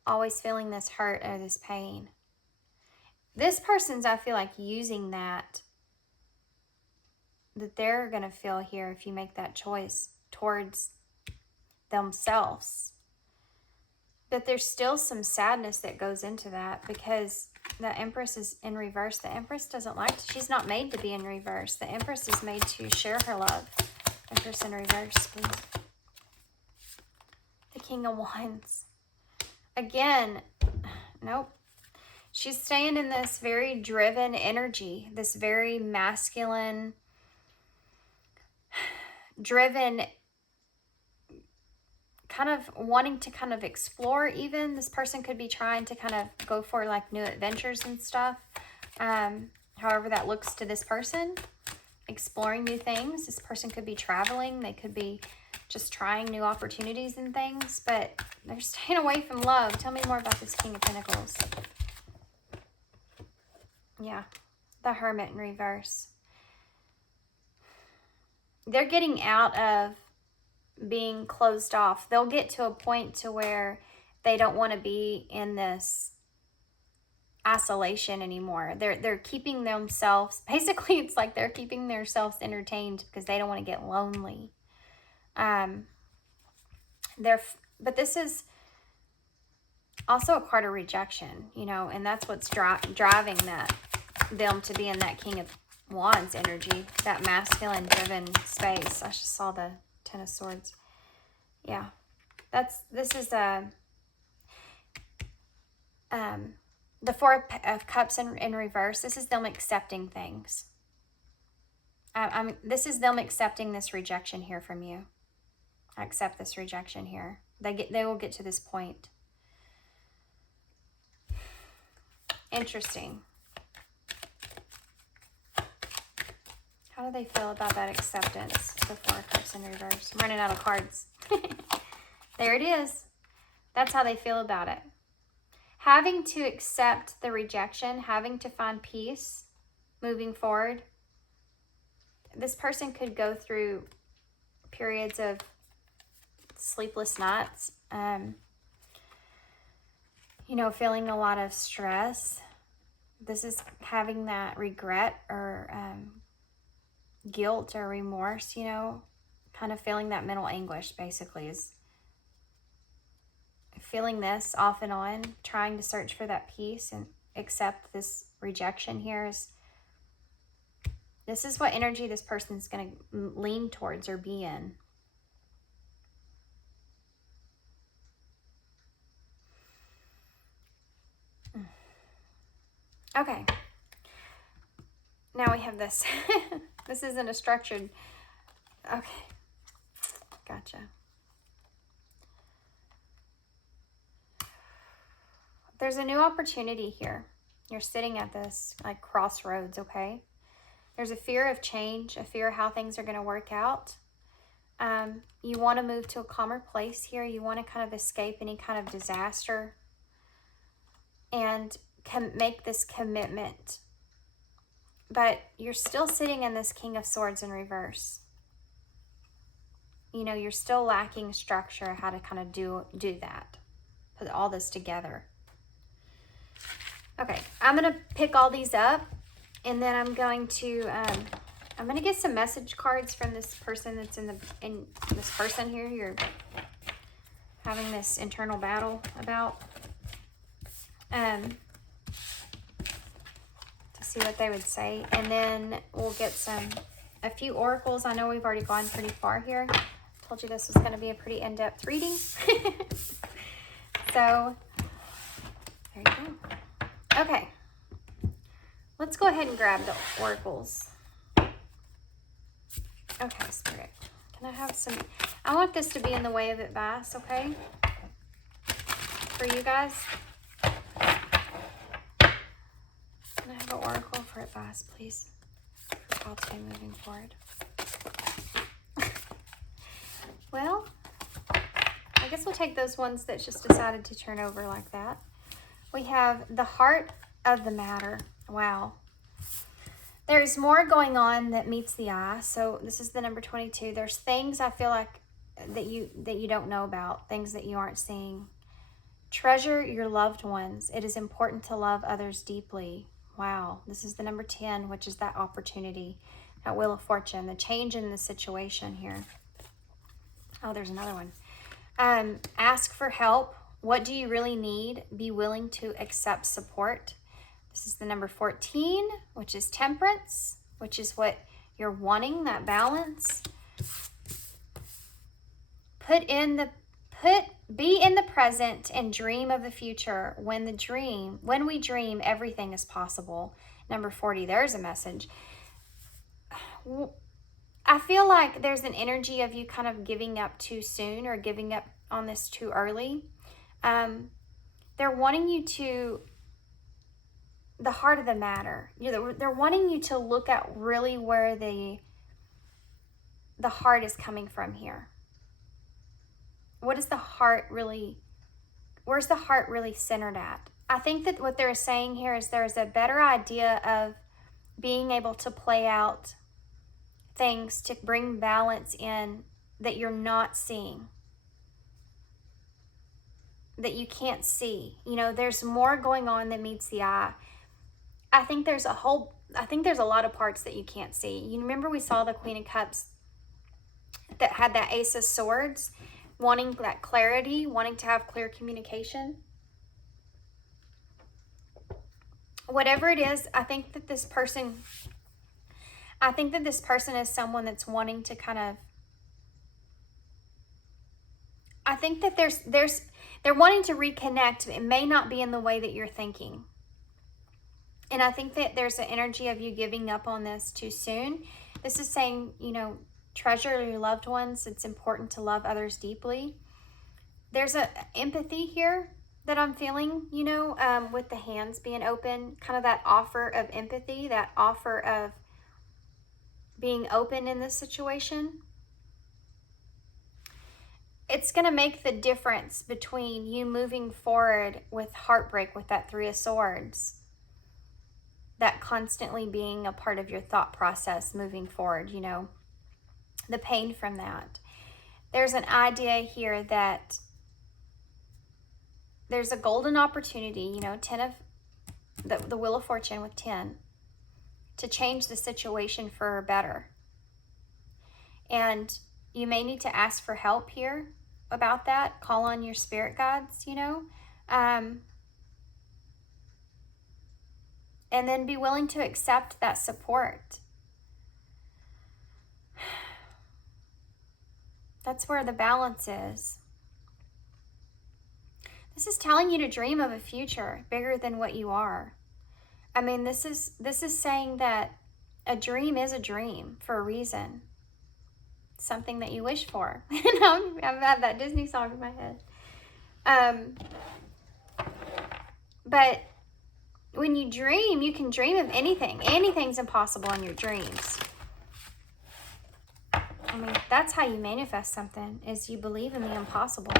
Always feeling this hurt or this pain. This person's, I feel like, using that they're going to feel here if you make that choice towards themselves. But there's still some sadness that goes into that because The Empress is in reverse. The Empress doesn't like to, she's not made to be in reverse. The Empress is made to share her love. Empress in reverse, please. The King of Wands. Again, nope. She's staying in this very driven energy, this very masculine, driven, kind of wanting to kind of explore even. This person could be trying to kind of go for like new adventures and stuff. However that looks to this person. Exploring new things. This person could be traveling. They could be just trying new opportunities and things. But they're staying away from love. Tell me more about this King of Pentacles. Yeah. The Hermit in reverse. They're getting out of being closed off. They'll get to a point to where they don't want to be in this isolation anymore. They're keeping themselves, basically it's like they're keeping themselves entertained because they don't want to get lonely. But this is also a card of rejection, you know, and that's what's driving them to be in that King of Wands energy, that masculine driven space. I just saw the Ten of Swords. Yeah, this is the Four of Cups in reverse. This is them accepting things. This is them accepting this rejection here from you. I accept this rejection here. They will get to this point. Interesting. How do they feel about that acceptance? The Four of Cups in reverse. I'm running out of cards. There it is. That's how they feel about it. Having to accept the rejection, having to find peace moving forward. This person could go through periods of sleepless nights, you know, feeling a lot of stress. This is having that regret or guilt or remorse, you know, kind of feeling that mental anguish, basically, is feeling this off and on, trying to search for that peace and accept this rejection here. This is what energy this person's going to lean towards or be in. Okay. Now we have this. This isn't a structured... Okay. Gotcha. There's a new opportunity here. You're sitting at this like crossroads, okay? There's a fear of change, a fear of how things are going to work out. You want to move to a calmer place here. You want to kind of escape any kind of disaster and make this commitment. But you're still sitting in this King of Swords in reverse. You know, you're still lacking structure, how to kind of do that. Put all this together. Okay, I'm going to pick all these up, and then I'm going to get some message cards from this person that's in this person here you're having this internal battle about. To see what they would say, and then we'll get a few oracles. I know we've already gone pretty far here. Told you this was going to be a pretty in-depth reading. So there you go. Okay, let's go ahead and grab the oracles. Okay, Spirit, can I have some? I want this to be in the way of advice, okay? For you guys. Can I have an oracle for advice, please? For God's moving forward. Well, I guess we'll take those ones that just decided to turn over like that. We have the heart of the matter. Wow. There's more going on that meets the eye. So this is the number 22. There's things I feel like that you don't know about, things that you aren't seeing. Treasure your loved ones. It is important to love others deeply. Wow. This is the number 10, which is that opportunity, that Wheel of Fortune, the change in the situation here. Oh, there's another one. Ask for help. What do you really need? Be willing to accept support. This is the number 14, which is temperance, which is what you're wanting, that balance. Be in the present and dream of the future. When we dream, everything is possible. Number 40, there's a message. I feel like there's an energy of you kind of giving up too soon or giving up on this too early. They're wanting you to, the heart of the matter. They're wanting you to look at really where the heart is coming from here. What is the heart really, where's the heart really centered at? I think that what they're saying here is there's a better idea of being able to play out things to bring balance in that you're not seeing, that you can't see. There's more going on than meets the eye. I think there's a lot of parts that you can't see. You remember we saw the Queen of Cups that had that Ace of Swords, wanting that clarity, wanting to have clear communication. Whatever it is, I think that this person is someone that's wanting to kind of, I think that they're wanting to reconnect. It may not be in the way that you're thinking. And I think that there's an energy of you giving up on this too soon. This is saying, treasure your loved ones. It's important to love others deeply. There's a empathy here that I'm feeling, with the hands being open, kind of that offer of empathy, that offer of being open in this situation. It's going to make the difference between you moving forward with heartbreak with that Three of Swords, that constantly being a part of your thought process moving forward, the pain from that. There's an idea here that there's a golden opportunity, 10 of the Wheel of Fortune with 10, to change the situation for better. And you may need to ask for help here about that. Call on your spirit guides, and then be willing to accept that support. That's where the balance is. This is telling you to dream of a future bigger than what you are. I mean, this is saying that a dream is a dream for a reason. Something that you wish for. I've had that Disney song in my head. But when you dream, you can dream of anything. Anything's impossible in your dreams. I mean, that's how you manifest something, is you believe in the impossible.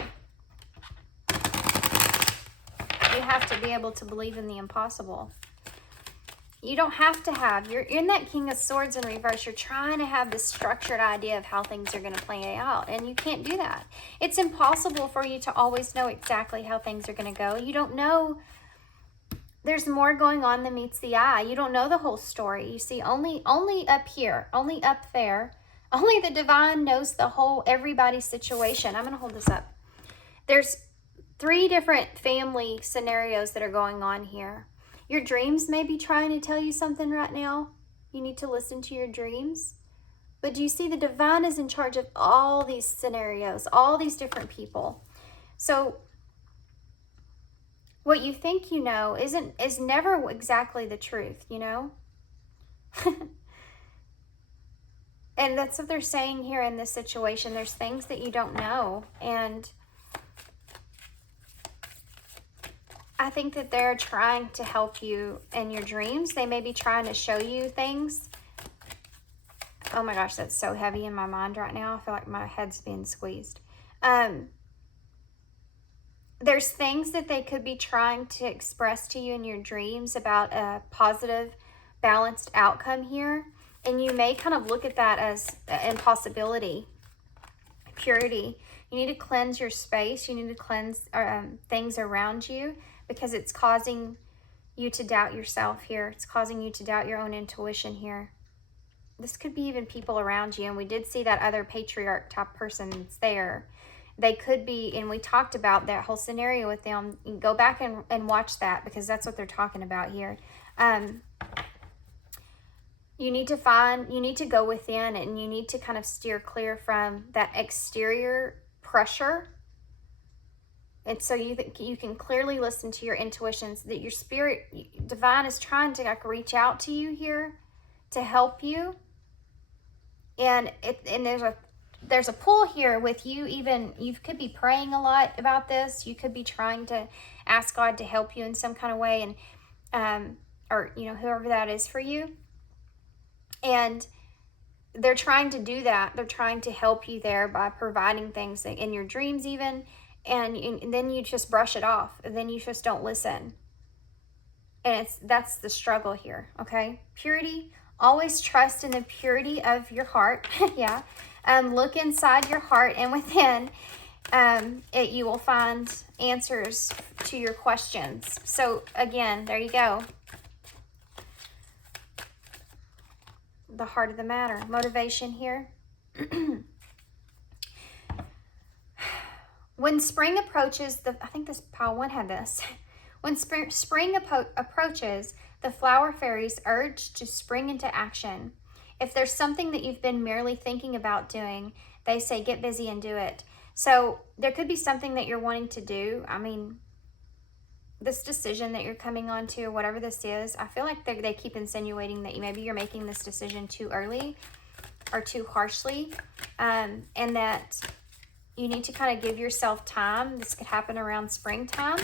You have to be able to believe in the impossible. You don't have to have, you're in that King of Swords in reverse. You're trying to have this structured idea of how things are going to play out, and you can't do that. It's impossible for you to always know exactly how things are going to go. You don't know. There's more going on than meets the eye. You don't know the whole story. You see only up here, only up there. Only the divine knows the whole, everybody's situation. I'm going to hold this up. There's 3 different family scenarios that are going on here. Your dreams may be trying to tell you something right now. You need to listen to your dreams. But do you see the divine is in charge of all these scenarios, all these different people. So what you think you know is never exactly the truth, And that's what they're saying here in this situation. There's things that you don't know. And I think that they're trying to help you in your dreams. They may be trying to show you things. Oh my gosh, that's so heavy in my mind right now. I feel like my head's being squeezed. There's things that they could be trying to express to you in your dreams about a positive, balanced outcome here. And you may kind of look at that as impossibility, purity. You need to cleanse your space. You need to cleanse things around you, because it's causing you to doubt yourself here. It's causing you to doubt your own intuition here. This could be even people around you. And we did see that other patriarch type person that's there. They could be, and we talked about that whole scenario with them. You can go back and watch that, because that's what they're talking about here. You need to go within, and you need to kind of steer clear from that exterior pressure. And so you can clearly listen to your intuitions, that your spirit, divine, is trying to like reach out to you here to help you. And there's a pull here with you. Even you could be praying a lot about this. You could be trying to ask God to help you in some kind of way, and or whoever that is for you. And they're trying to do that. They're trying to help you there by providing things in your dreams even. And then you just brush it off. And then you just don't listen. And that's the struggle here, okay? Purity. Always trust in the purity of your heart. Yeah. Look inside your heart, and within you will find answers to your questions. So again, there you go. The heart of the matter. Motivation here. When spring approaches, I think this pile one had this. When spring approaches, the flower fairies urge to spring into action. If there's something that you've been merely thinking about doing, they say get busy and do it. So there could be something that you're wanting to do. I mean, this decision that you're coming on to, whatever this is, I feel like they keep insinuating that maybe you're making this decision too early or too harshly, and that you need to kind of give yourself time. This could happen around springtime,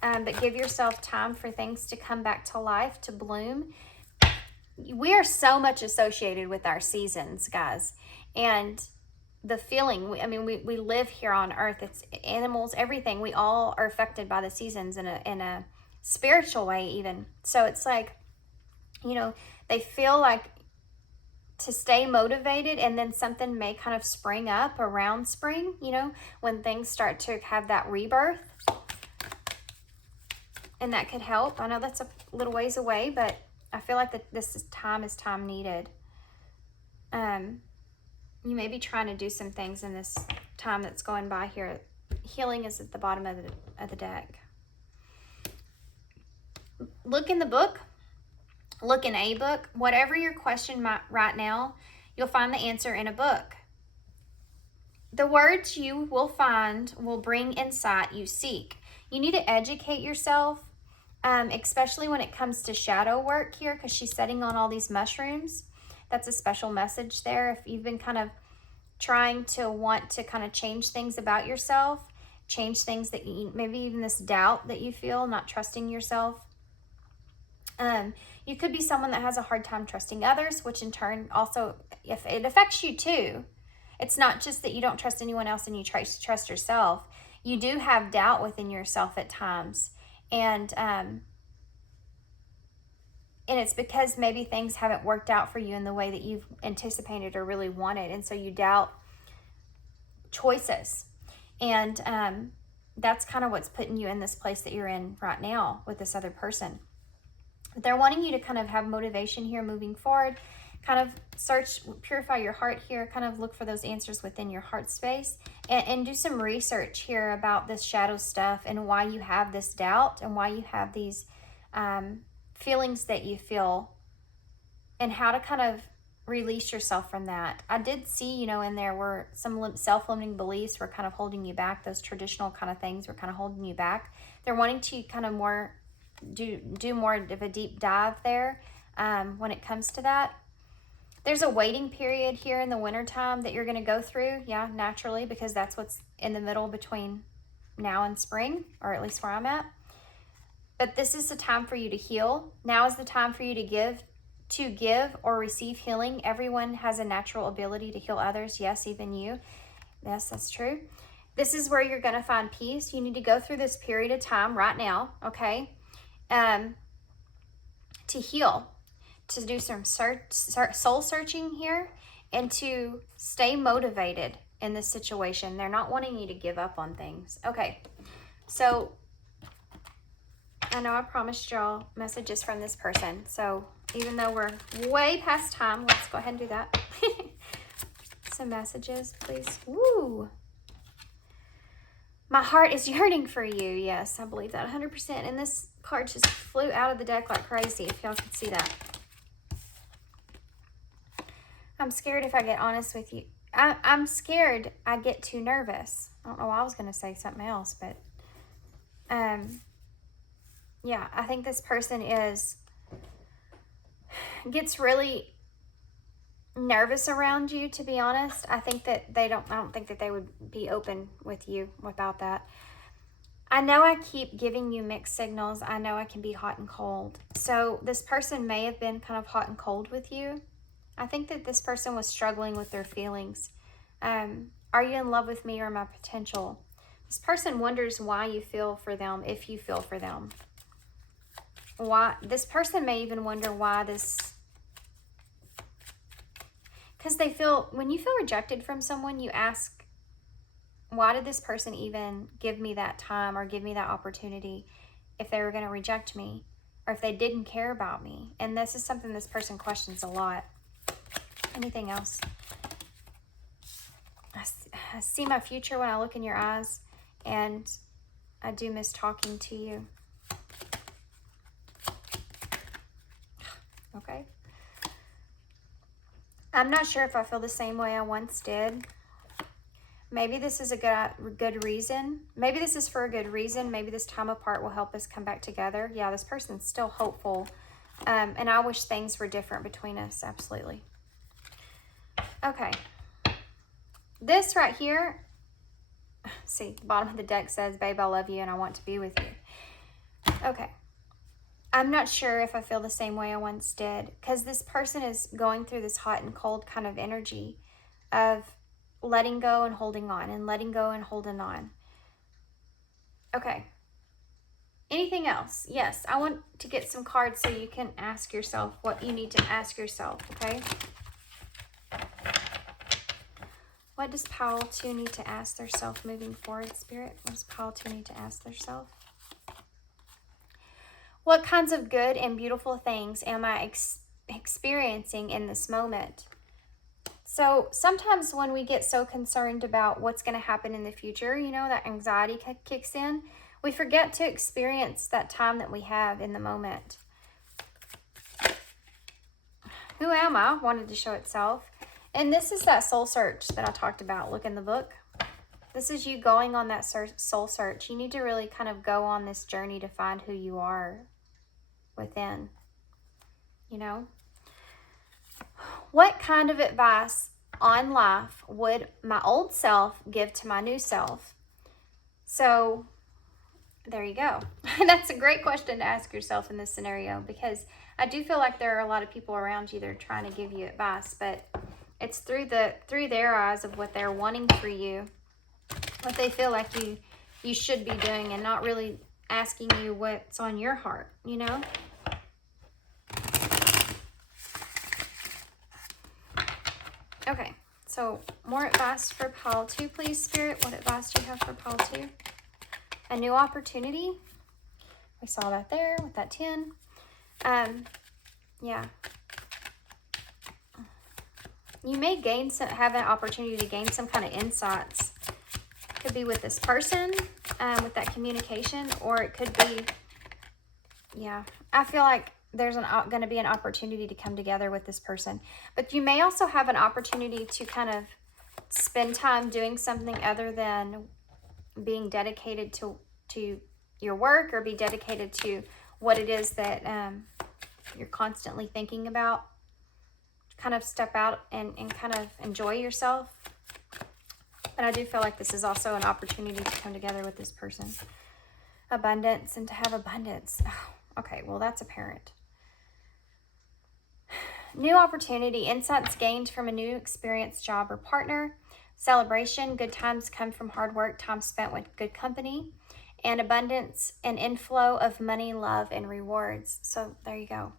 but give yourself time for things to come back to life, to bloom. We are so much associated with our seasons, guys, and the feeling, we live here on earth. It's animals, everything. We all are affected by the seasons in a spiritual way even. So it's like, they feel like to stay motivated, and then something may kind of spring up around spring, when things start to have that rebirth. And that could help. I know that's a little ways away, but I feel like that this is time needed. You may be trying to do some things in this time that's going by here. Healing is at the bottom of the deck. Look in the book. Look in a book. Whatever your question right now, you'll find the answer in a book. The words you will find will bring insight you seek. You need to educate yourself, especially when it comes to shadow work here, because she's sitting on all these mushrooms. That's a special message there. If you've been kind of trying to want to kind of change things about yourself, change things that maybe even this doubt that you feel, not trusting yourself. You could be someone that has a hard time trusting others, which in turn also, if it affects you too. It's not just that you don't trust anyone else and you trust yourself. You do have doubt within yourself at times. And it's because maybe things haven't worked out for you in the way that you've anticipated or really wanted. And so you doubt choices. And that's kind of what's putting you in this place that you're in right now with this other person. They're wanting you to kind of have motivation here moving forward, kind of purify your heart here, kind of look for those answers within your heart space, and do some research here about this shadow stuff and why you have this doubt and why you have these feelings that you feel, and how to kind of release yourself from that. I did see, in there were some self-limiting beliefs were kind of holding you back. Those traditional kind of things were kind of holding you back. They're wanting to kind of do more of a deep dive there when it comes to that. There's a waiting period here in the wintertime that you're going to go through, yeah, naturally, because that's what's in the middle between now and spring, or at least where I'm at. But this is the time for you to heal. Now is the time for you to give or receive healing. Everyone has a natural ability to heal others. Yes, even you. Yes, that's true. This is where you're going to find peace. You need to go through this period of time right now, okay, to heal, to do some soul searching here, and to stay motivated in this situation. They're not wanting you to give up on things. Okay, so I know I promised y'all messages from this person. So even though we're way past time, let's go ahead and do that. Some messages, please. Woo! My heart is yearning for you. Yes, I believe that 100%. And this card just flew out of the deck like crazy, if y'all could see that. I'm scared if I get honest with you. I'm scared I get too nervous. I don't know why I was going to say something else, but yeah, I think this person gets really nervous around you, to be honest. I think that I don't think that they would be open with you without that. I know I keep giving you mixed signals. I know I can be hot and cold. So this person may have been kind of hot and cold with you. I think that this person was struggling with their feelings. Are you in love with me or my potential? This person wonders why you feel for them, if you feel for them. Why? This person may even wonder why this... Because they feel, when you feel rejected from someone, you ask, why did this person even give me that time or give me that opportunity if they were going to reject me or if they didn't care about me? And this is something this person questions a lot. Anything else? I see my future when I look in your eyes, and I do miss talking to you. Okay. I'm not sure if I feel the same way I once did. Maybe this is a good reason. Maybe this is for a good reason. Maybe this time apart will help us come back together. Yeah, this person's still hopeful. And I wish things were different between us. Absolutely. Okay. This right here, see, the bottom of the deck says, babe, I love you and I want to be with you. Okay. I'm not sure if I feel the same way I once did, because this person is going through this hot and cold kind of energy of letting go and holding on and letting go and holding on. Okay. Anything else? Yes, I want to get some cards so you can ask yourself what you need to ask yourself, okay? What does Pile 2 need to ask their self moving forward, Spirit? What does Pile 2 need to ask their self? What kinds of good and beautiful things am I experiencing in this moment? So sometimes when we get so concerned about what's going to happen in the future, you know, that anxiety kicks in, we forget to experience that time that we have in the moment. Who am I? Wanted to show itself. And this is that soul search that I talked about. Look in the book. This is you going on that soul search. You need to really kind of go on this journey to find who you are within, you know. What kind of advice on life would my old self give to my new self? So there you go. That's a great question to ask yourself in this scenario, because I do feel like there are a lot of people around you that are trying to give you advice, but it's through their eyes of what they're wanting for you, what they feel like you should be doing, and not really asking you what's on your heart, you know? Okay, so more advice for Pile 2, please, Spirit. What advice do you have for Pile 2? A new opportunity. We saw that there with that 10. Yeah. You may have an opportunity to gain some kind of insights. Could be with this person, with that communication, or it could be, yeah, I feel like there's going to be an opportunity to come together with this person. But you may also have an opportunity to kind of spend time doing something other than being dedicated to your work, or be dedicated to what it is that you're constantly thinking about. Kind of step out and kind of enjoy yourself. And I do feel like this is also an opportunity to come together with this person. Abundance, and to have abundance. Oh, okay, well, that's apparent. New opportunity, insights gained from a new experience, job, or partner. Celebration, good times come from hard work, time spent with good company. And abundance, an inflow of money, love, and rewards. So there you go.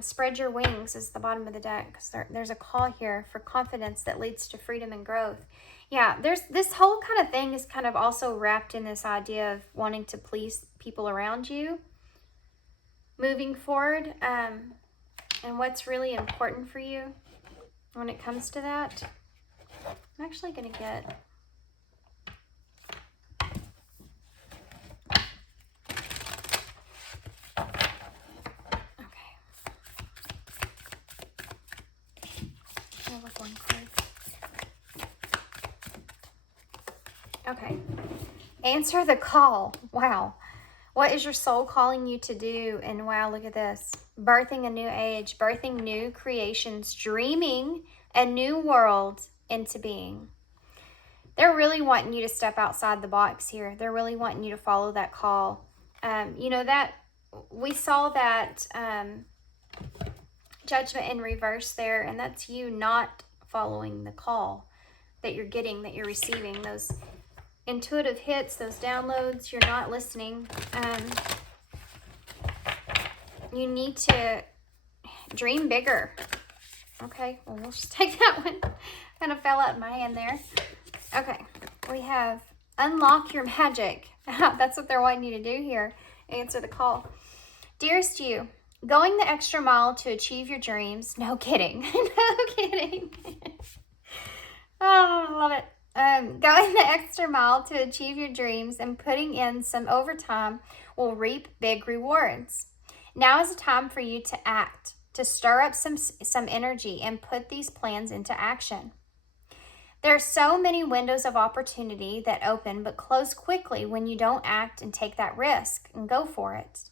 Spread your wings is the bottom of the deck. There's a call here for confidence that leads to freedom and growth. Yeah, there's this whole kind of thing is kind of also wrapped in this idea of wanting to please people around you moving forward. And what's really important for you when it comes to that. I'm actually going to get one card. Okay. Answer the call. Wow. What is your soul calling you to do? And wow, look at this. Birthing a new age, birthing new creations, dreaming a new world into being. They're really wanting you to step outside the box here. They're really wanting you to follow that call. You know, that we saw that Judgment in reverse there, and that's you not following the call that you're getting, that you're receiving. Those intuitive hits, those downloads, you're not listening. You need to dream bigger. Okay, well, we'll just take that one. Kind of fell out of my hand there. Okay, we have unlock your magic. That's what they're wanting you to do here. Answer the call. Dearest you, going the extra mile to achieve your dreams. No kidding. No kidding. Oh, I love it. Going the extra mile to achieve your dreams and putting in some overtime will reap big rewards. Now is the time for you to act, to stir up some energy and put these plans into action. There are so many windows of opportunity that open but close quickly when you don't act and take that risk and go for it.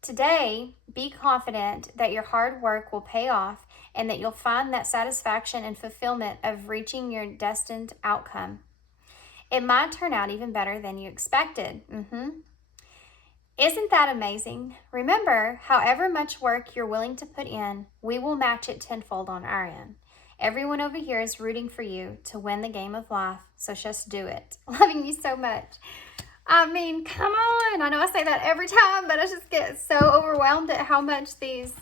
Today, be confident that your hard work will pay off and that you'll find that satisfaction and fulfillment of reaching your destined outcome. It might turn out even better than you expected. Isn't that amazing? Remember, however much work you're willing to put in, we will match it tenfold on our end. Everyone over here is rooting for you to win the game of life, so just do it. Loving you so much. I mean, come on. I know I say that every time, but I just get so overwhelmed at how much these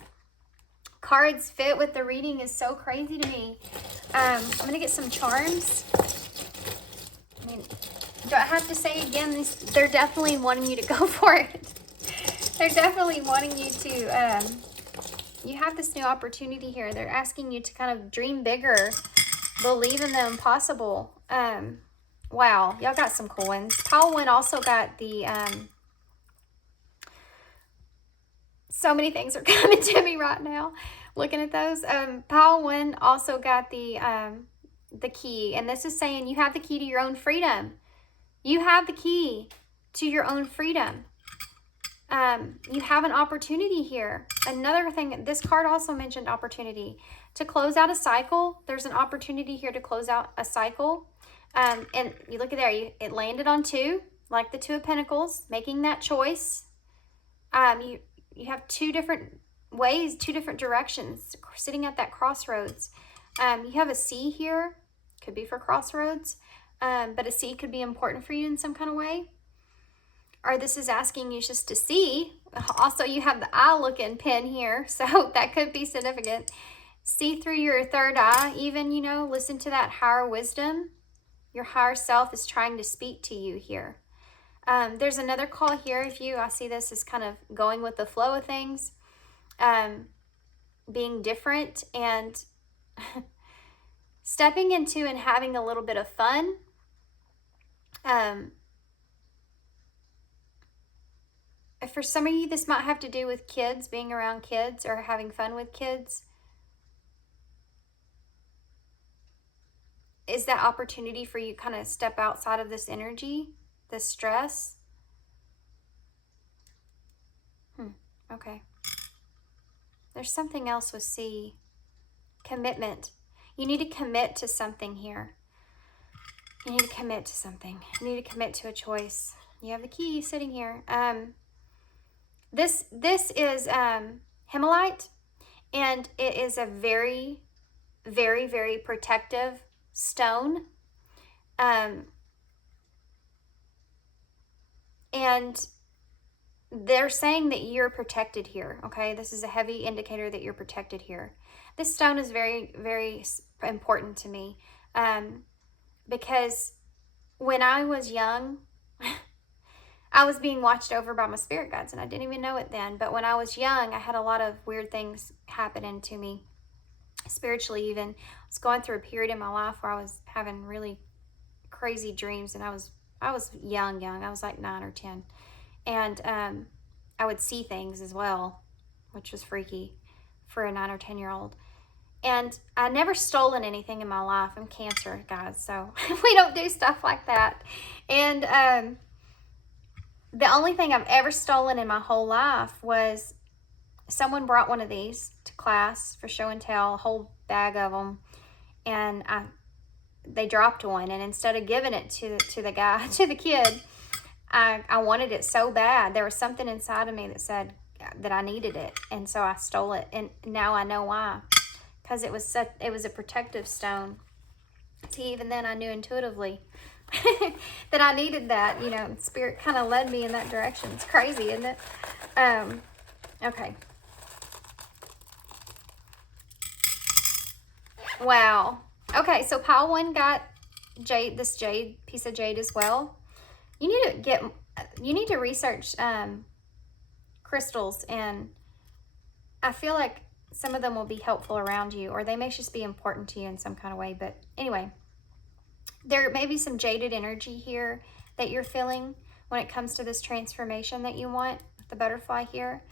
cards fit with the reading. Is so crazy to me. I'm going to get some charms. I mean, do I have to say again, they're definitely wanting you to go for it. They're definitely wanting you to, you have this new opportunity here. They're asking you to kind of dream bigger, believe in the impossible. Wow, y'all got some cool ones. 𝗏𝗏 also got the, so many things are coming to me right now, looking at those. 𝗏𝗏 also got the key, and this is saying you have the key to your own freedom. You have the key to your own freedom. You have an opportunity here. Another thing, this card also mentioned opportunity. To close out a cycle, there's an opportunity here to close out a cycle. And you look at there, it landed on 2, like the 2 of Pentacles, making that choice. You have 2 different ways, 2 different directions, sitting at that crossroads. You have a C here, could be for crossroads, but a C could be important for you in some kind of way. Or this is asking you just to see. Also, you have the eye looking pin here, so that could be significant. See through your third eye, even, you know, listen to that higher wisdom. Your higher self is trying to speak to you here. There's another call here. If you, I see this as kind of going with the flow of things, being different and stepping into and having a little bit of fun. For some of you, this might have to do with kids, being around kids or having fun with kids. Is that opportunity for you kind of step outside of this energy, this stress? Okay. There's something else with C. Commitment. You need to commit to something here. You need to commit to something. You need to commit to a choice. You have the key sitting here. This is 𝗏𝗏𝗽𝗁, and it is a very, very, very protective stone. And they're saying that you're protected here, okay? This is a heavy indicator that you're protected here. This stone is very, very important to me because when I was young, I was being watched over by my spirit guides, and I didn't even know it then. But when I was young, I had a lot of weird things happening to me, spiritually even. I was going through a period in my life where I was having really crazy dreams, and I was young. I was like 9 or 10. And I would see things as well, which was freaky for a 9 or 10-year-old. And I never stolen anything in my life. I'm Cancer, guys, so we don't do stuff like that. And the only thing I've ever stolen in my whole life was someone brought one of these to class for show and tell, a whole bag of them, and they dropped one, and instead of giving it to the guy, to the kid, I wanted it so bad. There was something inside of me that said that I needed it, and so I stole it, and now I know why. Because it was a protective stone. See, even then I knew intuitively that I needed that. You know, Spirit kind of led me in that direction. It's crazy, isn't it? Okay. Wow. Okay, so pile 1 got jade, this jade, piece of jade as well. You need to research crystals, and I feel like some of them will be helpful around you, or they may just be important to you in some kind of way. But anyway, there may be some jaded energy here that you're feeling when it comes to this transformation that you want with the butterfly here.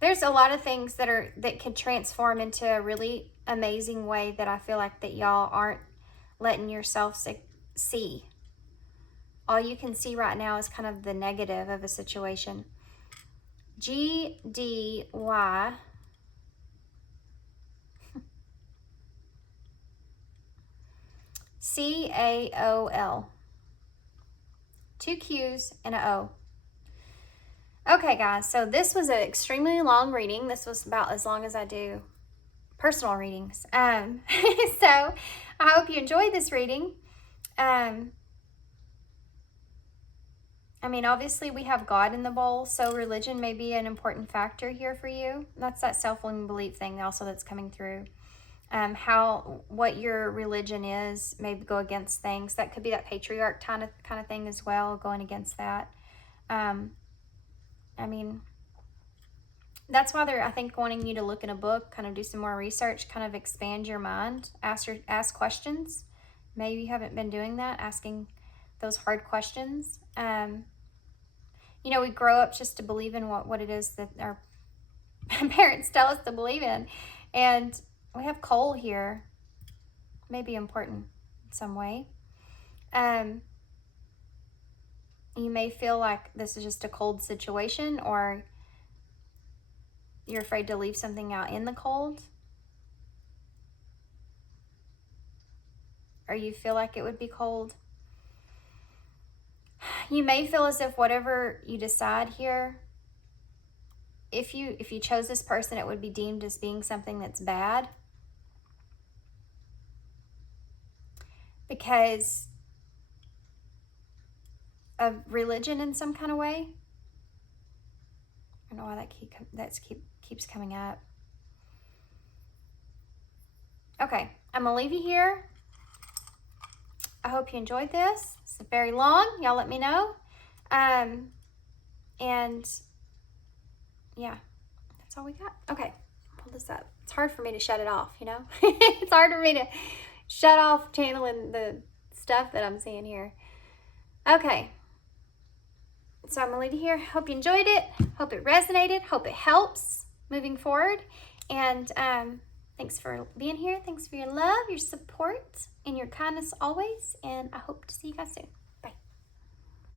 There's a lot of things that could transform into a really amazing way that I feel like that y'all aren't letting yourself see. All you can see right now is kind of the negative of a situation. 𝗬𝗂𝗍𝗂𝗃. 2 Q's and an O. Okay, guys, so this was an extremely long reading. This was about as long as I do personal readings. So I hope you enjoyed this reading. I mean, obviously we have God in the bowl, so religion may be an important factor here for you. That's that self-limiting belief thing also that's coming through. What your religion is may go against things. That could be that patriarch kind of thing as well, going against that. I mean, that's why they're, I think, wanting you to look in a book, kind of do some more research, kind of expand your mind, ask questions. Maybe you haven't been doing that, asking those hard questions. You know, we grow up just to believe in what it is that our parents tell us to believe in. And we have coal here. May be important in some way. You may feel like this is just a cold situation, or you're afraid to leave something out in the cold. Or you feel like it would be cold. You may feel as if whatever you decide here, if you chose this person, it would be deemed as being something that's bad. Because of religion in some kind of way. I don't know why that keeps coming up. Okay, I'm gonna leave you here. I hope you enjoyed this. It's very long. Y'all let me know. And yeah, that's all we got. Okay, pull this up. It's hard for me to shut it off, you know? It's hard for me to shut off channeling the stuff that I'm seeing here. Okay. So I'm gonna leave you here. Hope you enjoyed it. Hope it resonated. Hope it helps moving forward. And thanks for being here. Thanks for your love, your support, and your kindness always. And I hope to see you guys soon.